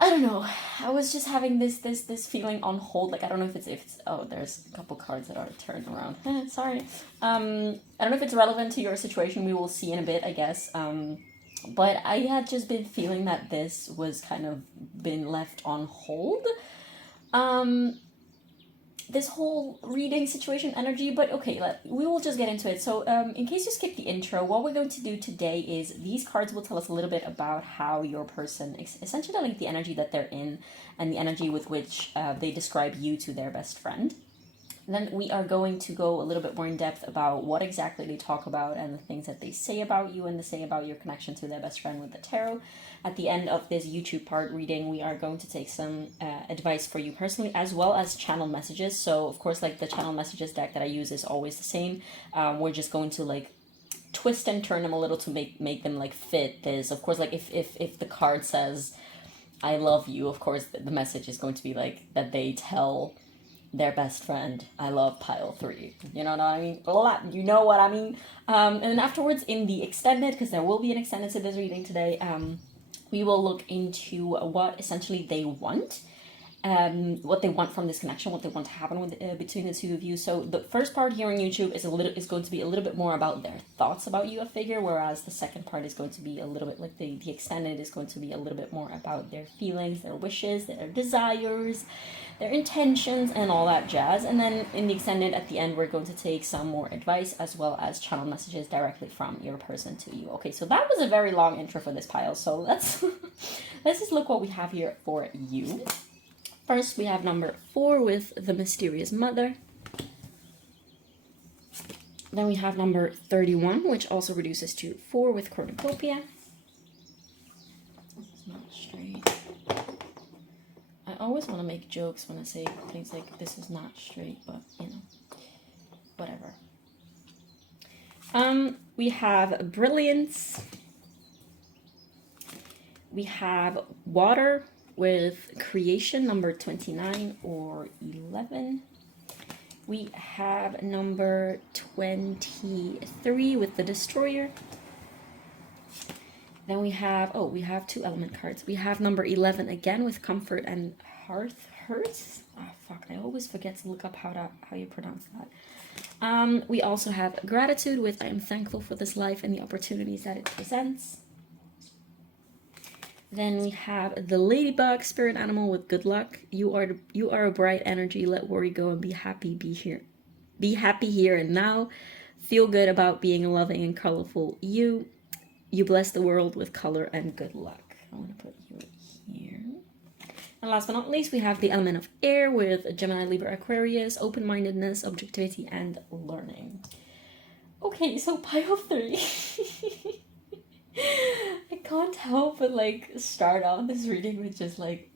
I don't know, I was just having this feeling on hold. Like, I don't know if it's oh, there's a couple cards that are turned around. Sorry. I don't know if it's relevant to your situation. We will see in a bit, I guess. But I had just been feeling that this was kind of been left on hold. This whole reading situation energy, but okay, we will just get into it. So in case you skipped the intro, what we're going to do today is these cards will tell us a little bit about how your person, essentially like the energy that they're in and the energy with which they describe you to their best friend. Then we are going to go a little bit more in depth about what exactly they talk about and the things that they say about you and they say about your connection to their best friend with the tarot. At the end of this YouTube part reading, we are going to take some advice for you personally, as well as channel messages. So of course, like the channel messages deck that I use is always the same. We're just going to like twist and turn them a little to make them like fit this. Of course, like if the card says I love you, of course the message is going to be like that they tell their best friend, I love pile 3. You know what I mean? You know what I mean? And then afterwards in the extended, because there will be an extended to this reading today, we will look into what essentially they want. What they want from this connection, what they want to happen with between the two of you. So the first part here on YouTube is going to be a little bit more about their thoughts about you, a figure, whereas the second part is going to be a little bit like the extended is going to be a little bit more about their feelings, their wishes, their desires, their intentions, and all that jazz. And then in the extended at the end, we're going to take some more advice as well as channel messages directly from your person to you. Okay, so that was a very long intro for this pile. So let's just look what we have here for you. First, we have number 4 with the mysterious mother. Then we have number 31, which also reduces to 4 with cornucopia. This is not straight. I always want to make jokes when I say things like this is not straight, but you know, whatever. We have brilliance. We have water with creation, number 29 or 11. We have number 23 with the destroyer. Then we have 2 element cards. We have number 11 again with comfort and hearth. Oh fuck, I always forget to look up how you pronounce that. We also have gratitude with I am thankful for this life and the opportunities that it presents. Then we have the ladybug spirit animal with good luck. You are a bright energy. Let worry go and be happy. Be happy here and now. Feel good about being a loving and colorful you. You bless the world with color and good luck. I want to put you here. And last but not least, we have the element of air with Gemini, Libra, Aquarius, open-mindedness, objectivity, and learning. Okay, so pile 3. I can't help but like start out this reading with just like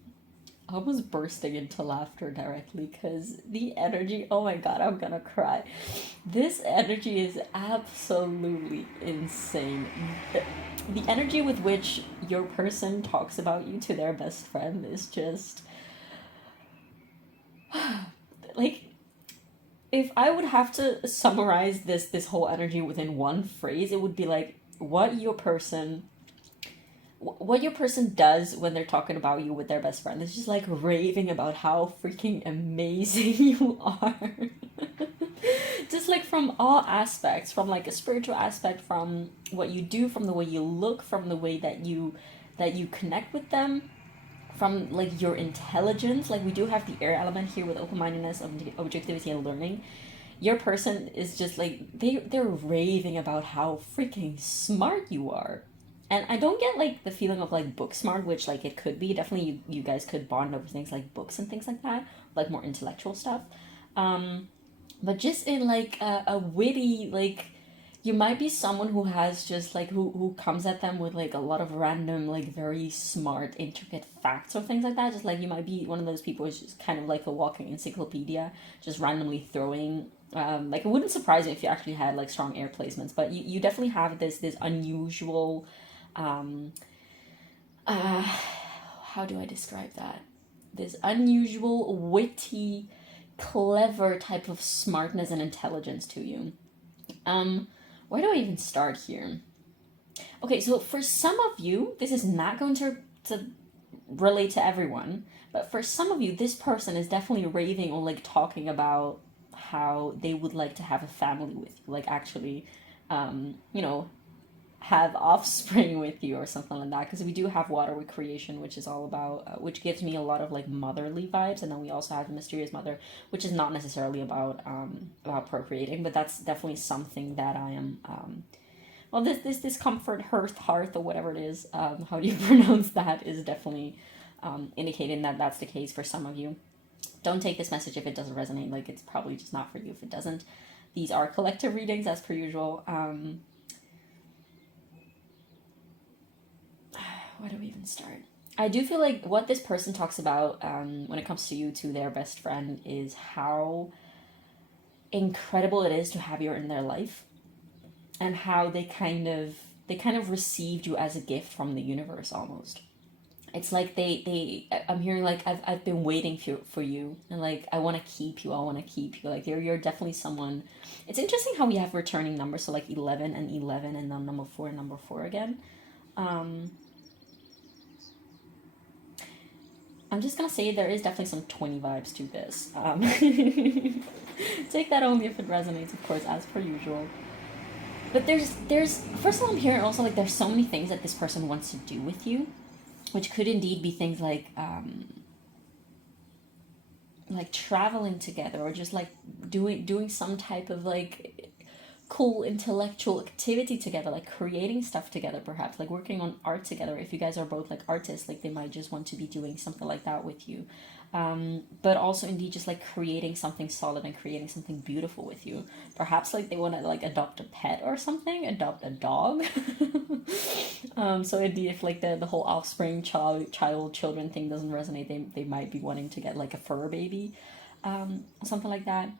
almost bursting into laughter directly because the energy, oh my god, I'm gonna cry. This energy is absolutely insane. The energy with which your person talks about you to their best friend is just like, if I would have to summarize this whole energy within one phrase, it would be like what your person does when they're talking about you with their best friend. It's just like raving about how freaking amazing you are. Just like from all aspects, from like a spiritual aspect, from what you do, from the way you look, from the way that you connect with them, from like your intelligence. Like we do have the air element here with open-mindedness, objectivity, and learning. Your person is just like, they're raving about how freaking smart you are. And I don't get like the feeling of like book smart, which like it could be. Definitely you guys could bond over things like books and things like that, like more intellectual stuff. But just in like a witty, like you might be someone who has just like, who comes at them with like a lot of random, like very smart, intricate facts or things like that. Just like you might be one of those people who's just kind of like a walking encyclopedia, just randomly throwing like it wouldn't surprise me if you actually had like strong air placements, but you definitely have this unusual how do I describe that? This unusual, witty, clever type of smartness and intelligence to you. Where do I even start here? Okay, so for some of you, this is not going to relate to everyone, but for some of you, this person is definitely raving or like talking about how they would like to have a family with you, like actually, you know, have offspring with you or something like that, because we do have water with creation, which is all about which gives me a lot of like motherly vibes, and then we also have the mysterious mother, which is not necessarily about procreating, but that's definitely something that I am well, this comfort, hearth or whatever it is, how do you pronounce that, is definitely indicating that that's the case for some of you. Don't take this message if it doesn't resonate. Like, it's probably just not for you if it doesn't. These are collective readings as per usual. Where do we even start? I do feel like what this person talks about when it comes to you, to their best friend, is how incredible it is to have you in their life, and how they kind of received you as a gift from the universe almost. It's like I'm hearing like I've been waiting for you, and like I want to keep you, like you're definitely someone. It's interesting how we have returning numbers, so like 11 and 11, and then number 4 and number 4 again. I'm just gonna say there is definitely some 20 vibes to this. Take that only if it resonates, of course, as per usual. But there's first of all, I'm hearing also like there's so many things that this person wants to do with you, which could indeed be things like traveling together, or just like doing some type of like cool intellectual activity together, like creating stuff together, perhaps like working on art together. If you guys are both like artists, like they might just want to be doing something like that with you. But also indeed just like creating something solid and creating something beautiful with you. Perhaps like they want to like adopt a pet or something, adopt a dog. So indeed, if like the whole offspring children thing doesn't resonate, they might be wanting to get like a fur baby, something like that.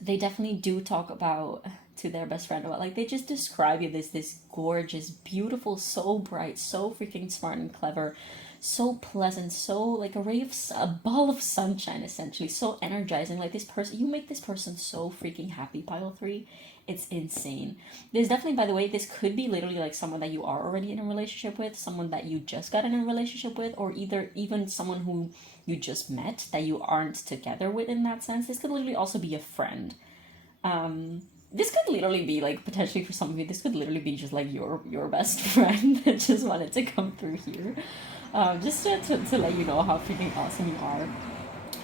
They definitely do talk about to their best friend about like they just describe you this gorgeous, beautiful, so bright, so freaking smart and clever, so pleasant, so like a ball of sunshine, essentially, so energizing. Like this person, you make this person so freaking happy, pile 3. It's insane. There's definitely, by the way, this could be literally like someone that you are already in a relationship with, someone that you just got in a relationship with, or even someone who you just met that you aren't together with in that sense. This could literally also be a friend. This could literally be like, potentially for some of you, this could literally be just like your best friend that just wanted to come through here. Just to let you know how freaking awesome you are.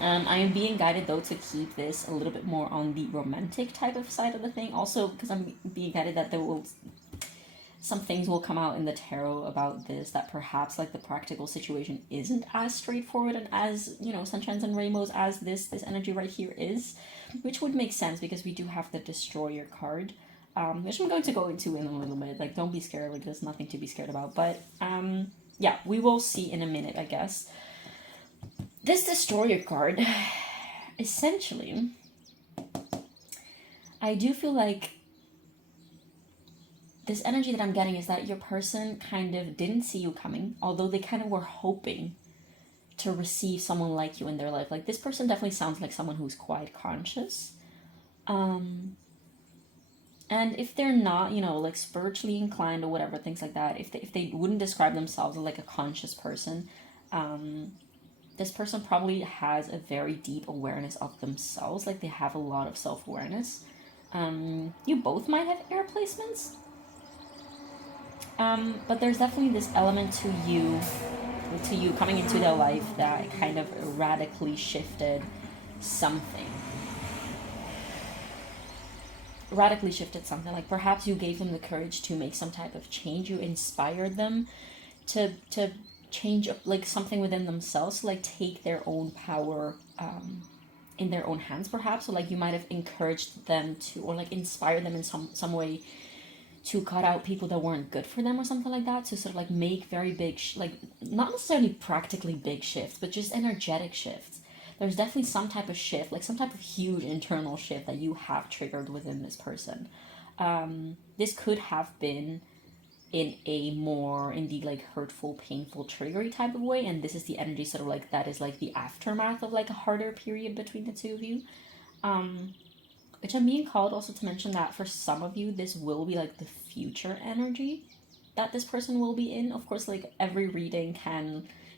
I am being guided though to keep this a little bit more on the romantic type of side of the thing. Also, because I'm being guided that some things will come out in the tarot about this, that perhaps like the practical situation isn't as straightforward and as, sunshines and rainbows as this energy right here is, which would make sense because we do have the Destroyer card, which I'm going to go into in a little bit. Like, don't be scared, like there's nothing to be scared about, but yeah, we will see in a minute, I guess. This Destroyer card, essentially, I do feel like this energy that I'm getting is that your person kind of didn't see you coming, although they kind of were hoping to receive someone like you in their life. Like, this person definitely sounds like someone who's quite conscious. And if they're not, like spiritually inclined or whatever, things like that, if they wouldn't describe themselves as like a conscious person, this person probably has a very deep awareness of themselves. Like, they have a lot of self-awareness. You both might have air placements. But there's definitely this element to you coming into their life that kind of radically shifted something. Like perhaps you gave them the courage to make some type of change. You inspired them to change like something within themselves, to like take their own power in their own hands, perhaps. So like you might have encouraged them to, or like inspired them in some way to cut out people that weren't good for them or something like that, to sort of like make very big, like not necessarily practically big shifts, but just energetic shifts. There's definitely some type of shift, like some type of huge internal shift that you have triggered within this person. This could have been in a more indeed like hurtful, painful, triggery type of way, and this is the energy sort of like that is like the aftermath of like a harder period between the two of you. Which I'm being called also to mention that for some of you, this will be like the future energy that this person will be in. Of course, like every reading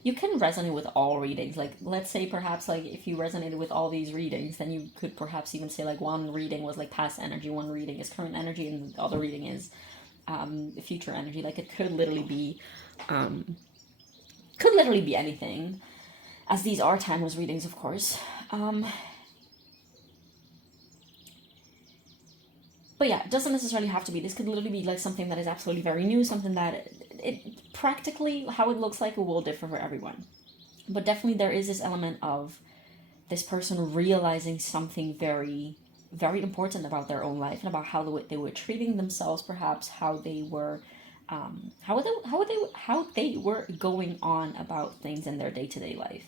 you can resonate with all readings. Like, let's say perhaps like if you resonated with all these readings, then you could perhaps even say like one reading was like past energy, one reading is current energy, and the other reading is future energy. Like it could literally be anything, as these are timeless readings, of course. But yeah, it doesn't necessarily have to be. This could literally be like something that is absolutely very new, something that it practically how it looks like it will differ for everyone. But definitely there is this element of this person realizing something very, very important about their own life and about how they were treating themselves, perhaps how they were, how they were going on about things in their day-to-day life.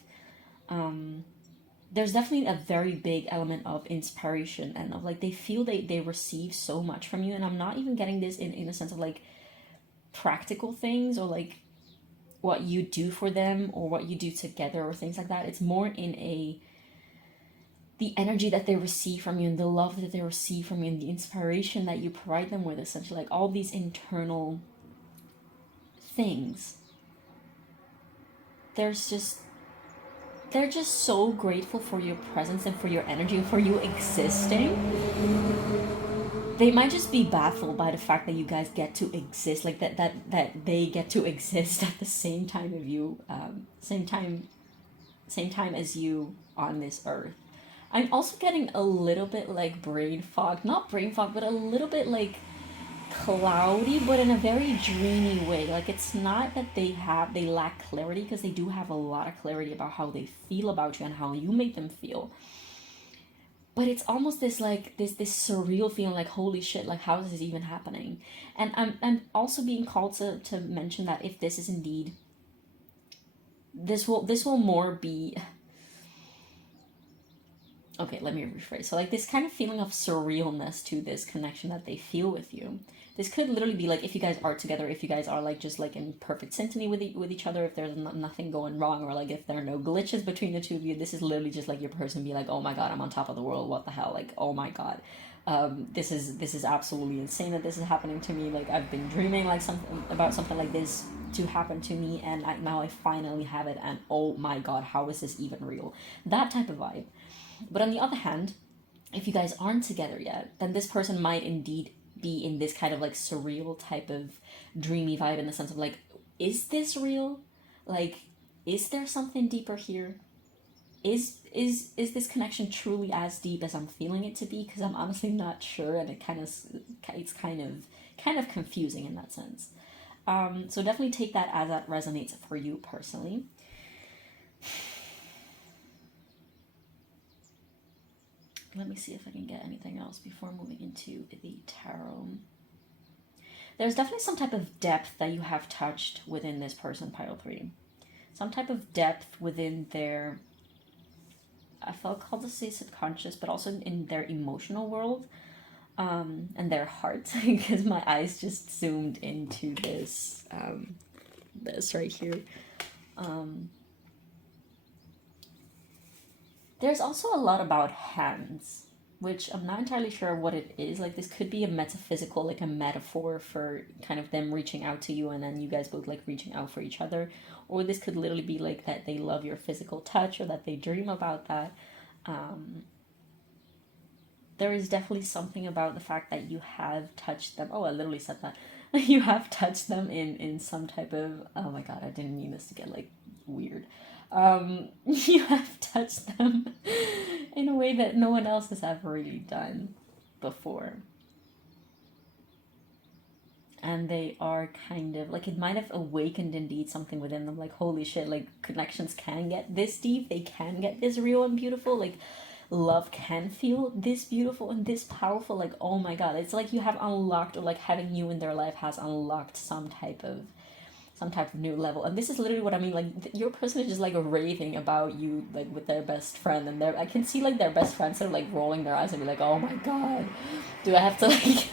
There's definitely a very big element of inspiration and of like they feel they receive so much from you, and I'm not even getting this in a sense of like practical things or like what you do for them or what you do together or things like that. It's more in the energy that they receive from you and the love that they receive from you and the inspiration that you provide them with, essentially like all these internal things. They're just so grateful for your presence and for your energy and for you existing. They might just be baffled by the fact that you guys get to exist, like that they get to exist at the same time of you, same time as you on this earth. I'm also getting a little bit like brain fog, not brain fog, but a little bit like cloudy, but in a very dreamy way. Like it's not that they lack clarity, because they do have a lot of clarity about how they feel about you and how you make them feel. But it's almost this like this surreal feeling, like holy shit, like how is this even happening? And I'm also being called to mention that if this is indeed, this will more be, okay, let me rephrase. So like this kind of feeling of surrealness to this connection that they feel with you. This could literally be like if you guys are together, if you guys are like just like in perfect symphony with each other, if there's nothing going wrong, or like if there are no glitches between the two of you. This is literally just like your person be like, oh my god, I'm on top of the world. What the hell? Like, oh my god, this is absolutely insane that this is happening to me. Like I've been dreaming like something like this to happen to me, and now I finally have it. And oh my god, how is this even real? That type of vibe. But on the other hand, if you guys aren't together yet, then this person might indeed be in this kind of like surreal type of dreamy vibe, in the sense of like, is this real? Like, is there something deeper here? Is this connection truly as deep as I'm feeling it to be? Because I'm honestly not sure, and it's kind of confusing in that sense. So definitely take that as that resonates for you personally. Let me see if I can get anything else before moving into the tarot. There's definitely some type of depth that you have touched within this person, pile 3. Some type of depth within their, I felt called to say subconscious, but also in their emotional world, and their heart, because my eyes just zoomed into this, this right here. There's also a lot about hands, which I'm not entirely sure what it is. Like this could be a metaphysical, like a metaphor for kind of them reaching out to you and then you guys both like reaching out for each other. Or this could literally be like that they love your physical touch, or that they dream about that. There is definitely something about the fact that you have touched them. Oh, I literally said that. You have touched them in some type of, oh my god, I didn't mean this to get like weird. You have touched them in a way that no one else has ever really done before. And they are kind of like, it might have awakened indeed something within them, like holy shit, like connections can get this deep, they can get this real and beautiful, like love can feel this beautiful and this powerful. Like oh my god, it's like you have unlocked, or like having you in their life has unlocked some type of new level. And this is literally what I mean, like your person is just like raving about you, like with their best friend, and I can see like their best friends are like rolling their eyes and be like, oh my god, do I have to like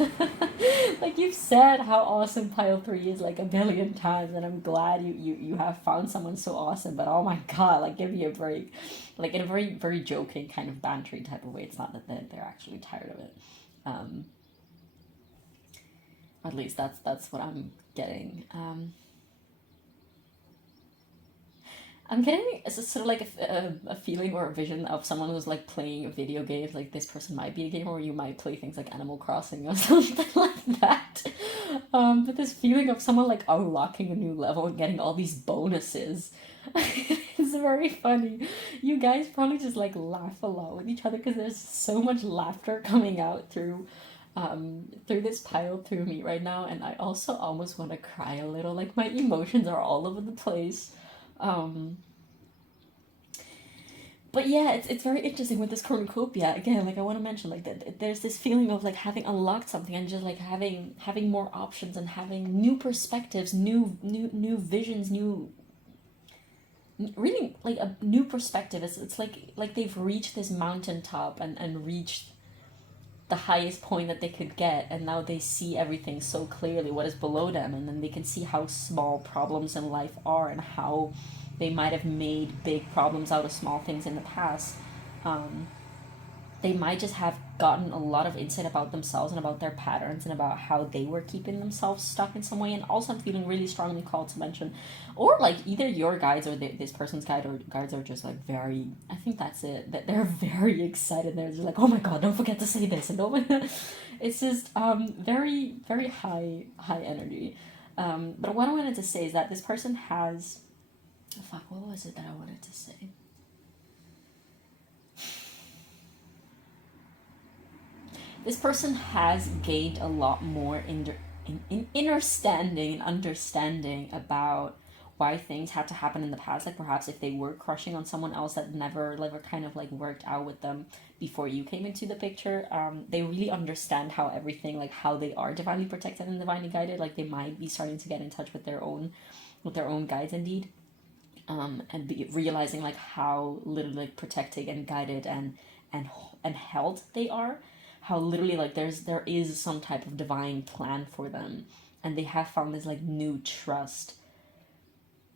like you've said how awesome pile 3 is like a billion times, and I'm glad you have found someone so awesome, but oh my god, like give me a break, like in a very very joking kind of bantery type of way. It's not that they're actually tired of it. At least that's what I'm getting. I'm getting sort of like a feeling or a vision of someone who's like playing a video game. Like this person might be a gamer, or you might play things like Animal Crossing or something like that. But this feeling of someone like unlocking a new level and getting all these bonuses. It's very funny. You guys probably just like laugh a lot with each other, because there's so much laughter coming out through this pile through me right now, and I also almost want to cry a little. Like my emotions are all over the place. But yeah, it's very interesting with this cornucopia. Again, like I want to mention, like that there's this feeling of like having unlocked something and just like having more options and having new perspectives, new visions, new really like a new perspective. It's like they've reached this mountaintop and reached the highest point that they could get, and now they see everything so clearly what is below them, and then they can see how small problems in life are and how they might have made big problems out of small things in the past. um, they might just have gotten a lot of insight about themselves and about their patterns and about how they were keeping themselves stuck in some way. And also I'm feeling really strongly called to mention, or like either your guides or this person's guide or guides are just like very, I think that's it, that they're very excited. They're just like, oh my god, don't forget to say this, and don't it's just very very high energy. But what I wanted to say is that this person has, oh, fuck, what was it that I wanted to say? This person has gained a lot more in understanding and understanding about why things had to happen in the past. Like perhaps if they were crushing on someone else that never kind of like worked out with them before you came into the picture, they really understand how everything, like how they are divinely protected and divinely guided. Like they might be starting to get in touch with their own guides indeed, and be realizing like how literally like protected and guided and held they are, how literally like there is some type of divine plan for them, and they have found this like new trust,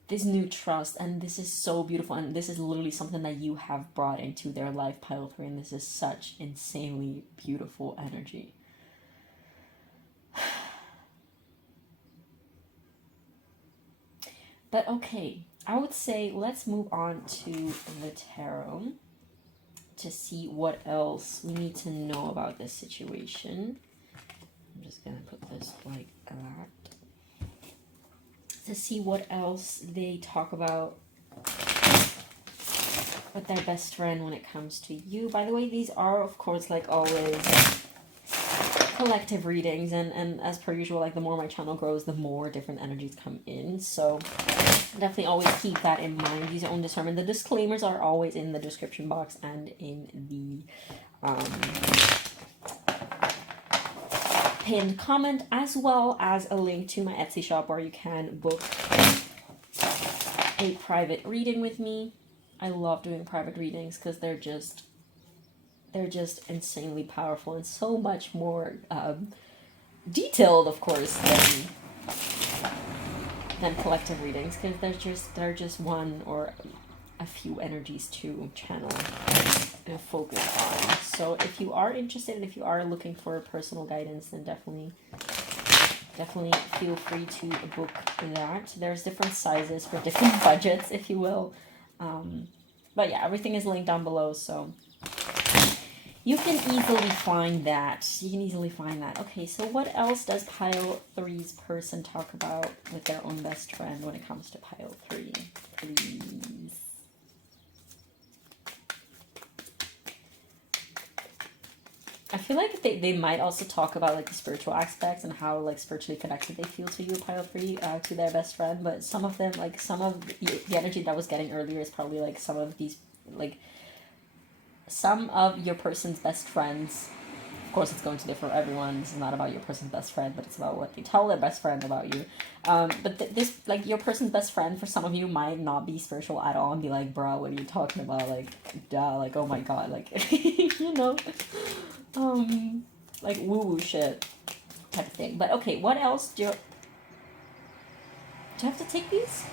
and this is so beautiful, and this is literally something that you have brought into their life, pile 3, and this is such insanely beautiful energy. But okay, I would say let's move on to the tarot to see what else we need to know about this situation. I'm just gonna put this like that to see what else they talk about with their best friend when it comes to you. By the way, these are of course like always collective readings, and as per usual, like the more my channel grows, the more different energies come in, so definitely always keep that in mind. Use your own discernment. The disclaimers are always in the description box and in the pinned comment, as well as a link to my Etsy shop where you can book a private reading with me. I love doing private readings because they're just insanely powerful and so much more detailed, of course, than collective readings, because they're just one or a few energies to channel and focus on. So if you are interested and if you are looking for personal guidance, then definitely feel free to book that. There's different sizes for different budgets, if you will. But yeah, everything is linked down below, so you can easily find that. Okay, so what else does pile 3's person talk about with their own best friend when it comes to pile 3? Please. I feel like they might also talk about like the spiritual aspects and how like spiritually connected they feel to you, pile 3, to their best friend. But some of them, like some of the energy that I was getting earlier is probably like some of these, like some of your person's best friends. Of course, it's going to differ for everyone. This is not about your person's best friend, but it's about what they tell their best friend about you. But this, like, your person's best friend, for some of you, might not be spiritual at all and be like, bro, what are you talking about? Like, duh, like, oh my god, like, you know, like, woo-woo shit type of thing. But okay, what else do you have to take these?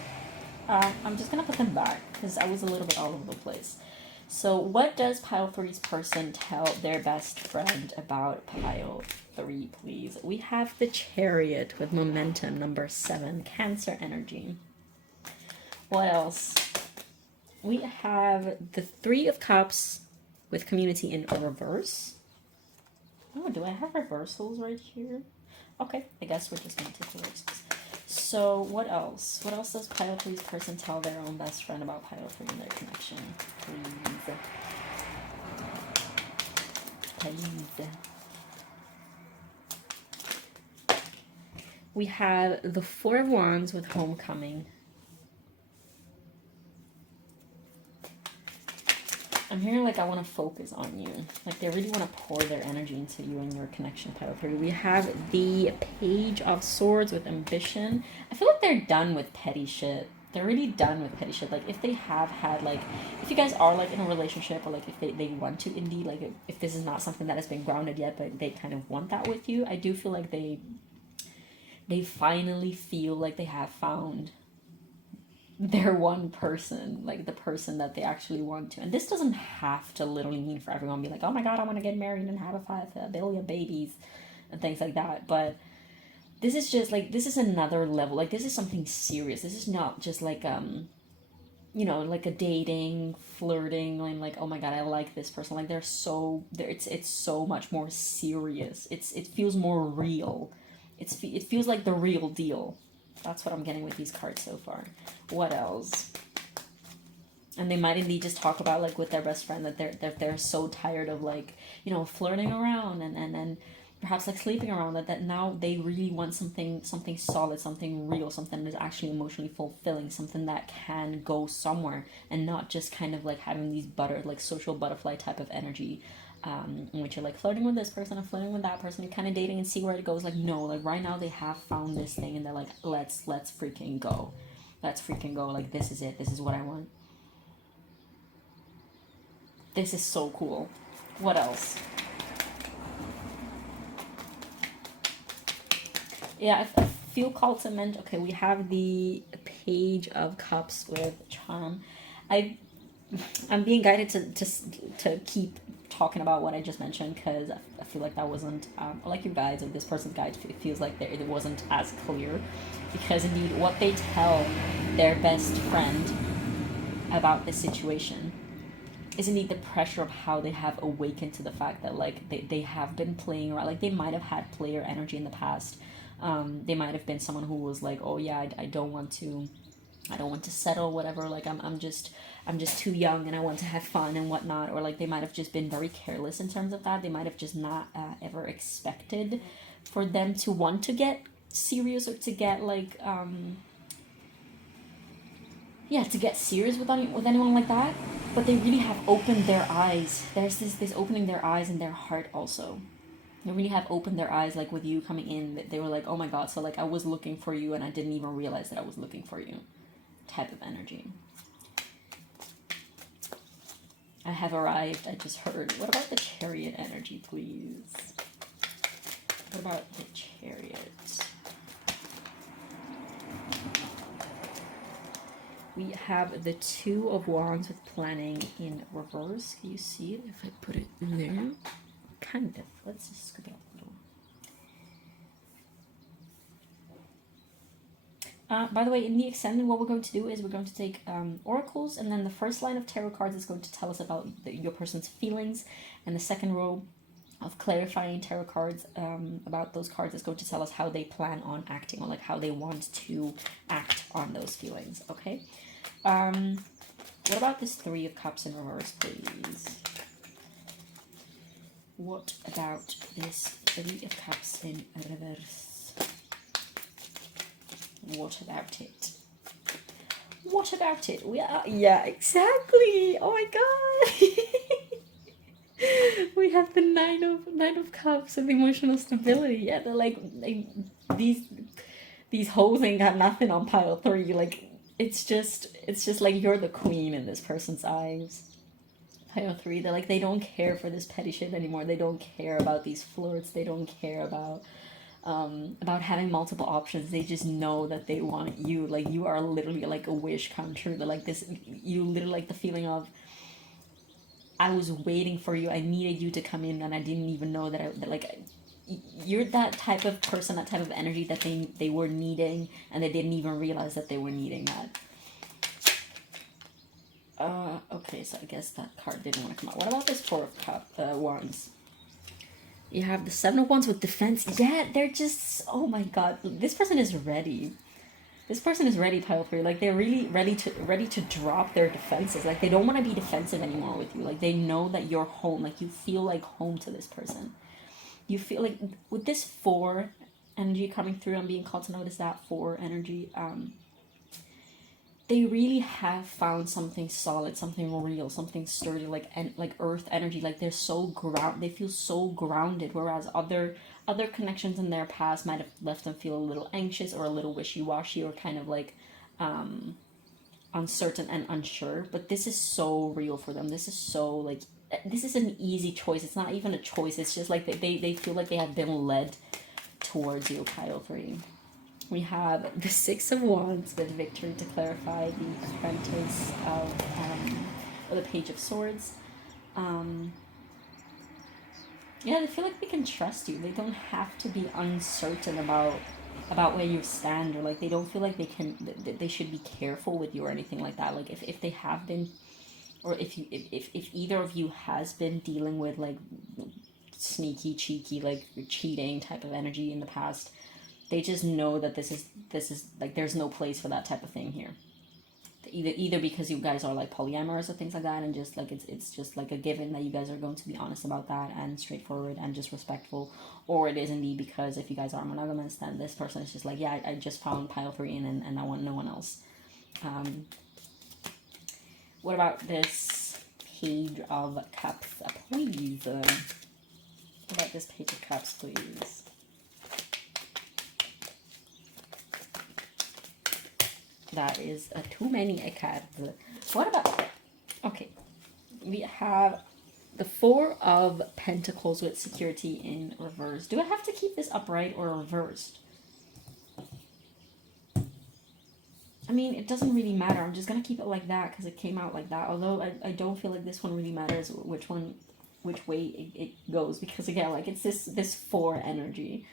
I'm just gonna put them back because I was a little bit all over the place. So what does pile 3's person tell their best friend about pile 3, please? We have the Chariot with momentum, number 7, Cancer energy. What else? We have the 3 of Cups with community in reverse. Oh, do I have reversals right here? Okay, I guess we're just going to take the reversals. So what else? What else does pile 3's person tell their own best friend about pile 3 and their connection? Please. We have the 4 of Wands with Homecoming. I'm hearing like I want to focus on you. Like they really want to pour their energy into you and your connection, pile 3. We have the Page of Swords with ambition. I feel like they're done with petty shit. They're really done with petty shit. Like if they have had like, if you guys are like in a relationship, or like if they want to indeed, like if this is not something that has been grounded yet, but they kind of want that with you, I do feel like they finally feel like they have found their one person, like the person that they actually want to. And this doesn't have to literally mean for everyone be like, oh my god, I want to get married and have a billion babies and things like that. But this is just like, this is another level. Like this is something serious. This is not just like you know, like a dating, flirting, like oh my god, I like this person. Like it's so much more serious. It feels more real. It feels like the real deal. That's what I'm getting with these cards so far. What else? And they might indeed just talk about like with their best friend that they're so tired of like, you know, flirting around and perhaps like sleeping around, that now they really want something solid, something real, something that's actually emotionally fulfilling, something that can go somewhere and not just kind of like having these social butterfly type of energy. In which you're like flirting with this person and flirting with that person, you're kind of dating and see where it goes. Like no, like right now they have found this thing and they're like, let's freaking go, like this is it, this is what I want. This is so cool. What else? Yeah, I feel called to mention. Okay, we have the Page of Cups with charm. I'm being guided to keep talking about what I just mentioned, because I feel like that wasn't like your guides or this person's guide feels like it wasn't as clear, because indeed what they tell their best friend about the situation is indeed the pressure of how they have awakened to the fact that like they have been playing around. Like they might have had player energy in the past. They might have been someone who was like, oh yeah, I don't want to settle, whatever, like I'm just too young and I want to have fun and whatnot. Or like they might have just been very careless in terms of that. They might have just not ever expected for them to want to get serious or to get like to get serious with anyone like that. But they really have opened their eyes. There's this opening their eyes and their heart also. They really have opened their eyes, like with you coming in. They were like, oh my god, so like I was looking for you and I didn't even realize that I was looking for you type of energy. I have arrived, I just heard. What about the Chariot energy, please? What about the Chariot? We have the Two of Wands with planning in reverse. Can you see it if I put it in there? Kind of. Let's just scoop it up a little. By the way, in the Ascendant, what we're going to do is we're going to take oracles, and then the first line of tarot cards is going to tell us about your person's feelings, and the second row of clarifying tarot cards about those cards is going to tell us how they plan on acting, or like how they want to act on those feelings. Okay. What about this Three of Cups in reverse, please? What about this Three of Cups in reverse? What about it? What about it? Yeah, exactly. Oh my god. We have the Nine of Cups and emotional stability. Yeah, they're like these hoes ain't got nothing on pile 3. Like it's just like you're the queen in this person's eyes. Pile 3, they're like, they don't care for this petty shit anymore. They don't care about these flirts. They don't care about having multiple options. They just know that they want you. Like you are literally like a wish come true. They're like this. You literally like the feeling of, I was waiting for you. I needed you to come in, and I didn't even know that like you're that type of person, that type of energy that they were needing, and they didn't even realize that they were needing that. Okay, so I guess that card didn't want to come out. What about this Four of Wands? You have the Seven of Wands with defense. Yeah, they're just, oh my god, this person is ready. This person is ready, pile 3. Like they're really ready to drop their defenses. Like they don't want to be defensive anymore with you. Like they know that you're home. Like you feel like home to this person. You feel like with this 4 energy coming through, I'm being called to notice that 4 energy. they really have found something solid, something real, something sturdy, like, and like earth energy. Like they're so they feel so grounded, whereas other connections in their past might have left them feel a little anxious or a little wishy-washy or kind of like uncertain and unsure. But this is so real for them. This is so like, this is an easy choice. It's not even a choice. It's just like they feel like they have been led towards you, pile 3. We have the Six of Wands with Victory to clarify, the Apprentice of, or the Page of Swords. Yeah, they feel like they can trust you. They don't have to be uncertain about where you stand, or like they don't feel like they should be careful with you or anything like that. Like if they have been, or if either of you has been dealing with like sneaky, cheeky, like cheating type of energy in the past, they just know that this is like, there's no place for that type of thing here. Either because you guys are like polyamorous or things like that, and just like it's just like a given that you guys are going to be honest about that and straightforward and just respectful, or it is indeed because if you guys are monogamous, then this person is just like, yeah, I just found pile 3 and I want no one else. What about this Page of Cups, please? What about this Page of Cups, please? That is too many cards. What about, okay, we have the Four of Pentacles with Security in reverse. Do I have to keep this upright or reversed? I mean, it doesn't really matter. I'm just going to keep it like that because it came out like that. Although I don't feel like this one really matters which way it goes. Because again, like it's this 4 energy.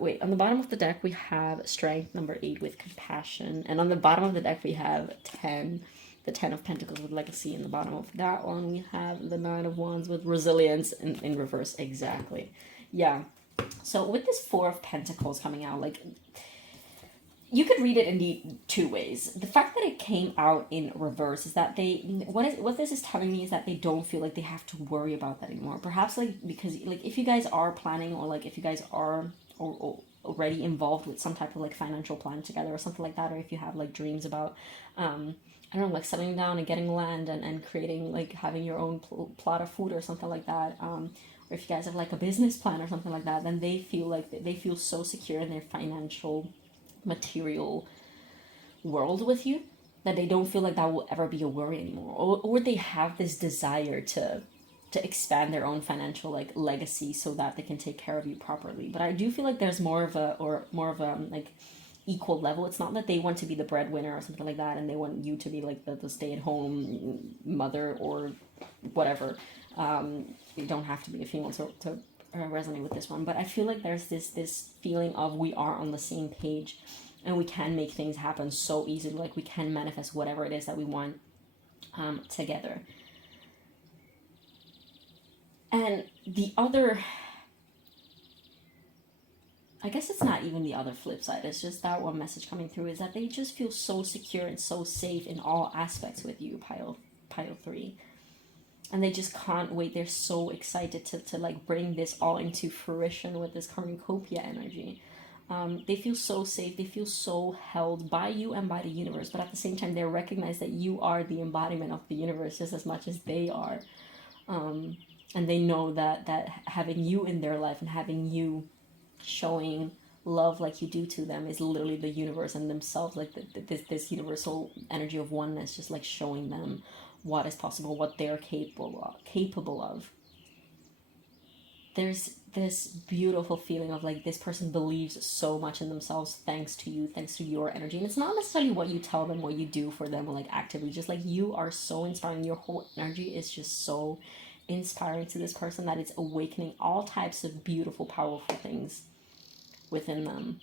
Wait, on the bottom of the deck we have Strength, number 8 with Compassion. And on the bottom of the deck we have 10, the 10 of Pentacles with Legacy. In the bottom of that one we have the 9 of Wands with Resilience in reverse. Exactly. Yeah. So with this 4 of Pentacles coming out, like, you could read it in 2 ways. The fact that it came out in reverse is that what this is telling me is that they don't feel like they have to worry about that anymore. Perhaps like because like if you guys are planning, or like if you guys are or already involved with some type of like financial plan together or something like that, or if you have like dreams about I don't know, like settling down and getting land and creating, like having your own plot of food or something like that, or if you guys have like a business plan or something like that, then they feel like they feel so secure in their financial material world with you that they don't feel like that will ever be a worry anymore, or they have this desire to expand their own financial like legacy so that they can take care of you properly. But I do feel like there's more of a like equal level. It's not that they want to be the breadwinner or something like that and they want you to be like the stay-at-home mother or whatever. You don't have to be a female to resonate with this one, but I feel like there's this feeling of we are on the same page and we can make things happen so easily. Like we can manifest whatever it is that we want together. And the other, I guess it's not even the other flip side, it's just that one message coming through, is that they just feel so secure and so safe in all aspects with you, pile 3. And they just can't wait. They're so excited to like bring this all into fruition with this cornucopia energy. They feel so safe. They feel so held by you and by the universe. But at the same time, they recognize that you are the embodiment of the universe just as much as they are. And they know that having you in their life and having you showing love like you do to them is literally the universe and themselves, like this universal energy of oneness, just like showing them what is possible, what they're capable of. There's this beautiful feeling of like this person believes so much in themselves thanks to you, thanks to your energy. And it's not necessarily what you tell them, what you do for them, or like actively, just like you are so inspiring. Your whole energy is just so inspiring to this person that it's awakening all types of beautiful, powerful things within them.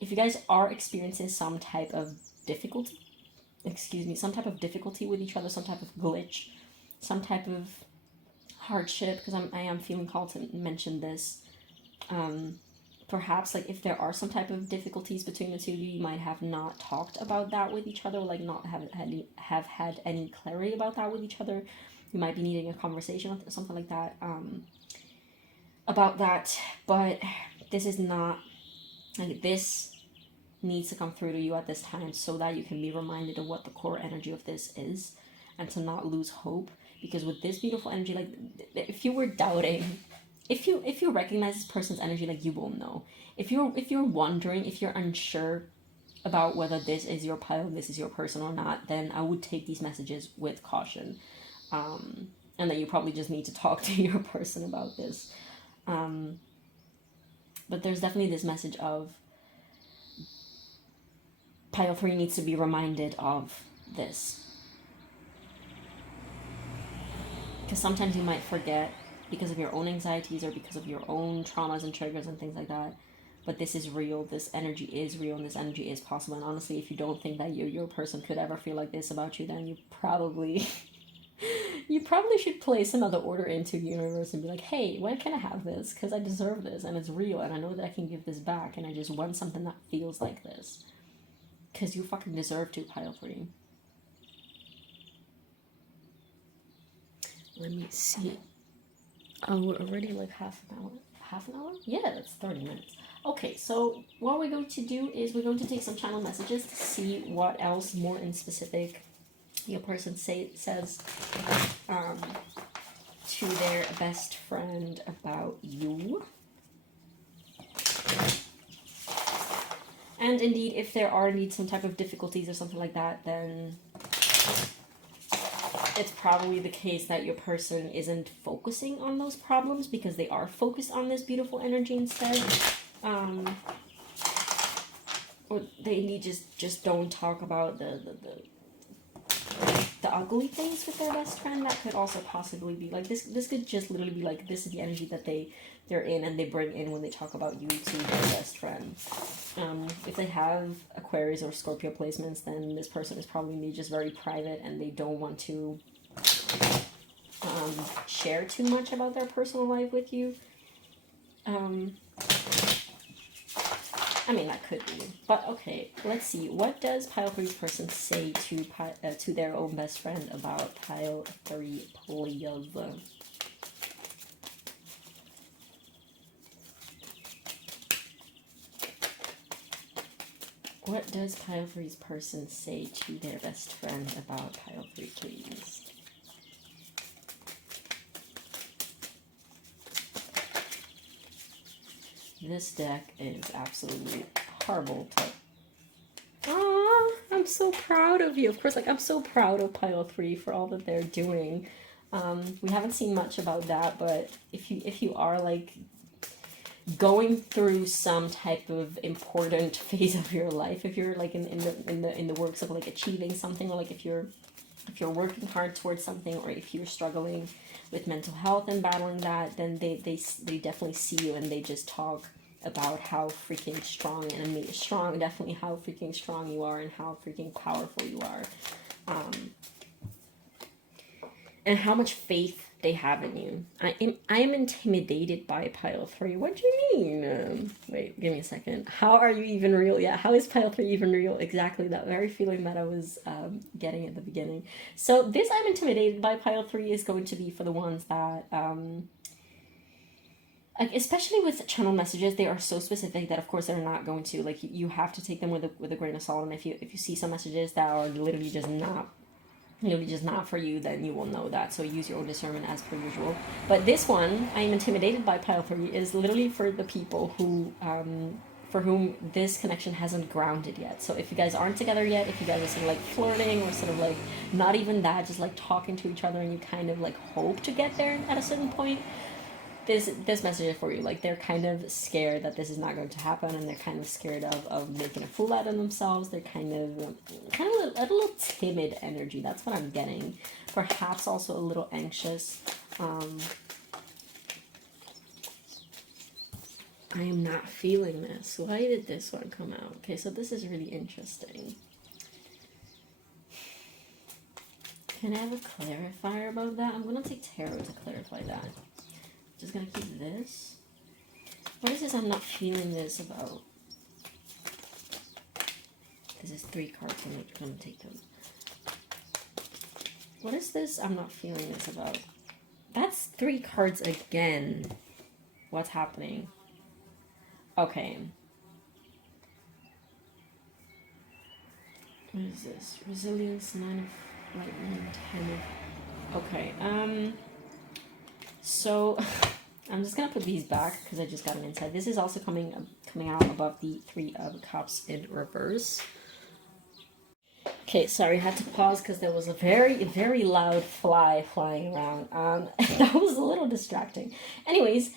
If you guys are experiencing some type of difficulty, some type of difficulty with each other, some type of glitch, some type of hardship, because I am feeling called to mention this. Perhaps like if there are some type of difficulties between the two of you, you might have not talked about that with each other, like not have had any clarity about that with each other. You might be needing a conversation or something like that about that. But this is not like this needs to come through to you at this time so that you can be reminded of what the core energy of this is and to not lose hope. Because with this beautiful energy, like if you were doubting, if you recognize this person's energy, like you will know. If you're wondering, if you're unsure about whether this is your pile, this is your person or not, then I would take these messages with caution. And that you probably just need to talk to your person about this. But there's definitely this message of pile 3 needs to be reminded of this. Because sometimes you might forget because of your own anxieties or because of your own traumas and triggers and things like that. But this is real, this energy is real, and this energy is possible. And honestly, if you don't think that your person could ever feel like this about you, then you probably should place another order into the universe and be like, hey, when can I have this? Because I deserve this, and it's real, and I know that I can give this back, and I just want something that feels like this. Because you fucking deserve to, pile 3. Let me see. Oh, we're already like half an hour? Half an hour? Yeah, that's 30 minutes. Okay, so what we're going to do is we're going to take some channel messages to see what else more in specific your person says to their best friend about you. And indeed, if there are indeed some type of difficulties or something like that, then it's probably the case that your person isn't focusing on those problems because they are focused on this beautiful energy instead. Or they indeed just don't talk about the ugly things with their best friend. That could also possibly be like this could just literally be like this is the energy that they're in and they bring in when they talk about you to their best friend. If they have Aquarius or Scorpio placements, then this person is probably just very private and they don't want to share too much about their personal life with you. I mean, that could be. But okay, let's see. What does pile 3's person say to their own best friend about pile 3, please? What does pile 3's person say to their best friend about pile 3, please? This deck is absolutely horrible to... Aww, I'm so proud of you. Of course, like, I'm so proud of pile 3 for all that they're doing. We haven't seen much about that, but if you are, like, going through some type of important phase of your life, if you're like in the works of like achieving something, or like if you're working hard towards something, or if you're struggling with mental health and battling that, then they definitely see you and they just talk about how freaking strong definitely how freaking strong you are and how freaking powerful you are, and how much faith they have in you. I am intimidated by pile 3. What do you mean? Wait, give me a second. How are you even real? Yeah, how is pile 3 even real? Exactly that very feeling that I was getting at the beginning. So this I'm intimidated by pile 3 is going to be for the ones that like, especially with channel messages, they are so specific that of course they're not going to, like, you have to take them with a grain of salt. And if you see some messages that are literally just not for you, then you will know that. So use your own discernment as per usual. But this one, I am intimidated by pile 3, is literally for the people who for whom this connection hasn't grounded yet. So if you guys aren't together yet, if you guys are sort of like flirting, or sort of like not even that, just like talking to each other, and you kind of like hope to get there at a certain point, this message is for you. Like, they're kind of scared that this is not going to happen, and they're kind of scared of making a fool out of themselves. They're kind of a little timid energy. That's what I'm getting. Perhaps also a little anxious. I am not feeling this. Why did this one come out? Okay, so this is really interesting. Can I have a clarifier about that? I'm going to take tarot to clarify that. Just gonna keep this. What is this I'm not feeling this about? This is 3 cards, I'm not gonna take them. What is this I'm not feeling this about? That's 3 cards again. What's happening? Okay. What is this? Resilience, 9 of lightning, 10 of... Okay, so I'm just gonna put these back because I just got an insight. This is also coming out above the 3 of Cups in reverse. Okay, sorry, I had to pause because there was a very loud fly flying around. That was a little distracting. Anyways,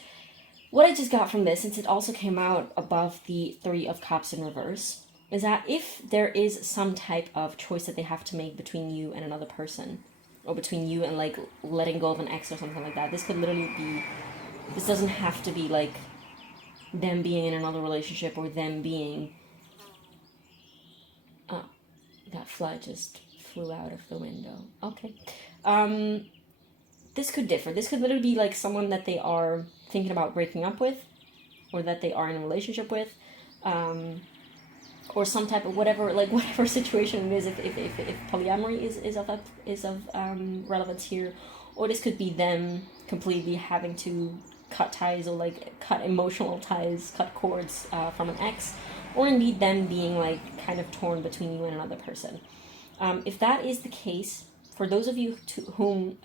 what I just got from this, since it also came out above the 3 of Cups in reverse, is that if there is some type of choice that they have to make between you and another person, or between you and like letting go of an ex or something like that, this could literally be, this doesn't have to be like them being in another relationship or them being, oh, that fly just flew out of the window. Okay. This could differ. This could literally be like someone that they are thinking about breaking up with, or that they are in a relationship with, or some type of whatever situation it is. If polyamory is of relevance here, or this could be them completely having to cut ties, or like cut emotional ties, cut cords from an ex, or indeed them being like kind of torn between you and another person. If that is the case, for those of you to whom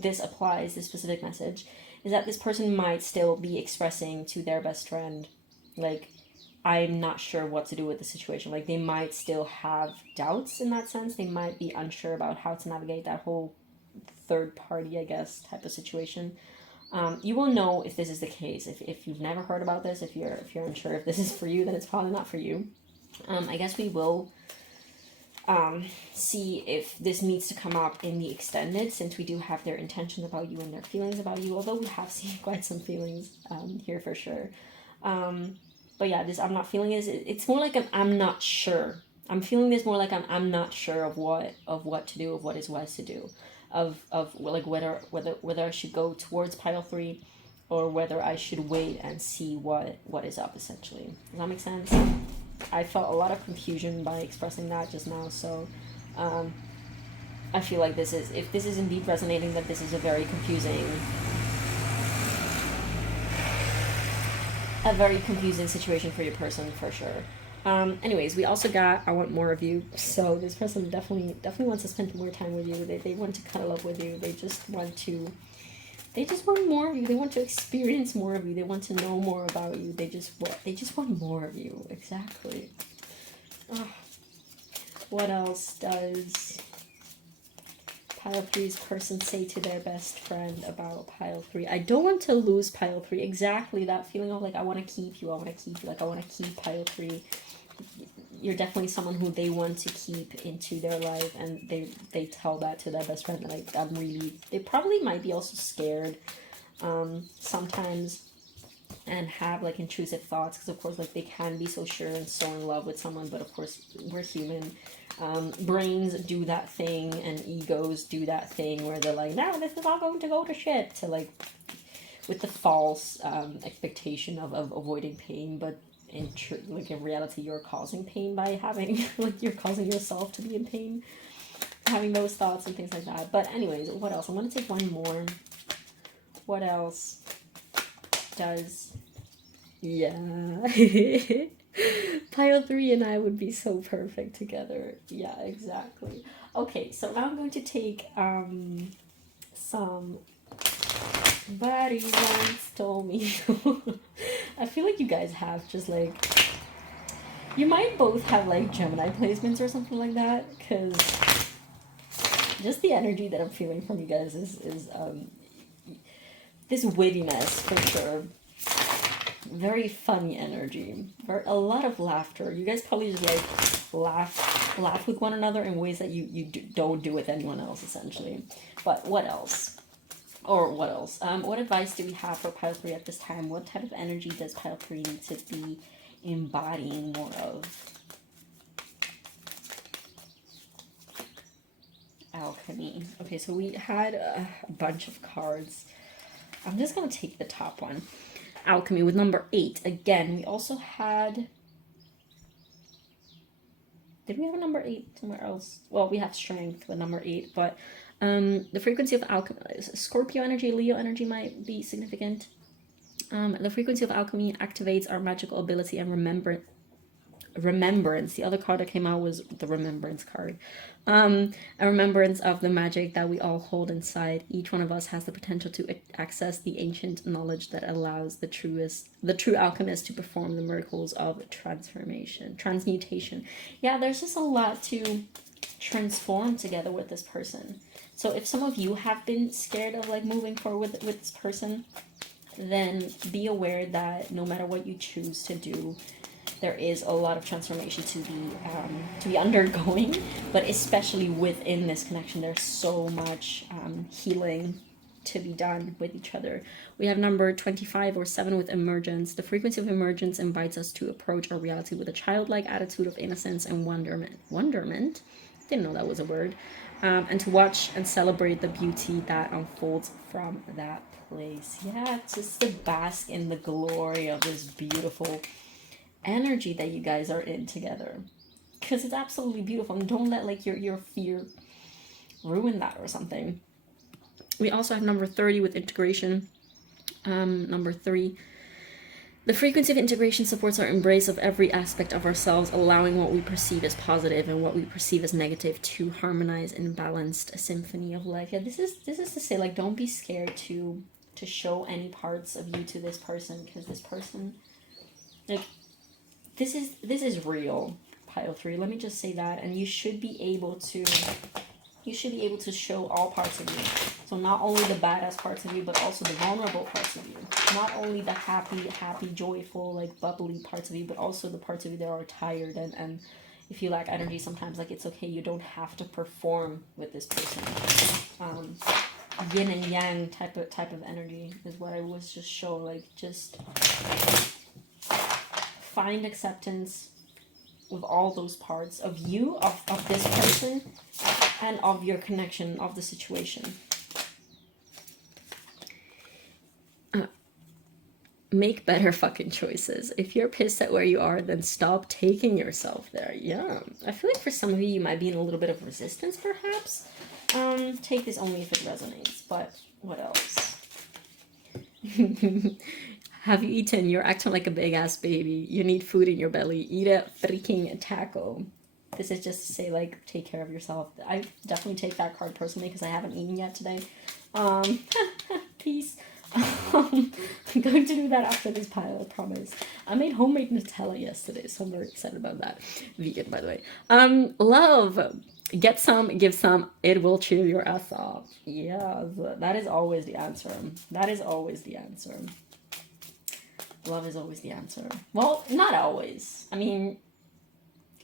this applies, this specific message, is that this person might still be expressing to their best friend, like, I'm not sure what to do with the situation. Like, they might still have doubts in that sense. They might be unsure about how to navigate that whole third party, I guess, type of situation. You will know if this is the case. If you've never heard about this, if you're unsure if this is for you, then it's probably not for you. I guess we will see if this needs to come up in the extended, since we do have their intentions about you and their feelings about you, although we have seen quite some feelings here for sure. But yeah, this I'm not feeling is, it's more like I'm not sure. I'm feeling this more like I'm not sure of what to do, of what is wise to do, of like whether I should go towards pile 3, or whether I should wait and see what is up, essentially. Does that make sense? I felt a lot of confusion by expressing that just now, so I feel like this is, if this is indeed resonating, that this is a very confusing situation for your person, for sure. Anyways, we also got I want more of you. So this person definitely wants to spend more time with you. They want to cuddle up with you. They just want more of you. They want to experience more of you. They want to know more about you. They just want more of you. Exactly. What else does pile 3's person say to their best friend about pile 3? I don't want to lose pile 3. Exactly, that feeling of like, I want to keep you, like I want to keep pile 3. You're definitely someone who they want to keep into their life, and they tell that to their best friend, like, they probably might be also scared sometimes, and have like intrusive thoughts, because of course, like, they can be so sure and so in love with someone, but of course we're human. Brains do that thing, and egos do that thing where they're like, no, this is all going to go to shit, to like, with the false expectation of avoiding pain, but in reality you're causing pain by having like, you're causing yourself to be in pain, having those thoughts and things like that. But anyways, what else? I'm gonna take one more. What else does, yeah. Pile 3 and I would be so perfect together. Yeah, exactly. Okay, so now I'm going to take somebody once told me. I feel like you guys have just like, you might both have like Gemini placements or something like that, because just the energy that I'm feeling from you guys is this wittiness, for sure. Very funny energy, a lot of laughter. You guys probably just like laugh with one another in ways that you don't do with anyone else, essentially. But what else? What advice do we have for pile 3 at this time? What type of energy does pile 3 need to be embodying more of? Alchemy. Okay, so we had a bunch of cards. I'm just gonna take the top one. Alchemy with number 8. Again, we also had... Did we have a number 8 somewhere else? Well, we have Strength with number 8, but the frequency of alchemy... Scorpio energy, Leo energy might be significant. The frequency of alchemy activates our magical ability and remembrance. The other card that came out was the remembrance card. A remembrance of the magic that we all hold inside. Each one of us has the potential to access the ancient knowledge that allows the true alchemist to perform the miracles of transmutation. Yeah, there's just a lot to transform together with this person. So if some of you have been scared of like moving forward with this person, then be aware that no matter what you choose to do, there is a lot of transformation to be undergoing, but especially within this connection, there's so much healing to be done with each other. We have number 25 or 7 with emergence. The frequency of emergence invites us to approach our reality with a childlike attitude of innocence and wonderment. Didn't know that was a word. And to watch and celebrate the beauty that unfolds from that place. Yeah, just to bask in the glory of this beautiful energy that you guys are in together, because it's absolutely beautiful, and don't let like your fear ruin that or something. We also have number 30 with integration. Number 3, the frequency of integration supports our embrace of every aspect of ourselves, allowing what we perceive as positive and what we perceive as negative to harmonize in balanced symphony of life. Yeah, this is to say, like, don't be scared to show any parts of you to this person, because this person, like, this is real, pile 3. Let me just say that, and you should be able to show all parts of you. So not only the badass parts of you, but also the vulnerable parts of you. Not only the happy, joyful, like bubbly parts of you, but also the parts of you that are tired and if you lack energy sometimes, like, it's okay. You don't have to perform with this person. Yin and yang type of energy is what I was just showing. Like, just find acceptance with all those parts of you, of this person, and of your connection, of the situation. Make better fucking choices. If you're pissed at where you are, then stop taking yourself there. Yeah, I feel like for some of you, you might be in a little bit of resistance, perhaps. Take this only if it resonates, but what else? Have you eaten? You're acting like a big ass baby. You need food in your belly. Eat a freaking taco. This is just to say, like, take care of yourself. I definitely take that card personally because I haven't eaten yet today. Peace. I'm going to do that after this pile, I promise. I made homemade Nutella yesterday, so I'm very excited about that. Vegan, by the way. Love. Get some, give some. It will cheer your ass off. Yeah, that is always the answer. That is always the answer. Love is always the answer. Well, not always. I mean,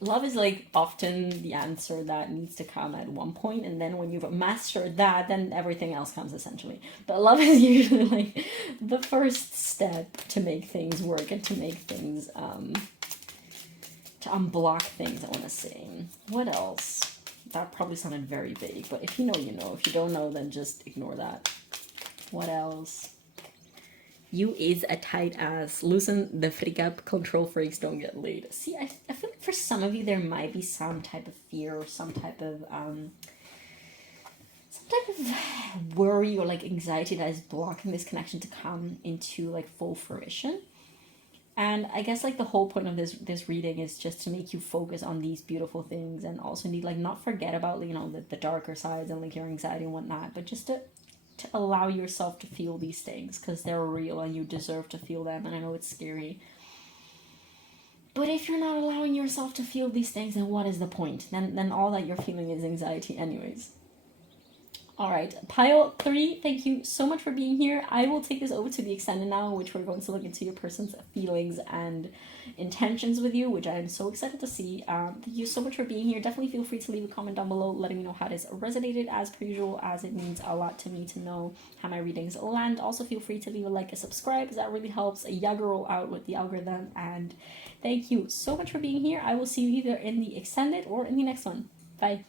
love is like often the answer that needs to come at one point, and then when you've mastered that, then everything else comes essentially. But love is usually like the first step to make things work and to make things to unblock things, I want to say. What else? That probably sounded very vague, but if you know, you know. If you don't know, then just ignore that. What else? You is a tight ass. Loosen the freak up. Control freaks don't get laid. See, I feel like for some of you there might be some type of fear or some type of worry or like anxiety that is blocking this connection to come into like full fruition. And I guess like the whole point of this reading is just to make you focus on these beautiful things, and also need like not forget about, you know, the darker sides and like your anxiety and whatnot, but just to allow yourself to feel these things, because they're real and you deserve to feel them. And I know it's scary, but if you're not allowing yourself to feel these things, then what is the point? Then all that you're feeling is anxiety anyways. All right, pile 3, thank you so much for being here. I will take this over to the extended now, which we're going to look into your person's feelings and intentions with you, which I am so excited to see. Thank you so much for being here. Definitely feel free to leave a comment down below letting me know how this resonated, as per usual, as it means a lot to me to know how my readings land. Also feel free to leave a like and subscribe, because that really helps Yaggerol out with the algorithm. And thank you so much for being here. I will see you either in the extended or in the next one. Bye.